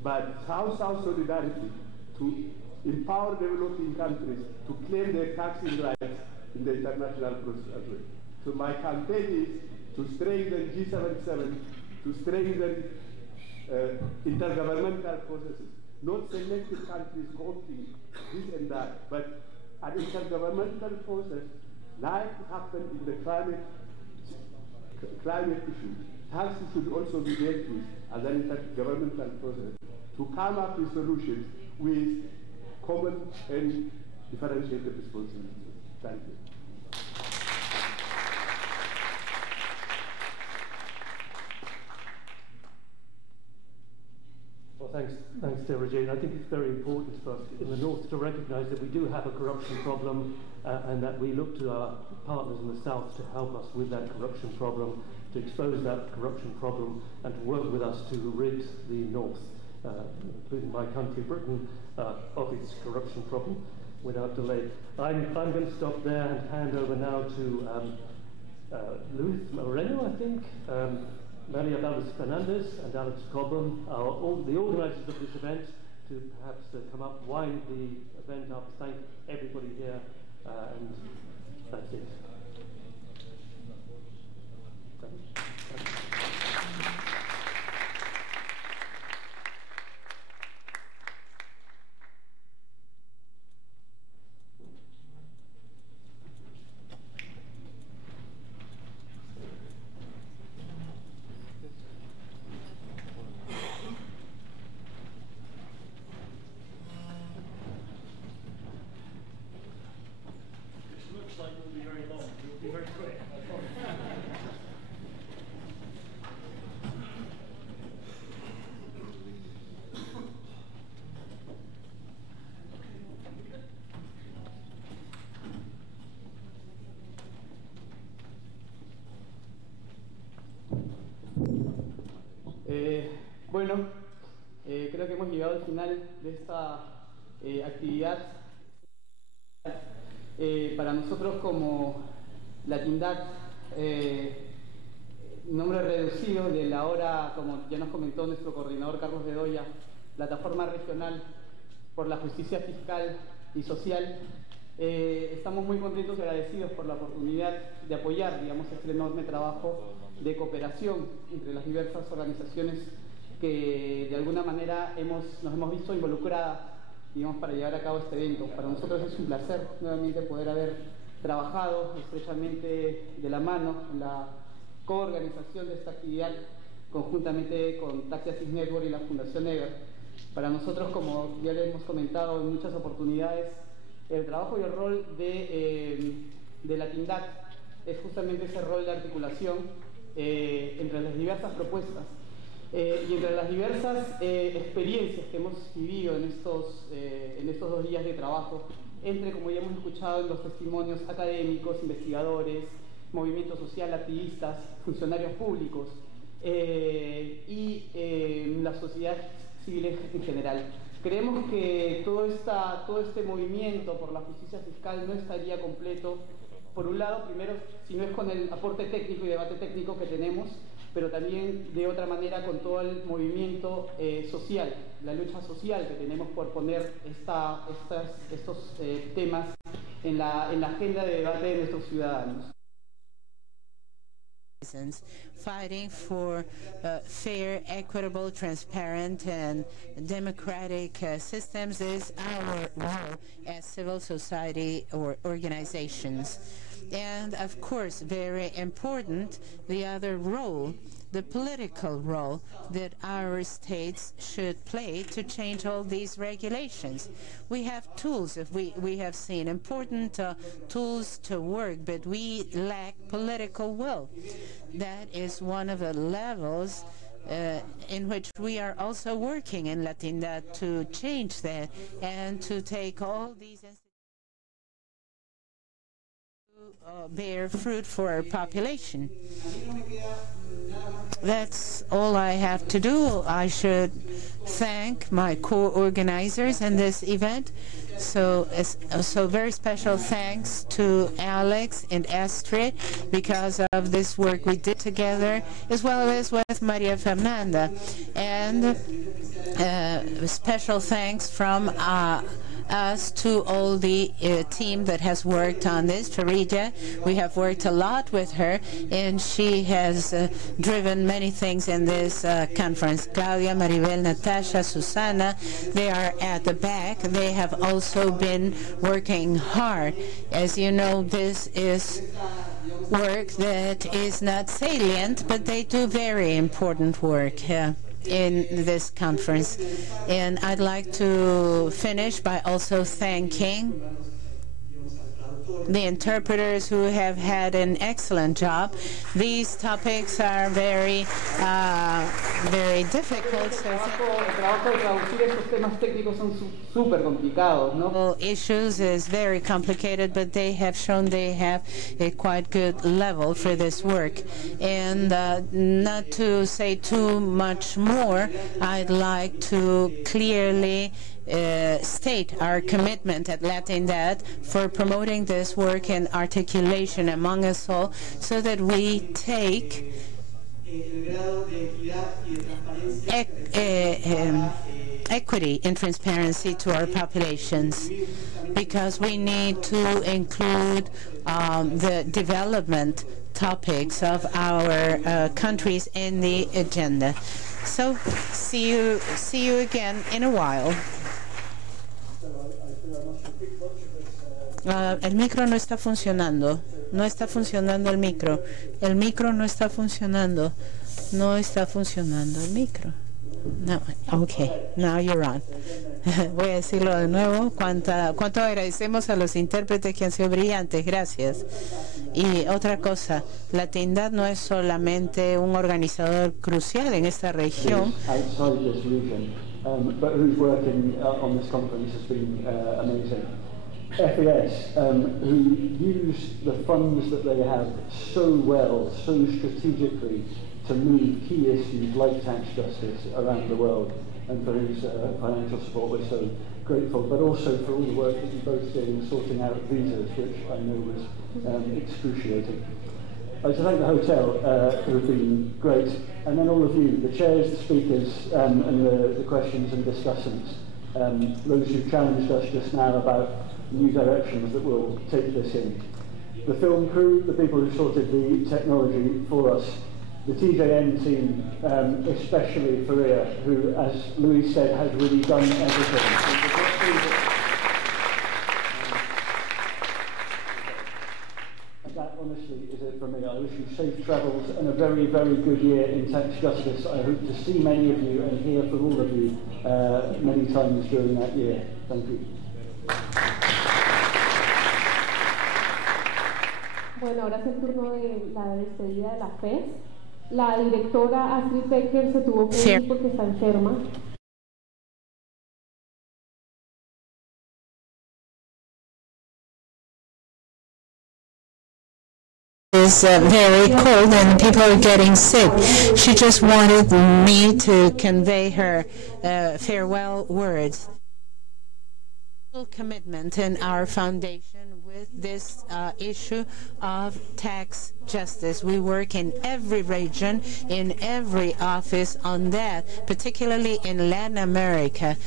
but South-South solidarity to empower developing countries to claim their taxing rights in the international process as well. So my campaign is to strengthen G77, to strengthen intergovernmental processes, not selected countries opting this and that, but an intergovernmental process like happened in the climate issue. Taxes should also be dealt with as an intergovernmental process to come up with solutions with common and differentiated responsibilities. Thank you. Well, thanks, Deborah Jane. I think it's very important for us in the North to recognise that we do have a corruption problem and that we look to our partners in the South to help us with that corruption problem, to expose that corruption problem, and to work with us to rid the North, including my country, Britain, of its corruption problem without delay. I'm going to stop there and hand over now to Luis Moreno, I think, Maria Baldas Fernandez and Alex Cobham, the organisers of this event, to perhaps come up, wind the event up, thank everybody here, and that's it. Bueno, creo que hemos llegado al final de esta actividad. Para nosotros como Latindadd, nombre reducido de la ahora, como ya nos comentó nuestro coordinador Carlos Bedoya, Plataforma Regional por la Justicia Fiscal y Social, estamos muy contentos y agradecidos por la oportunidad de apoyar, digamos, este enorme trabajo de cooperación entre las diversas organizaciones que de alguna manera nos hemos visto involucradas, digamos, para llevar a cabo este evento. Para nosotros es un placer nuevamente poder haber trabajado estrechamente de la mano en la coorganización de esta actividad conjuntamente con Tax Justice Network y la Fundación Ever. Para nosotros, como ya les hemos comentado en muchas oportunidades, el trabajo y el rol de Latindadd es justamente ese rol de articulación entre las diversas propuestas y entre las diversas experiencias que hemos vivido en estos 2 días de trabajo, entre, como ya hemos escuchado en los testimonios, académicos, investigadores, movimiento social, activistas, funcionarios públicos y la sociedad civil en general. Creemos que todo este movimiento por la justicia fiscal no estaría completo, por un lado, primero, si no es con el aporte técnico y debate técnico que tenemos, pero también de otra manera con todo el movimiento social, la lucha social que tenemos por poner estos temas en la agenda de debate de nuestros ciudadanos. Fighting for fair, equitable, transparent, and democratic systems is our role as civil society or organizations. And of course, very important, the other role, the political role that our states should play to change all these regulations. We have tools, we have seen important tools to work, but we lack political will. That is one of the levels in which we are also working in Latindadd to change that and to take all these bear fruit for our population. That's all I have to do. I should thank my co-organizers in this event. So very special thanks to Alex and Astrid because of this work we did together, as well as with Maria Fernanda. And special thanks from us to all the team that has worked on this. Farida, we have worked a lot with her, and she has driven many things in this conference. Claudia, Maribel, Natasha, Susana, they are at the back. They have also been working hard. As you know, this is work that is not salient, but they do very important work in this conference. And I'd like to finish by also thanking the interpreters who have had an excellent job. These topics are very difficult. Issues is very complicated, but they have shown they have a quite good level for this work. And not to say too much more, I'd like to clearly state our commitment at Latindadd for promoting this work and articulation among us all, so that we take equity and transparency to our populations, because we need to include the development topics of our countries in the agenda. So see you again in a while. El micro no está funcionando. No está funcionando el micro. El micro no está funcionando. No está funcionando el micro. No. Okay, now you're on. Voy a decirlo de nuevo. Cuánto agradecemos a los intérpretes que han sido brillantes. Gracias. Y otra cosa, Latindadd no es solamente un organizador crucial en esta región. Outside this region, but whose work on this conference has been amazing. FES, who use the funds that they have so well, so strategically, to move key issues like tax justice around the world, and for whose financial support we're so grateful, but also for all the work that you both did in sorting out visas, which I know was excruciating. I'd like to thank the hotel, who have been great, and then all of you, the chairs, the speakers, and the questions and discussants, those who challenged us just now about new directions that we'll take this in. The film crew, the people who sorted the technology for us, the TJN team, especially Faria, who, as Louis said, has really done everything. That honestly is it for me. I wish you safe travels and a very, very good year in tax justice. I hope to see many of you and hear from all of you many times during that year. Thank you. Bueno, ahora es el turno de la despedida de la FES. La directora Astrid Becker se tuvo que ir porque está enferma. It's very cold and people are getting sick. She just wanted me to convey her farewell words. Full commitment in our foundation with this issue of tax justice. We work in every region, in every office on that, particularly in Latin America.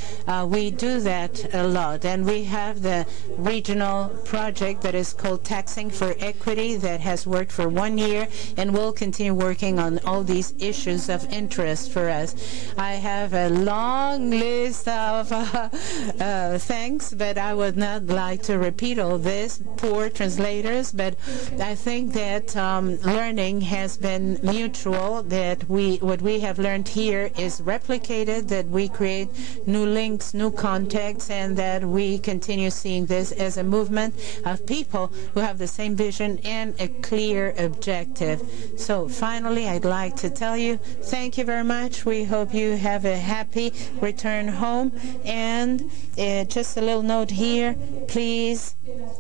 We do that a lot, and we have the regional project that is called Taxing for Equity that has worked for 1 year and will continue working on all these issues of interest for us. I have a long list of thanks, but I would not like to repeat all this. poor translators, but I think that learning has been mutual, that what we have learned here is replicated, that we create new links, new contacts, and that we continue seeing this as a movement of people who have the same vision and a clear objective. So finally, I'd like to tell you, thank you very much. We hope you have a happy return home. And just a little note here, please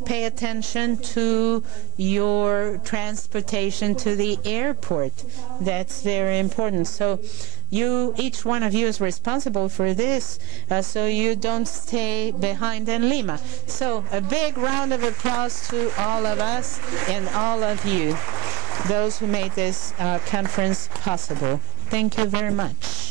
pay attention to your transportation to the airport. That's very important. So each one of you is responsible for this, so you don't stay behind in Lima. So a big round of applause to all of us and all of you, those who made this conference possible. Thank you very much.